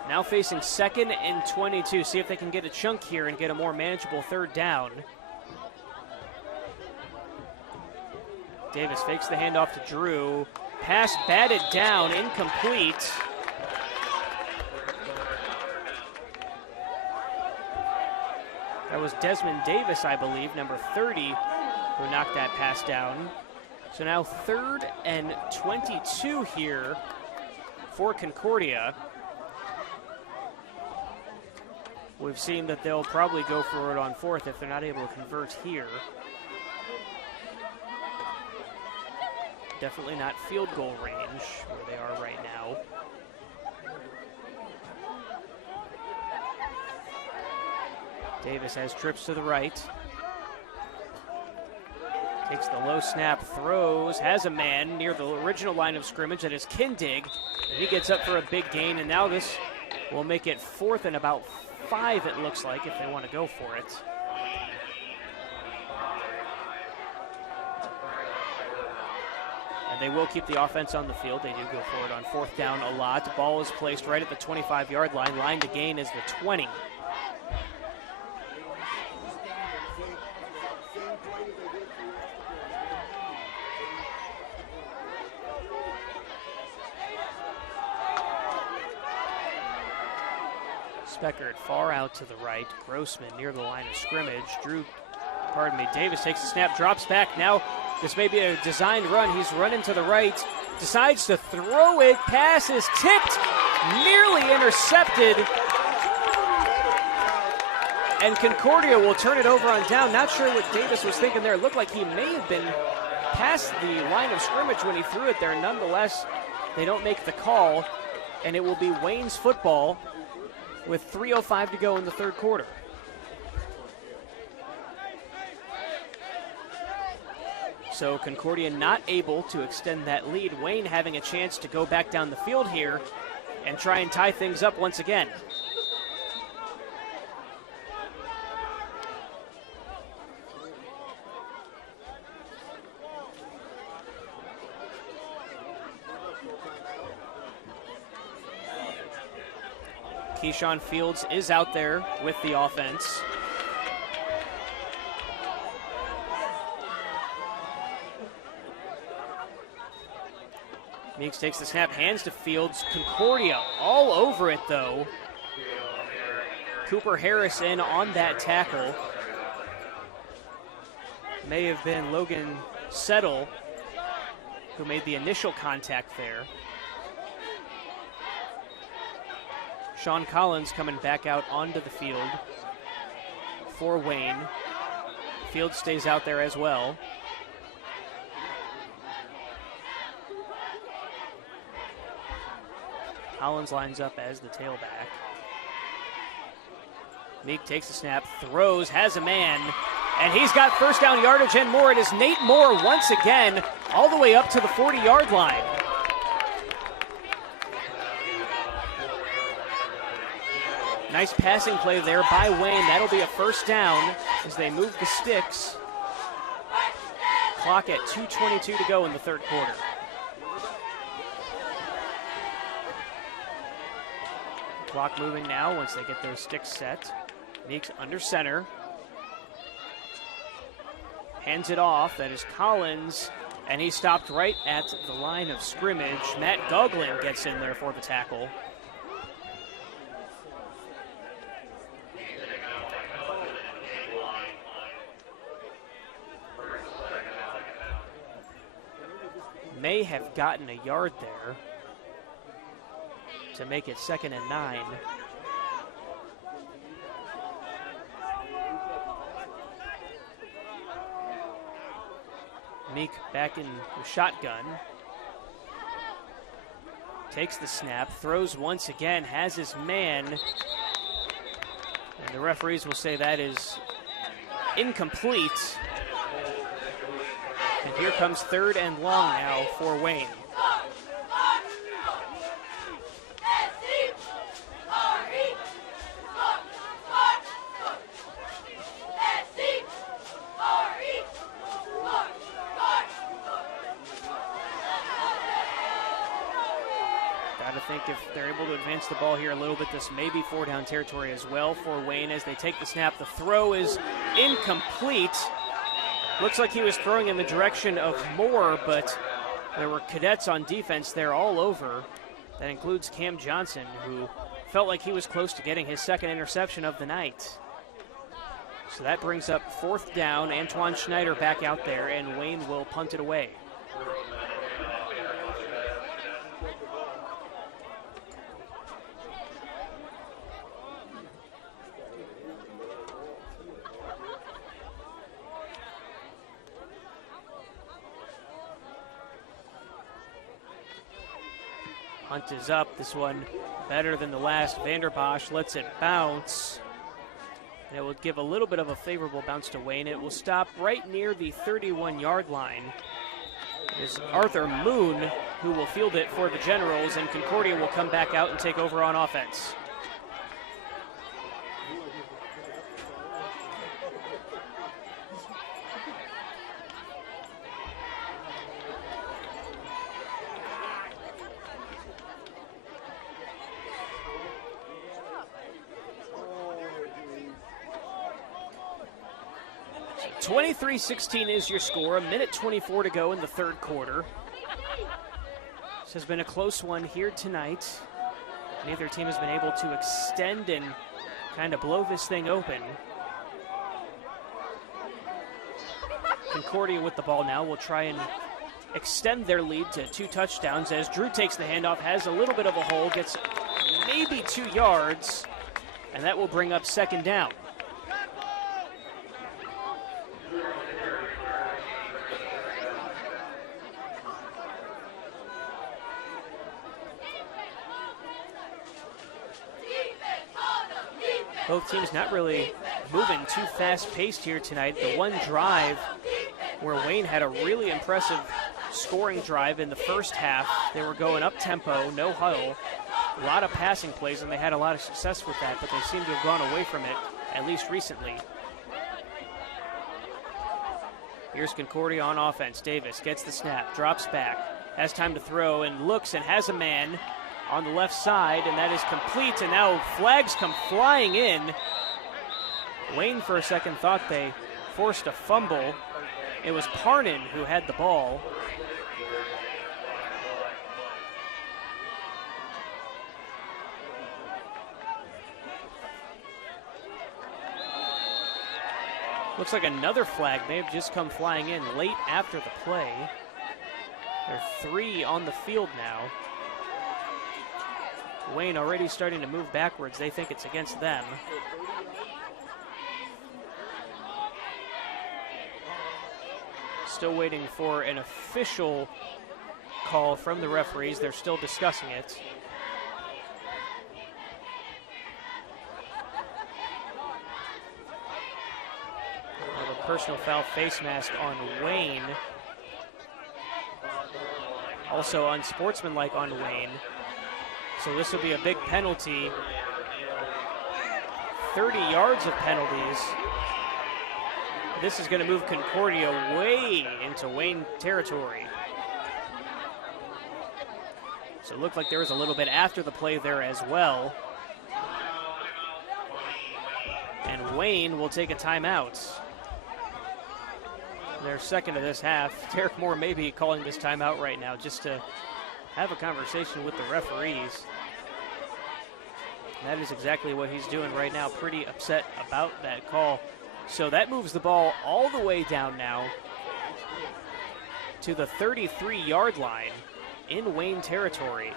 Now facing 2nd and 22. See if they can get a chunk here and get a more manageable third down. Davis fakes the handoff to Drew. Pass batted down, incomplete. That was Desmond Davis, I believe, number 30, who knocked that pass down. So now 3rd and 22 here for Concordia. We've seen that they'll probably go for it on 4th if they're not able to convert here. Definitely not field goal range where they are right now. Davis has trips to the right. Takes the low snap, throws, has a man near the original line of scrimmage. That is Kindig. And he gets up for a big gain, and now this will make it 4th and about 5, it looks like, if they want to go for it. And they will keep the offense on the field. They do go for it on 4th down a lot. The ball is placed right at the 25-yard line. Line to gain is the 20. Speckert far out to the right. Grossman near the line of scrimmage. Davis takes the snap, drops back. Now this may be a designed run. He's running to the right, decides to throw it. Pass is tipped, nearly intercepted. And Concordia will turn it over on down. Not sure what Davis was thinking there. It looked like he may have been past the line of scrimmage when he threw it there. Nonetheless, they don't make the call, and it will be Wayne's football with 3:05 to go in the third quarter. So Concordia not able to extend that lead. Wayne having a chance to go back down the field here and try and tie things up once again. Keyshawn Fields is out there with the offense. Meeks takes the snap, hands to Fields. Concordia all over it, though. Cooper Harris in on that tackle. May have been Logan Settle who made the initial contact there. Sean Collins coming back out onto the field for Wayne. Fields stays out there as well. Collins lines up as the tailback. Meek takes the snap, throws, has a man, and he's got first down yardage and more. It is Nate Moore once again, all the way up to the 40-yard line. Nice passing play there by Wayne. That'll be a first down as they move the sticks. clock at 2:22 to go in the third quarter. Clock moving now once they get those sticks set. Meeks under center. Hands it off. That is Collins, and he stopped right at the line of scrimmage. Matt Goglin gets in there for the tackle. May have gotten a yard there to make it 2nd and 9. Meek back in the shotgun. Takes the snap, throws once again, has his man. And the referees will say that is incomplete. And here comes 3rd and long now for Wayne. Gotta think if they're able to advance the ball here a little bit, this may be 4-down territory as well for Wayne as they take the snap. The throw is incomplete. Looks like he was throwing in the direction of Moore, but there were cadets on defense there all over. That includes Cam Johnson, who felt like he was close to getting his 2nd interception of the night. So that brings up 4th down. Antoine Schneider back out there, and Wayne will punt it away. Hunt is up. This one better than the last. Vanderbosch lets it bounce. And it will give a little bit of a favorable bounce to Wayne. It will stop right near the 31-yard line. It is Arthur Moon who will field it for the Generals, and Concordia will come back out and take over on offense. So 23-16 is your score. 1:24 to go in the third quarter. This has been a close one here tonight. Neither team has been able to extend and kind of blow this thing open. Concordia with the ball now will try and extend their lead to 2 touchdowns as Drew takes the handoff, has a little bit of a hole, gets maybe 2 yards, and that will bring up 2nd down. Both teams not really moving too fast-paced here tonight. The one drive where Wayne had a really impressive scoring drive in the first half. They were going up-tempo, no huddle, a lot of passing plays, and they had a lot of success with that, but they seem to have gone away from it, at least recently. Here's Concordia on offense. Davis gets the snap, drops back, has time to throw, and looks and has a man on the left side, and that is complete, and now flags come flying in. Wayne for a second thought they forced a fumble. It was Parnan who had the ball. Looks like another flag may have just come flying in late after the play. There are 3 on the field now. Wayne already starting to move backwards. They think it's against them. Still waiting for an official call from the referees. They're still discussing it. A personal foul face mask on Wayne. Also unsportsmanlike on Wayne. So this will be a big penalty. 30 yards of penalties. This is going to move Concordia way into Wayne territory. So it looked like there was a little bit after the play there as well. And Wayne will take a timeout. Their second of this half. Derek Moore may be calling this timeout right now just to have a conversation with the referees. And that is exactly what he's doing right now. Pretty upset about that call. So that moves the ball all the way down now to the 33-yard line in Wayne territory.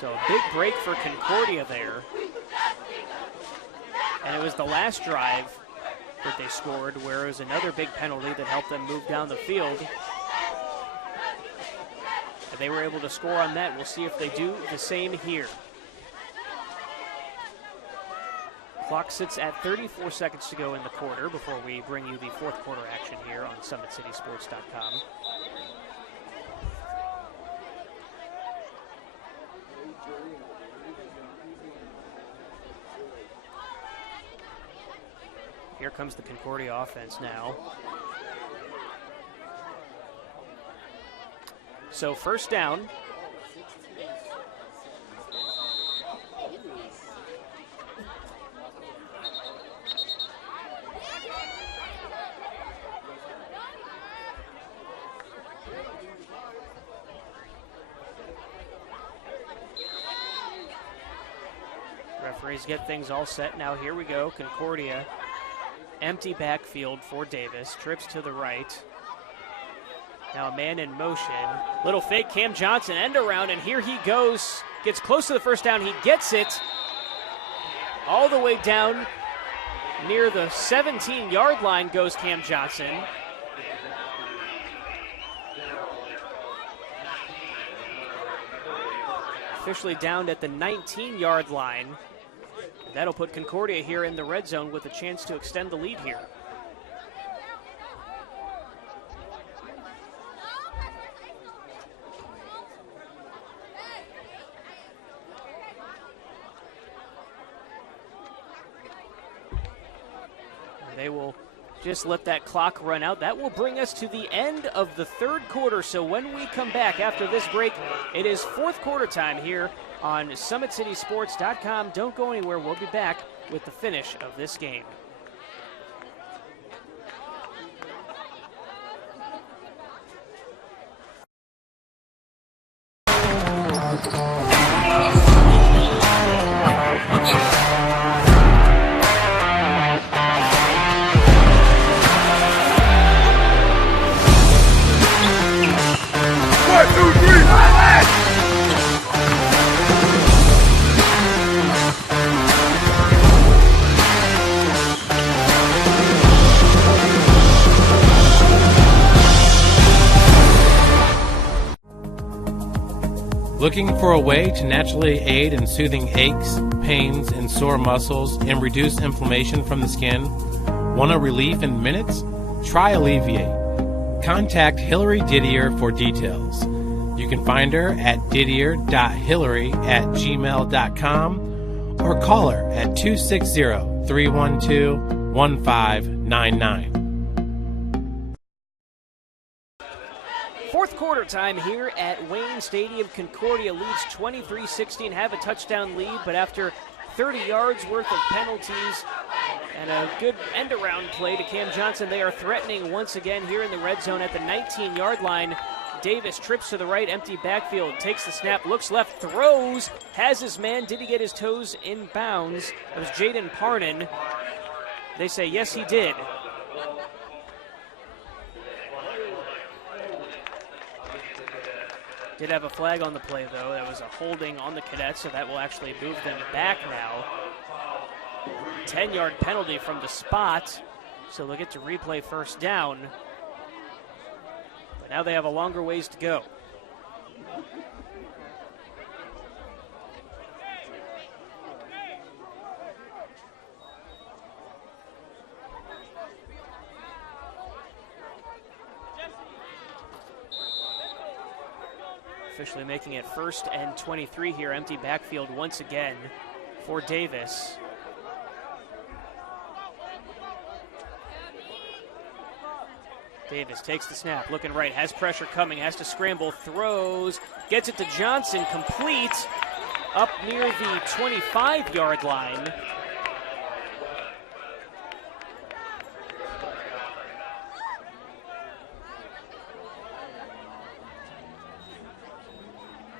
So a big break for Concordia there. And it was the last drive that they scored where it was another big penalty that helped them move down the field. And they were able to score on that. We'll see if they do the same here. Clock sits at 34 seconds to go in the quarter before we bring you the fourth quarter action here on SummitCitySports.com. Here comes the Concordia offense now. So first down. Referees get things all set. Now here we go. Concordia. Empty backfield for Davis. Trips to the right. Now a man in motion. Little fake. Cam Johnson end around, and here he goes. Gets close to the first down. He gets it all the way down near the 17-yard line goes Cam Johnson. Officially downed at the 19-yard line. That'll put Concordia here in the red zone with a chance to extend the lead here. They will just let that clock run out. That will bring us to the end of the third quarter. So when we come back after this break, it is fourth quarter time here on SummitCitySports.com. Don't go anywhere. We'll be back with the finish of this game. Looking for a way to naturally aid in soothing aches, pains, and sore muscles and reduce inflammation from the skin? Want a relief in minutes? Try Alleviate. Contact Hillary Didier for details. You can find her at didier.hillary@gmail.com or call her at 260-312-1599. Fourth quarter time here at Wayne Stadium. Concordia leads 23-16, have a touchdown lead, but after 30 yards worth of penalties and a good end-around play to Cam Johnson, they are threatening once again here in the red zone at the 19-yard line. Davis trips to the right, empty backfield, takes the snap, looks left, throws, has his man. Did he get his toes in bounds? It was Jaden Parnan. They say yes, he did. Did have a flag on the play, though. That was a holding on the Cadets, so that will actually move them back now. 10-yard penalty from the spot, so they'll get to replay first down. But now they have a longer ways to go. Officially making it 1st and 23 here. Empty backfield once again for Davis. Davis takes the snap, looking right, has pressure coming, has to scramble, throws, gets it to Johnson, complete, up near the 25-yard line.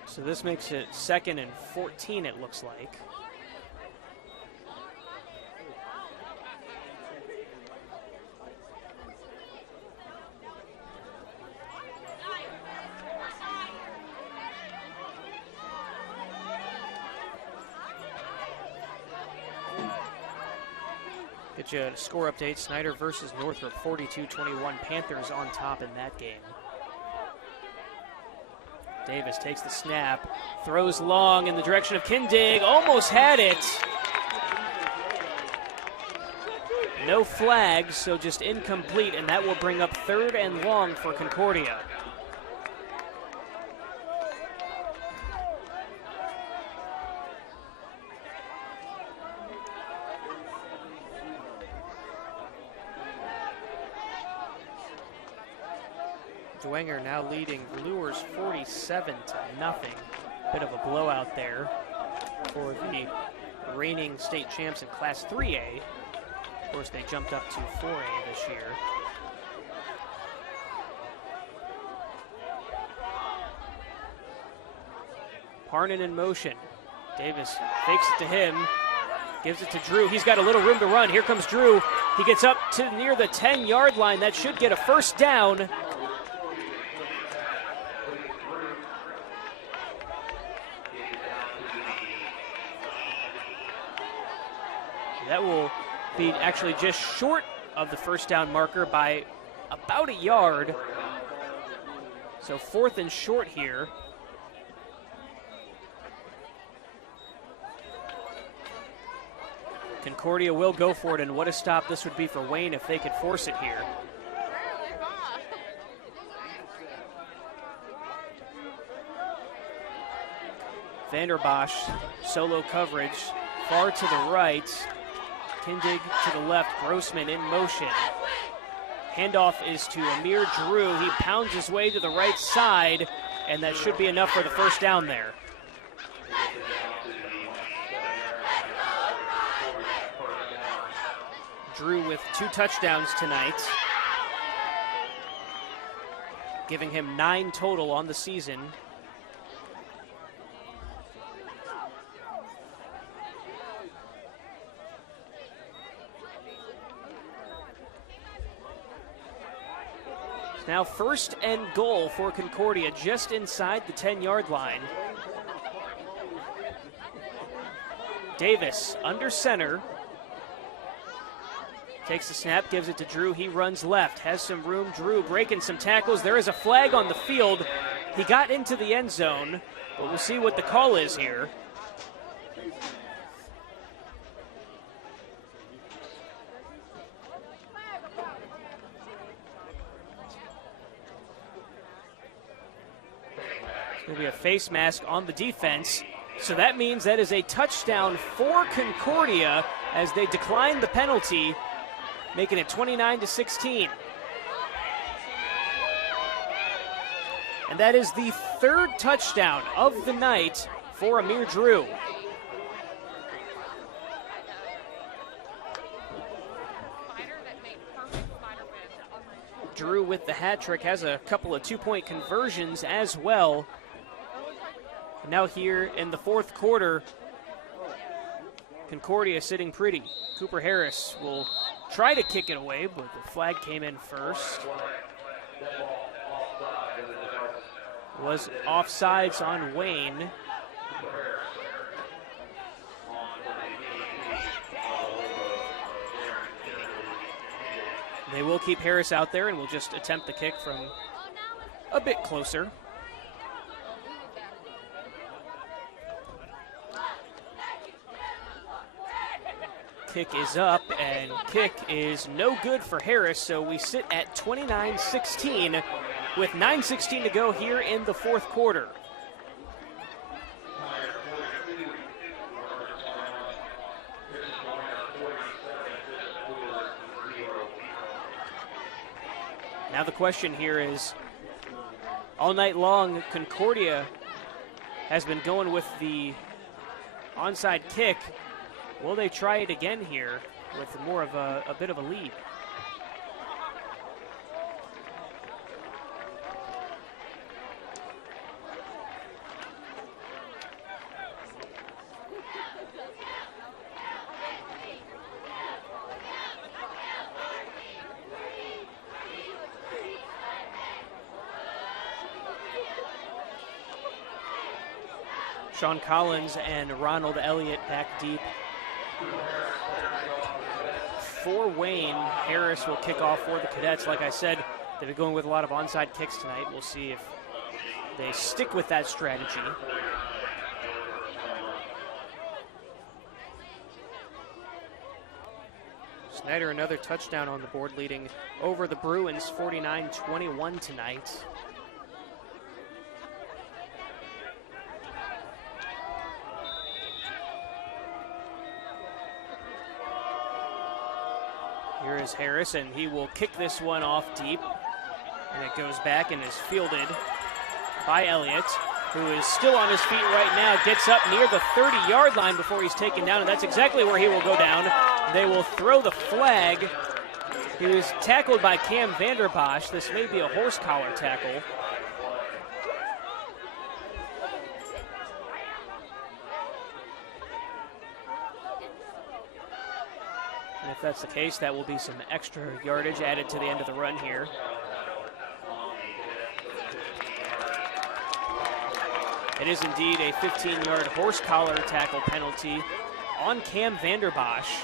So this makes it 2nd and 14, it looks like. Get you a score update. Snyder versus Northrop, 42-21. Panthers on top in that game. Davis takes the snap, throws long in the direction of Kindig, almost had it. No flags, so just incomplete, and that will bring up 3rd and long for Concordia. Dwenger now leading Lures 47-0. Bit of a blowout there for the reigning state champs in Class 3A. Of course, they jumped up to 4A this year. Parnan in motion. Davis fakes it to him, gives it to Drew. He's got a little room to run. Here comes Drew. He gets up to near the 10-yard line. That should get a first down. That will be actually just short of the first down marker by about a yard. So 4th and short here. Concordia will go for it, and what a stop this would be for Wayne if they could force it here. Vanderbosch, solo coverage, far to the right. Kindig to the left, Grossman in motion. Handoff is to Amir Drew. He pounds his way to the right side, and that should be enough for the first down there. Drew with 2 touchdowns tonight, giving him 9 total on the season. Now 1st and goal for Concordia, just inside the 10-yard line. Davis under center. Takes the snap, gives it to Drew. He runs left, has some room. Drew breaking some tackles. There is a flag on the field. He got into the end zone, but we'll see what the call is here. Will be a face mask on the defense. So that means that is a touchdown for Concordia as they decline the penalty, making it 29-16. And that is the 3rd touchdown of the night for Amir Drew. Drew with the hat trick has a couple of 2-point conversions as well. Now here in the 4th quarter, Concordia sitting pretty. Cooper Harris will try to kick it away, but the flag came in first. Was offsides on Wayne. They will keep Harris out there and will just attempt the kick from a bit closer. Kick is up, and kick is no good for Harris, so we sit at 29-16 with 9:16 to go here in the 4th quarter. Now the question here is, all night long, Concordia has been going with the onside kick. Will they try it again here with more of a bit of a lead? Sean Collins and Ronald Elliott back deep. For Wayne, Harris will kick off for the Cadets. Like I said, they've been going with a lot of onside kicks tonight. We'll see if they stick with that strategy. Snyder, another touchdown on the board, leading over the Bruins 49-21 tonight. Here is Harris, and he will kick this one off deep. And it goes back and is fielded by Elliott, who is still on his feet right now, gets up near the 30-yard line before he's taken down, and that's exactly where he will go down. They will throw the flag. He was tackled by Cam Vanderbosch. This may be a horse collar tackle. And if that's the case, that will be some extra yardage added to the end of the run here. It is indeed a 15-yard horse collar tackle penalty on Cam Vanderbosch.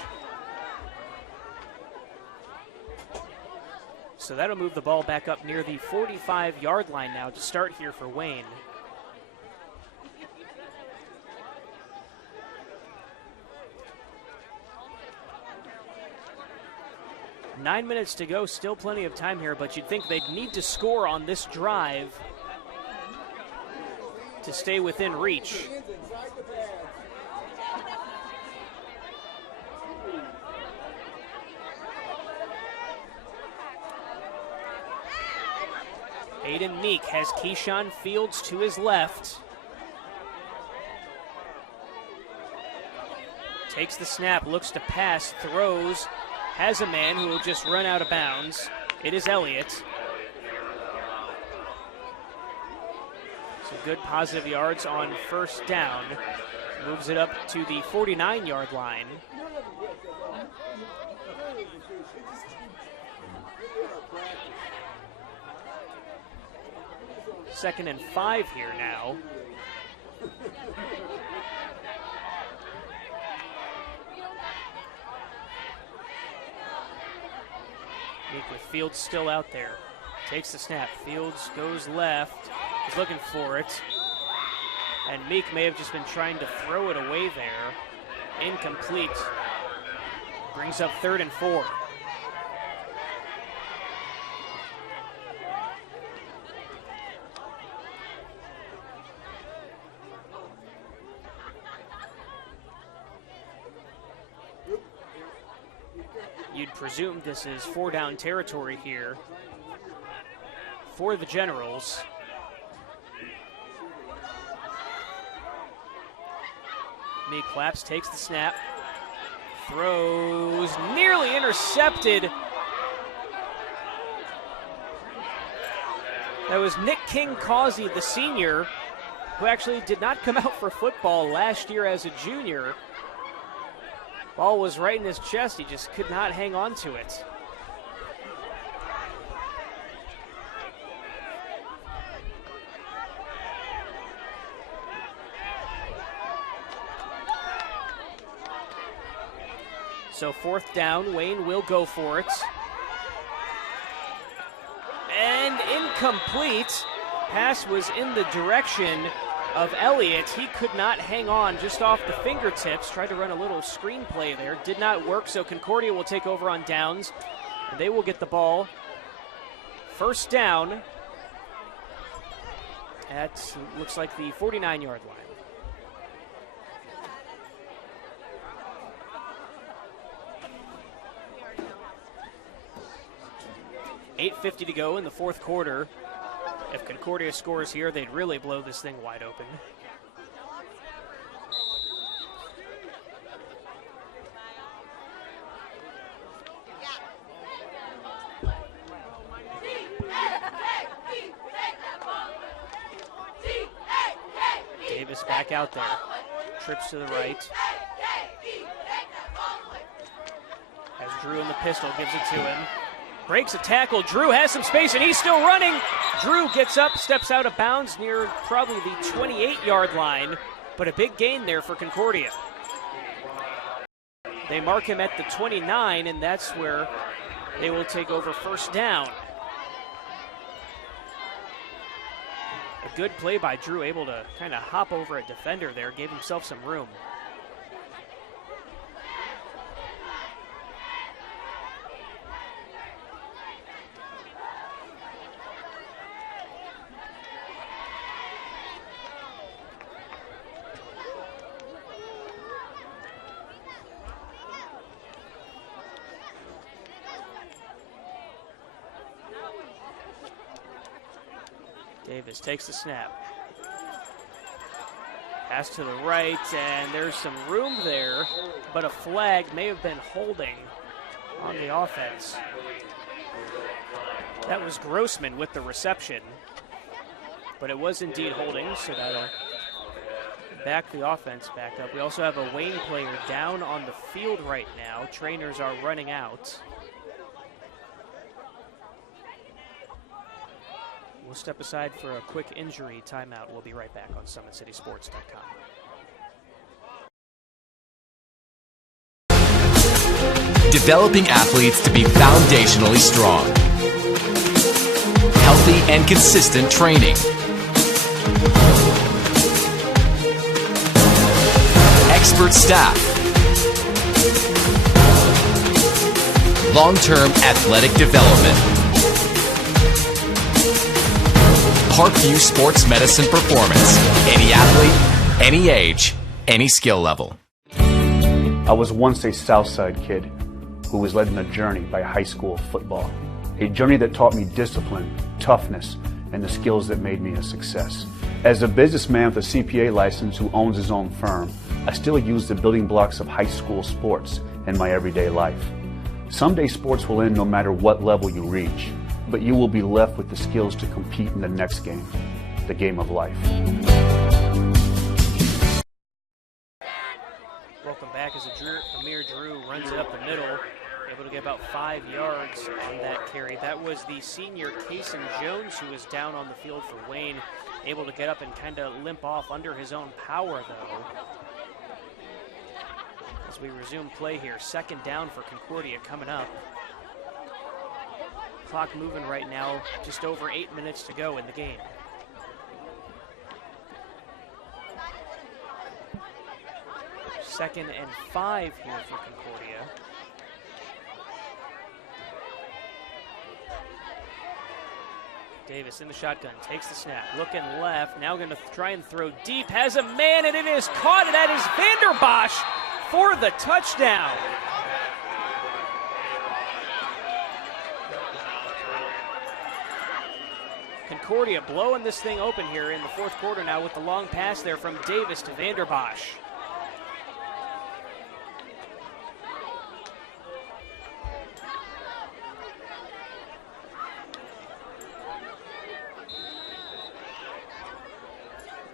So that'll move the ball back up near the 45-yard line now to start here for Wayne. Nine minutes to go, still plenty of time here, but you'd think they'd need to score on this drive to stay within reach. Aiden Meek has Keyshawn Fields to his left. Takes the snap, looks to pass, throws, has a man who will just run out of bounds. It is Elliott. So good positive yards on first down. Moves it up to the 49-yard line. Second and 5 here now. Meek with Fields still out there. Takes the snap. Fields goes left. He's looking for it. And Meek may have just been trying to throw it away there. Incomplete. Brings up 3rd and 4. You'd presume this is 4-down territory here for the Generals. Meek claps, takes the snap, throws, nearly intercepted. That was Nick King-Causey, the senior, who actually did not come out for football last year as a junior. Ball was right in his chest. He just could not hang on to it. So 4th down, Wayne will go for it. And incomplete. Pass was in the direction of Elliott. He could not hang on, just off the fingertips. Tried to run a little screen play there. Did not work, so Concordia will take over on downs. And they will get the ball. First down at, looks like, the 49-yard line. 8:50 to go in the fourth quarter. If Concordia scores here, they'd really blow this thing wide open. Davis back out there. Trips to the right. As Drew in the pistol gives it to him. Breaks a tackle. Drew has some space, and he's still running. Drew gets up, steps out of bounds near probably the 28-yard line, but a big gain there for Concordia. They mark him at the 29, and that's where they will take over first down. A good play by Drew, able to kind of hop over a defender there, gave himself some room. Davis takes the snap. Pass to the right, and there's some room there, but a flag may have been holding on the offense. That was Grossman with the reception, but it was indeed holding, so that'll back the offense back up. We also have a Wayne player down on the field right now. Trainers are running out. We'll step aside for a quick injury timeout. We'll be right back on SummitCitySports.com. Developing athletes to be foundationally strong. Healthy and consistent training. Expert staff. Long-term athletic development. Parkview Sports Medicine Performance. Any athlete, any age, any skill level. I was once a Southside kid who was led on a journey by high school football. A journey that taught me discipline, toughness, and the skills that made me a success. As a businessman with a CPA license who owns his own firm, I still use the building blocks of high school sports in my everyday life. Someday sports will end no matter what level you reach, but you will be left with the skills to compete in the next game, the game of life. Welcome back as Amir Drew runs it up the middle, able to get about 5 yards on that carry. That was the senior Kason Jones who was down on the field for Wayne, able to get up and kind of limp off under his own power though. As we resume play here, second down for Concordia coming up. Clock moving right now, just over 8 minutes to go in the game. Second and 5 here for Concordia. Davis in the shotgun, takes the snap, looking left, now going to try and throw deep, has a man, and it is caught, and that is Vanderbosch for the touchdown. Concordia blowing this thing open here in the fourth quarter now with the long pass there from Davis to Vanderbosch.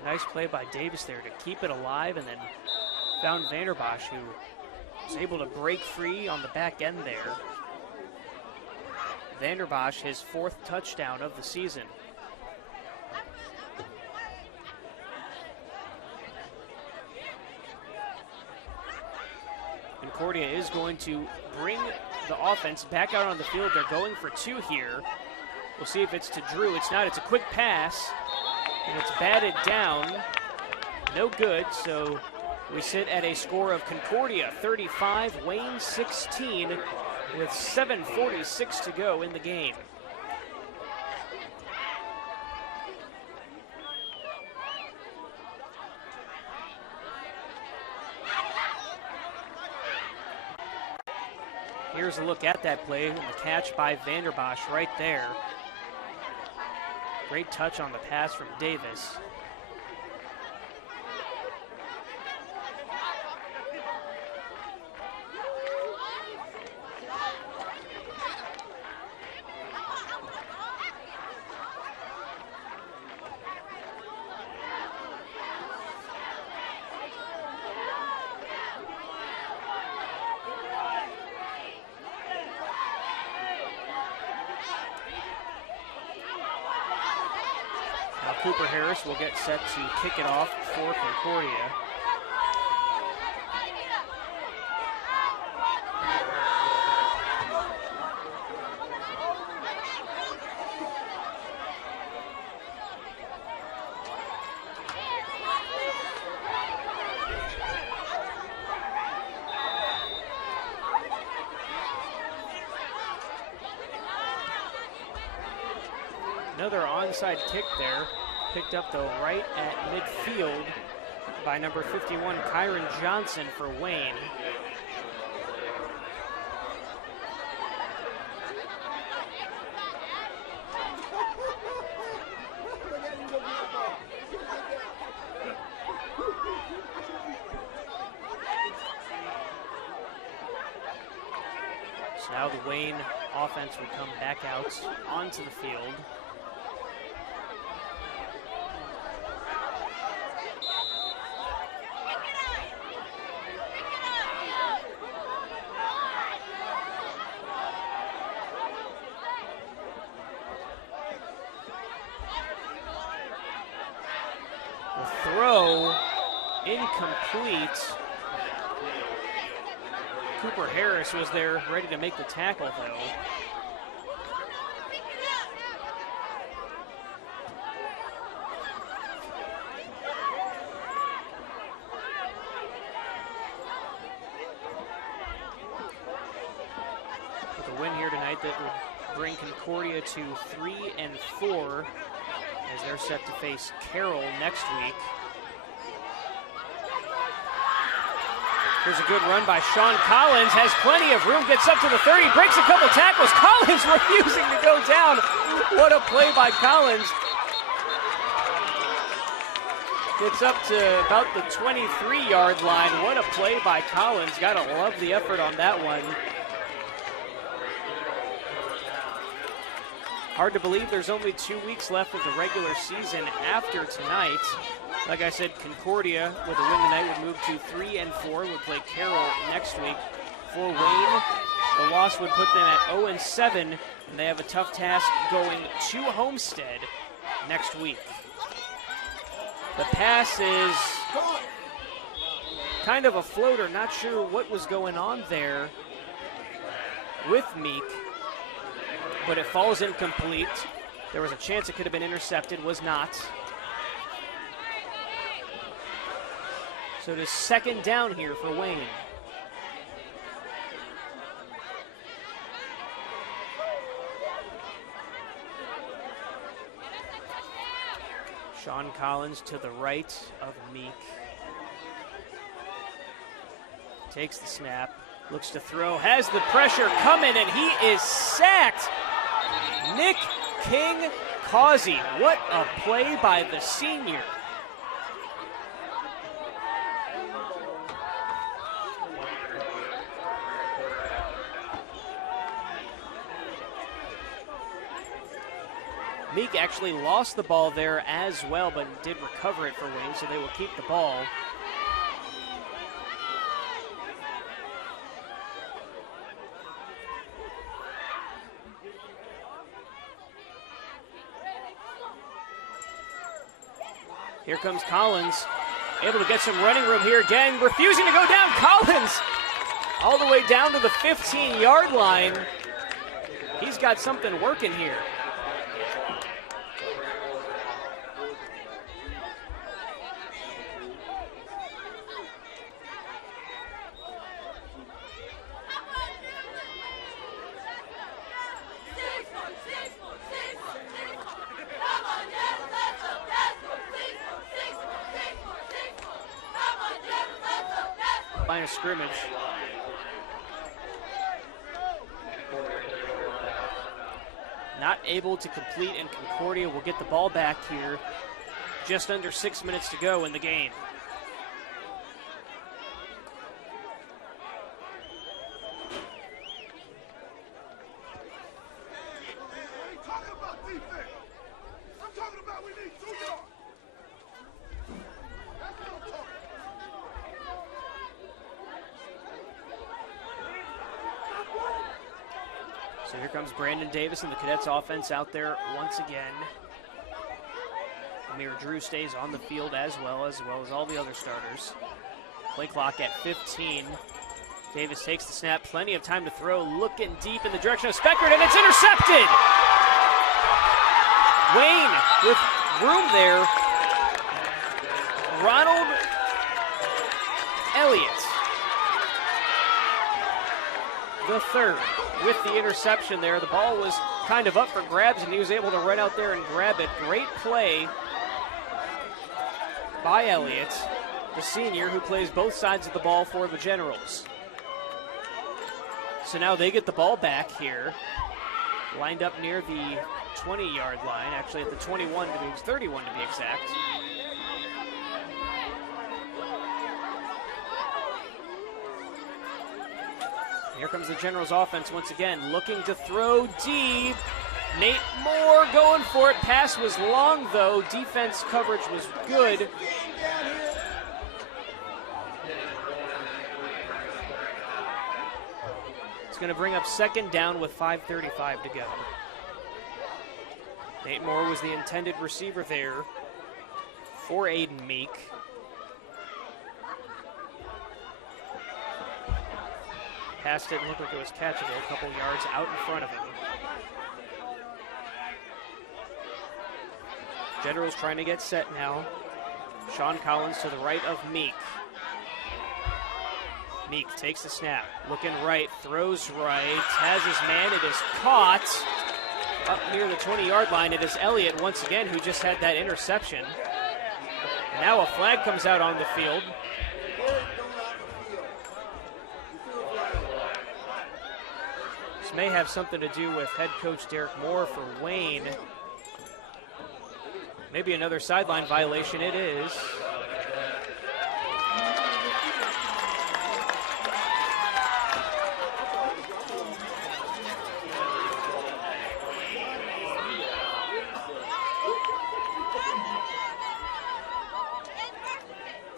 Nice play by Davis there to keep it alive, and then found Vanderbosch, who was able to break free on the back end there. Vanderbosch, his 4th touchdown of the season. Concordia is going to bring the offense back out on the field. They're going for 2 here. We'll see if it's to Drew. It's not. It's a quick pass, and it's batted down. No good, so we sit at a score of Concordia 35, Wayne 16, with 7:46 to go in the game. Here's a look at that play, and the catch by Vanderbosch right there. Great touch on the pass from Davis. Cooper Harris will get set to kick it off for Concordia. Another onside kick there. Picked up, though, right at midfield by number 51, Kyron Johnson for Wayne. So now the Wayne offense would come back out onto the field. Throw incomplete. Cooper Harris was there ready to make the tackle, though. With a win here tonight that will bring Concordia to 3-4 as they're set to face Carroll next week. Here's a good run by Sean Collins, has plenty of room, gets up to the 30, breaks a couple tackles. Collins refusing to go down. What a play by Collins. Gets up to about the 23-yard line. What a play by Collins. Gotta love the effort on that one. Hard to believe there's only 2 weeks left of the regular season after tonight. Like I said, Concordia, with a win tonight, would move to 3-4, would play Carroll next week. For Wayne, the loss would put them at 0-7, and they have a tough task going to Homestead next week. The pass is kind of a floater, not sure what was going on there with Meek, but it falls incomplete. There was a chance it could have been intercepted, was not. So it is second down here for Wayne. Sean Collins to the right of Meek. Takes the snap, looks to throw, has the pressure coming, and he is sacked. Nick King Causey. What a play by the senior. Meek actually lost the ball there as well, but did recover it for Wayne, so they will keep the ball. Here comes Collins, able to get some running room here again, refusing to go down. Collins all the way down to the 15-yard line. He's got something working here. Line of scrimmage. not able to complete, and Concordia will get the ball back here. Just under 6 minutes to go in the game. So here comes Brandon Davis and the Cadets offense out there once again. Amir Drew stays on the field as well as all the other starters. Play clock at 15. Davis takes the snap, plenty of time to throw, looking deep in the direction of Speckert, and it's intercepted! Wayne with room there. Ronald Elliott, the third, with the interception there. The ball was kind of up for grabs, and he was able to run out there and grab it. Great play by Elliott, the senior who plays both sides of the ball for the Generals. So now they get the ball back here, lined up near the 20-yard line, actually at the 31 to be 31 to be exact. Here comes the Generals offense once again, looking to throw deep. Nate Moore going for it. Pass was long, though. Defense coverage was good. It's going to bring up second down with 5:35 to go. Nate Moore was the intended receiver there for Aiden Meek. Pass didn't look like it was catchable, a couple yards out in front of him. Generals trying to get set now. Sean Collins to the right of Meek. Meek takes the snap, looking right, throws right, has his man, it is caught. Up near the 20-yard line, it is Elliott once again who just had that interception. And now a flag comes out on the field. This may have something to do with head coach Derek Moore for Wayne. Maybe another sideline violation. It is.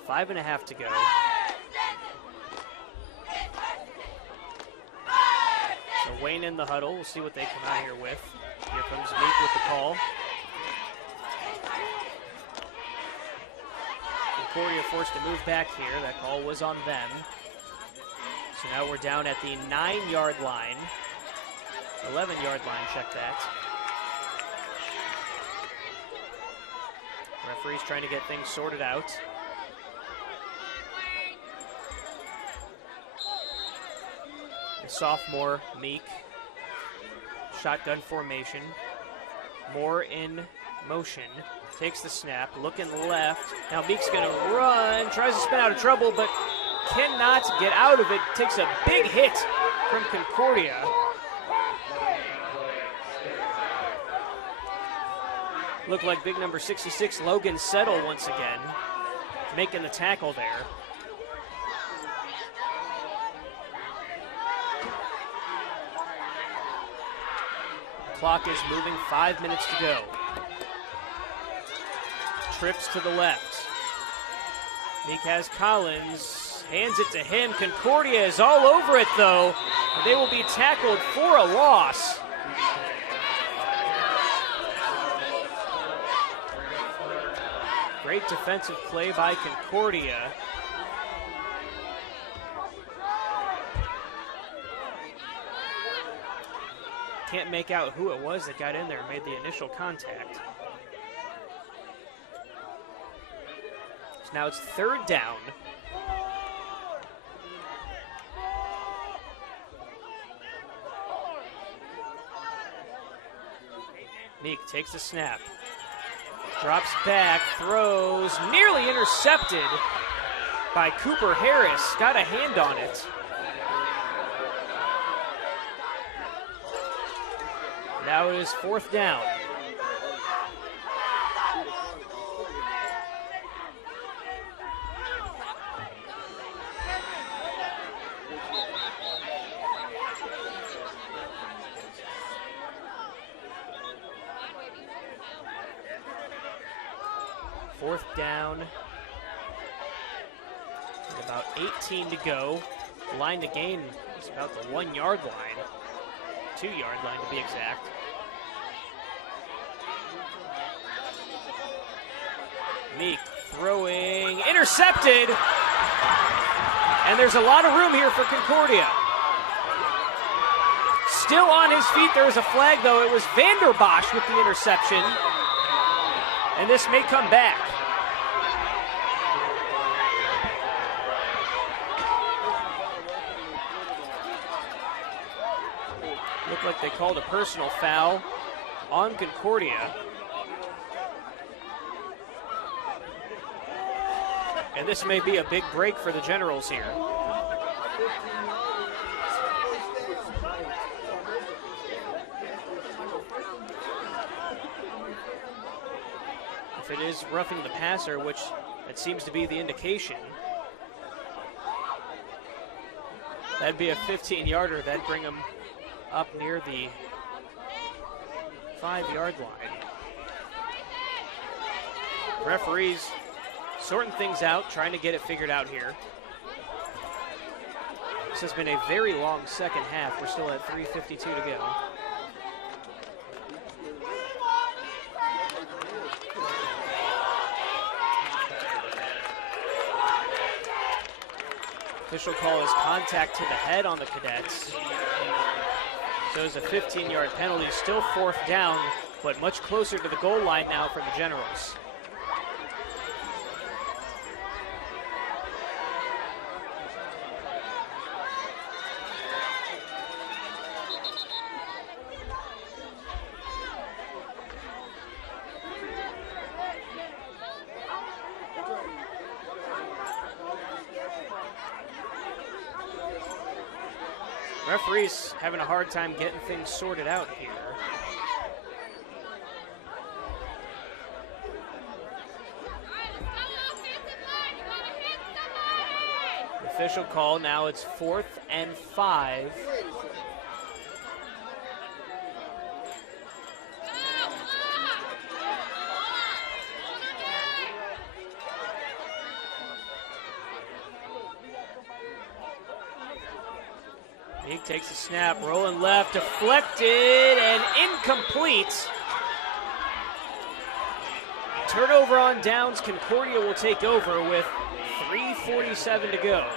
Five and a half to go. So Wayne in the huddle. We'll see what they come out here with. Here comes Meek with the call. Concordia forced to move back here. That call was on them. So now we're down at the 9-yard line. 11-yard line, check that. Referee's trying to get things sorted out. The sophomore, Meek. Shotgun formation. Moore in motion. Takes the snap, looking left. Now Meek's going to run, tries to spin out of trouble, but cannot get out of it. Takes a big hit from Concordia. Looked like big number 66, Logan Settle once again, making the tackle there. The clock is moving, 5 minutes to go. Trips to the left. Meek has Collins, hands it to him. Concordia is all over it, though. And they will be tackled for a loss. Great defensive play by Concordia. Can't make out who it was that got in there and made the initial contact. So now it's third down. Meek takes the snap. Drops back, throws, nearly intercepted by Cooper Harris. Got a hand on it. Now it is 4th down. Fourth down. With about 18 to go. The line to gain is about the 1 yard line. 2 yard line to be exact. Meek throwing, intercepted. And there's a lot of room here for Concordia. Still on his feet, there was a flag though. It was Vanderbosch with the interception. And this may come back. Looked like they called a personal foul on Concordia. And this may be a big break for the Generals here. If it is roughing the passer, which it seems to be the indication, that'd be a 15-yarder. That'd bring him up near the 5-yard line. Referees sorting things out, trying to get it figured out here. This has been a very long second half. We're still at 3:52 to go. Official call is contact to the head on the Cadets. So it's a 15-yard penalty, still 4th down, but much closer to the goal line now for the Generals. Referees having a hard time getting things sorted out here. Official call, now it's 4th and 5. Meek takes a snap, rolling left, deflected, and incomplete. Turnover on downs. Concordia will take over with 3:47 to go.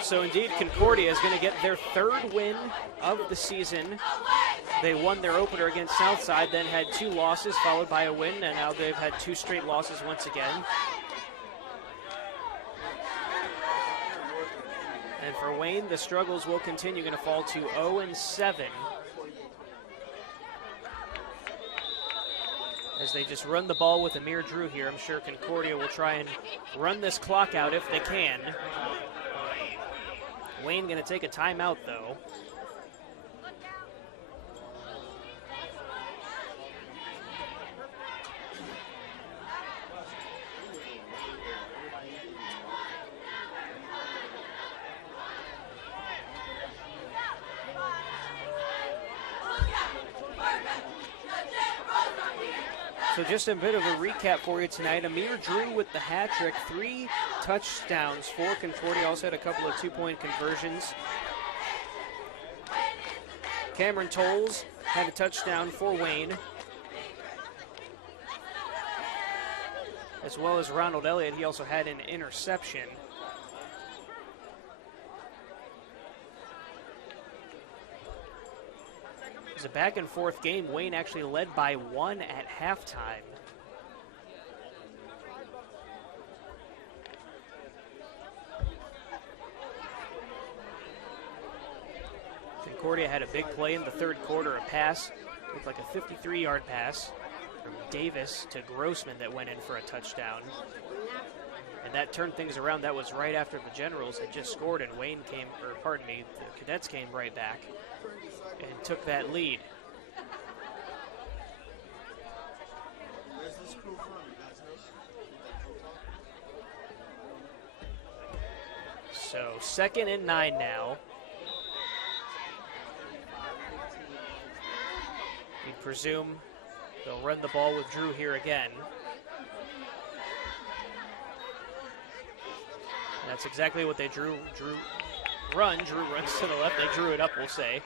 So indeed, Concordia is going to get their 3rd win of the season. They won their opener against Southside, then had 2 losses followed by a win, and now they've had 2 straight losses once again. And for Wayne, the struggles will continue, going to fall to 0-7. As they just run the ball with Amir Drew here. I'm sure Concordia will try and run this clock out if they can. Wayne going to take a timeout, though. So just a bit of a recap for you tonight. Amir Drew with the hat trick, 3 touchdowns for Concordia. Also had a couple of 2-point conversions. Cameron Tolles had a touchdown for Wayne, as well as Ronald Elliott. He also had an interception. It was a back-and-forth game. Wayne actually led by 1 at halftime. Concordia had a big play in the third quarter, a pass, looked like a 53-yard pass from Davis to Grossman that went in for a touchdown. And that turned things around. That was right after the Generals had just scored, and the Cadets came right back and took that lead. So 2nd and 9 now. We presume they'll run the ball with Drew here again. And that's exactly what they Drew runs to the left. They drew it up, we'll say.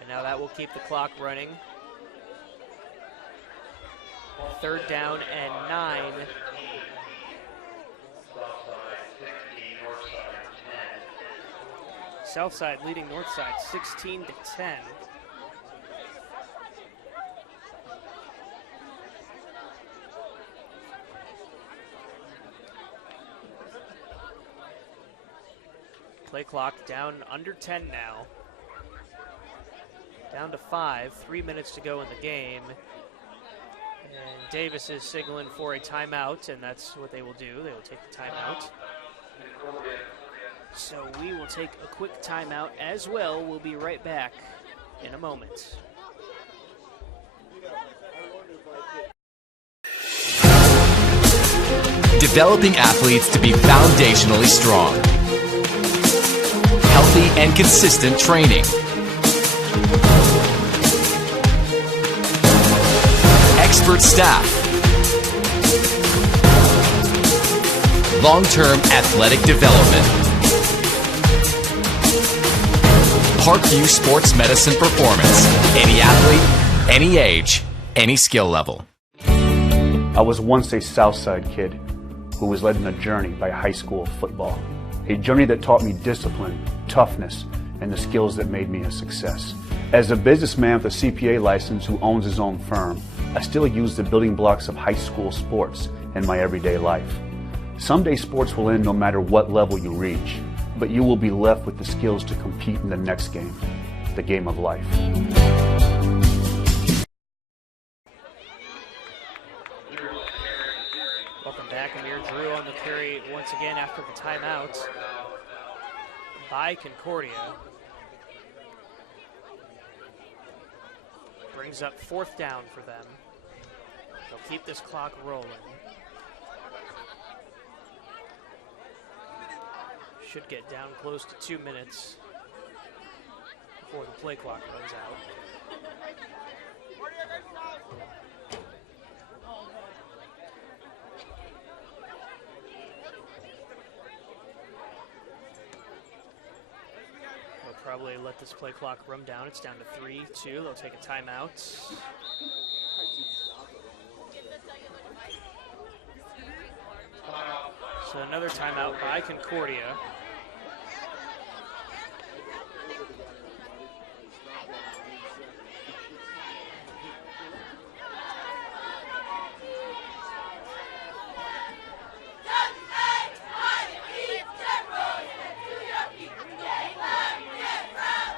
And now that will keep the clock running. 3rd down and 9. Southside leading Northside 16-10. Play clock down under 10 now. Down to 5, 3 minutes to go in the game. And Davis is signaling for a timeout, and that's what they will do. They will take the timeout. So we will take a quick timeout as well. We'll be right back in a moment. Developing athletes to be foundationally strong. Healthy and consistent training. Expert staff. Long-term athletic development. Parkview Sports Medicine Performance. Any athlete, any age, any skill level. I was once a Southside kid who was led on a journey by high school football. A journey that taught me discipline, toughness, and the skills that made me a success. As a businessman with a CPA license who owns his own firm, I still use the building blocks of high school sports in my everyday life. Someday sports will end no matter what level you reach, but you will be left with the skills to compete in the next game, the game of life. Welcome back. Amir Drew on the carry once again after the timeout by Concordia. Brings up 4th down for them. They'll keep this clock rolling. Should get down close to 2 minutes before the play clock runs out. They'll probably let this play clock run down. It's down to 3-2. They'll take a timeout. So another timeout by Concordia.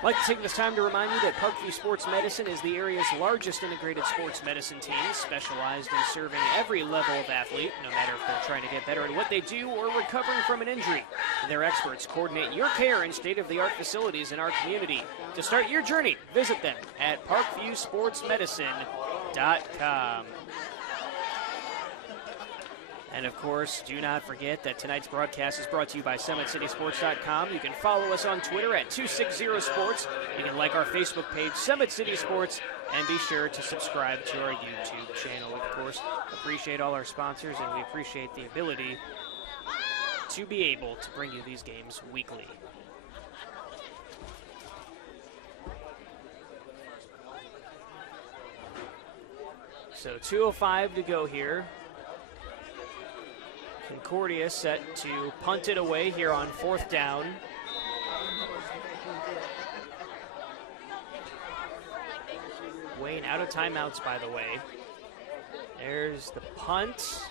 I'd like to take this time to remind you that Parkview Sports Medicine is the area's largest integrated sports medicine team, specialized in serving every level of athlete, no matter if they're trying to get better at what they do or recovering from an injury. Their experts coordinate your care in state-of-the-art facilities in our community. To start your journey, visit them at parkviewsportsmedicine.com. And of course, do not forget that tonight's broadcast is brought to you by SummitCitySports.com. You can follow us on Twitter at 260sports. You can like our Facebook page, Summit City Sports, and be sure to subscribe to our YouTube channel. We, of course, appreciate all our sponsors, and we appreciate the ability to be able to bring you these games weekly. So 2:05 to go here. Concordia set to punt it away here on 4th down. Wayne out of timeouts, by the way. There's the punt.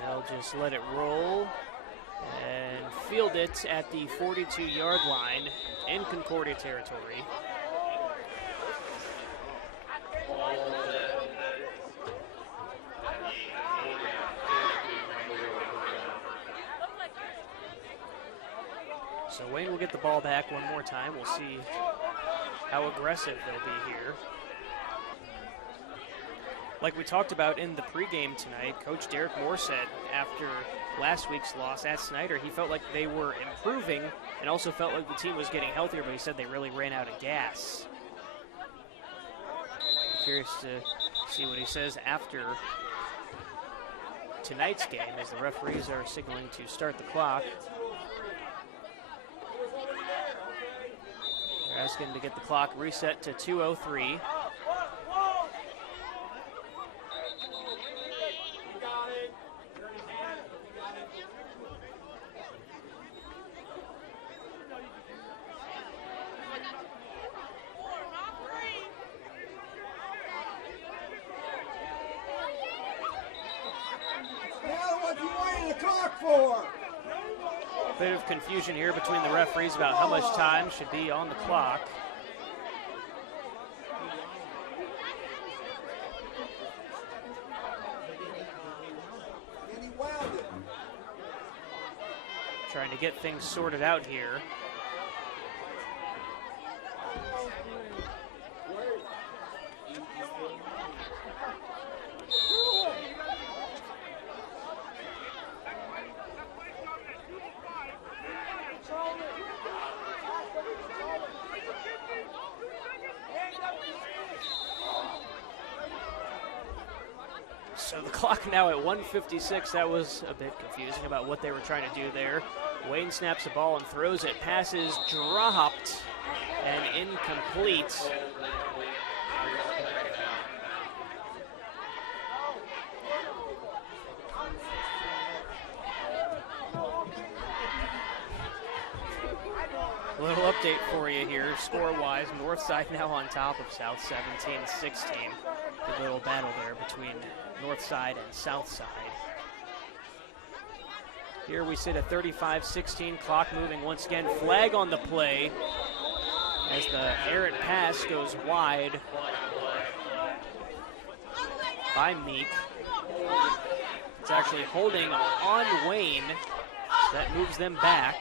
They'll just let it roll and field it at the 42-yard line in Concordia territory. So Wayne will get the ball back one more time. We'll see how aggressive they'll be here. Like we talked about in the pregame tonight, Coach Derek Moore said after last week's loss at Snyder, he felt like they were improving and also felt like the team was getting healthier, but he said they really ran out of gas. Curious to see what he says after tonight's game as the referees are signaling to start the clock. They're asking to get the clock reset to 2:03. Bit of confusion here between the referees about how much time should be on the clock. Trying to get things sorted out here. So the clock now at 1:56. That was a bit confusing about what they were trying to do there. Wayne snaps the ball and throws it. Passes dropped and incomplete. A little update for you here, score-wise. Northside now on top of South 17-16. Good little battle there between Northside and Southside. Here we sit at 35-16, clock moving once again. Flag on the play as the errant pass goes wide by Meek. It's actually holding on Wayne. That moves them back.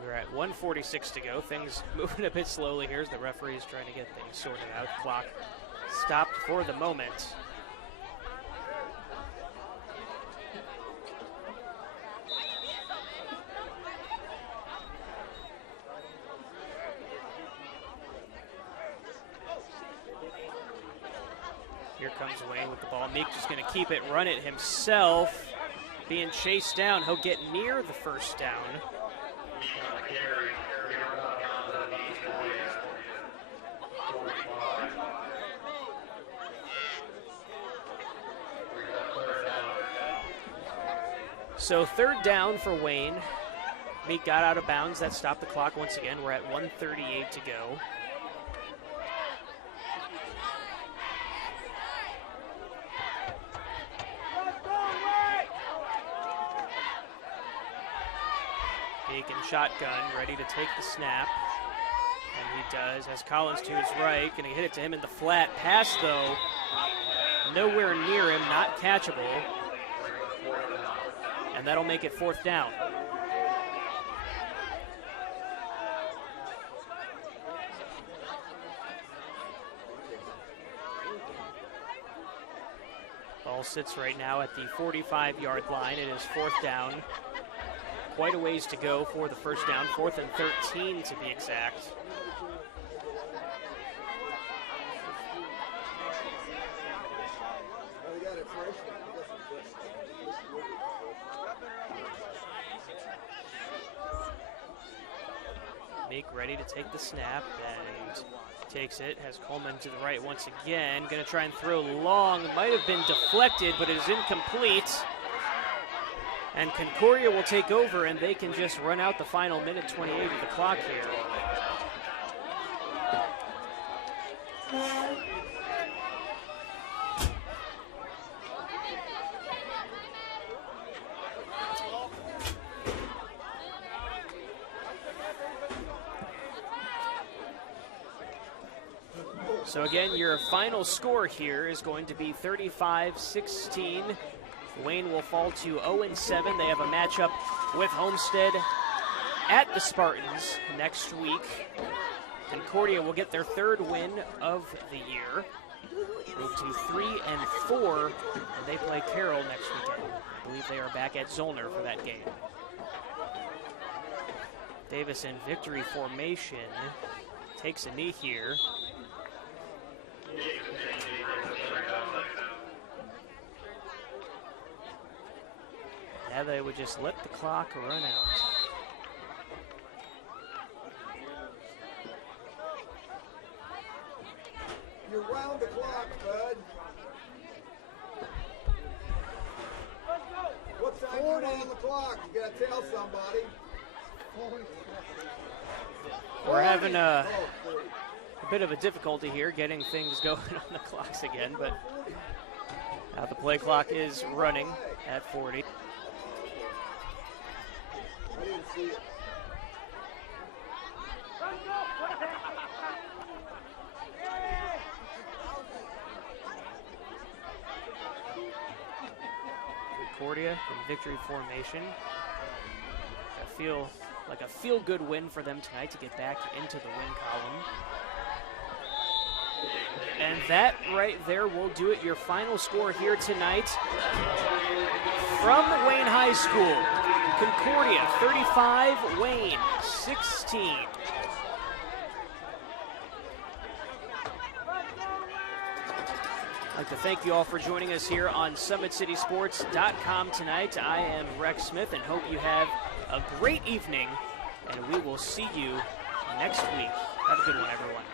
We're at 1:46 to go. Things moving a bit slowly here as the referee is trying to get things sorted out. Clock stopped for the moment. Here comes Wayne with the ball. Meek just going to keep it, run it himself. Being chased down. He'll get near the first down. So third down for Wayne. Meek got out of bounds. That stopped the clock once again. We're at 1:38 to go. Meek in shotgun, ready to take the snap. And he does, has Collins to his right. Going to hit it to him in the flat. Pass, though, nowhere near him, not catchable. And that'll make it fourth down. Ball sits right now at the 45-yard line. It is fourth down. Quite a ways to go for the first down. 4th and 13 to be exact. fake, ready to take the snap, and takes it. Has Coleman to the right once again. Going to try and throw long. Might have been deflected, but it is incomplete. And Concordia will take over, and they can just run out the final minute 28 of the clock here. So again, your final score here is going to be 35-16. Wayne will fall to 0-7. They have a matchup with Homestead at the Spartans next week. Concordia will get their third win of the year. Move to 3-4, and they play Carroll next weekend. I believe they are back at Zollner for that game. Davis in victory formation. Takes a knee here. Now they would just let the clock run out. You're round the clock, bud. What's that on the clock? You gotta tell somebody. We're having a bit of a difficulty here getting things going on the clocks again, but now the play clock is running at 40. I didn't see it. Concordia in victory formation. I feel like a feel-good win for them tonight to get back into the win column. And that right there will do it. Your final score here tonight from Wayne High School. Concordia 35, Wayne 16. I'd like to thank you all for joining us here on SummitCitySports.com tonight. I am Rex Smith and hope you have a great evening, and we will see you next week. Have a good one, everyone.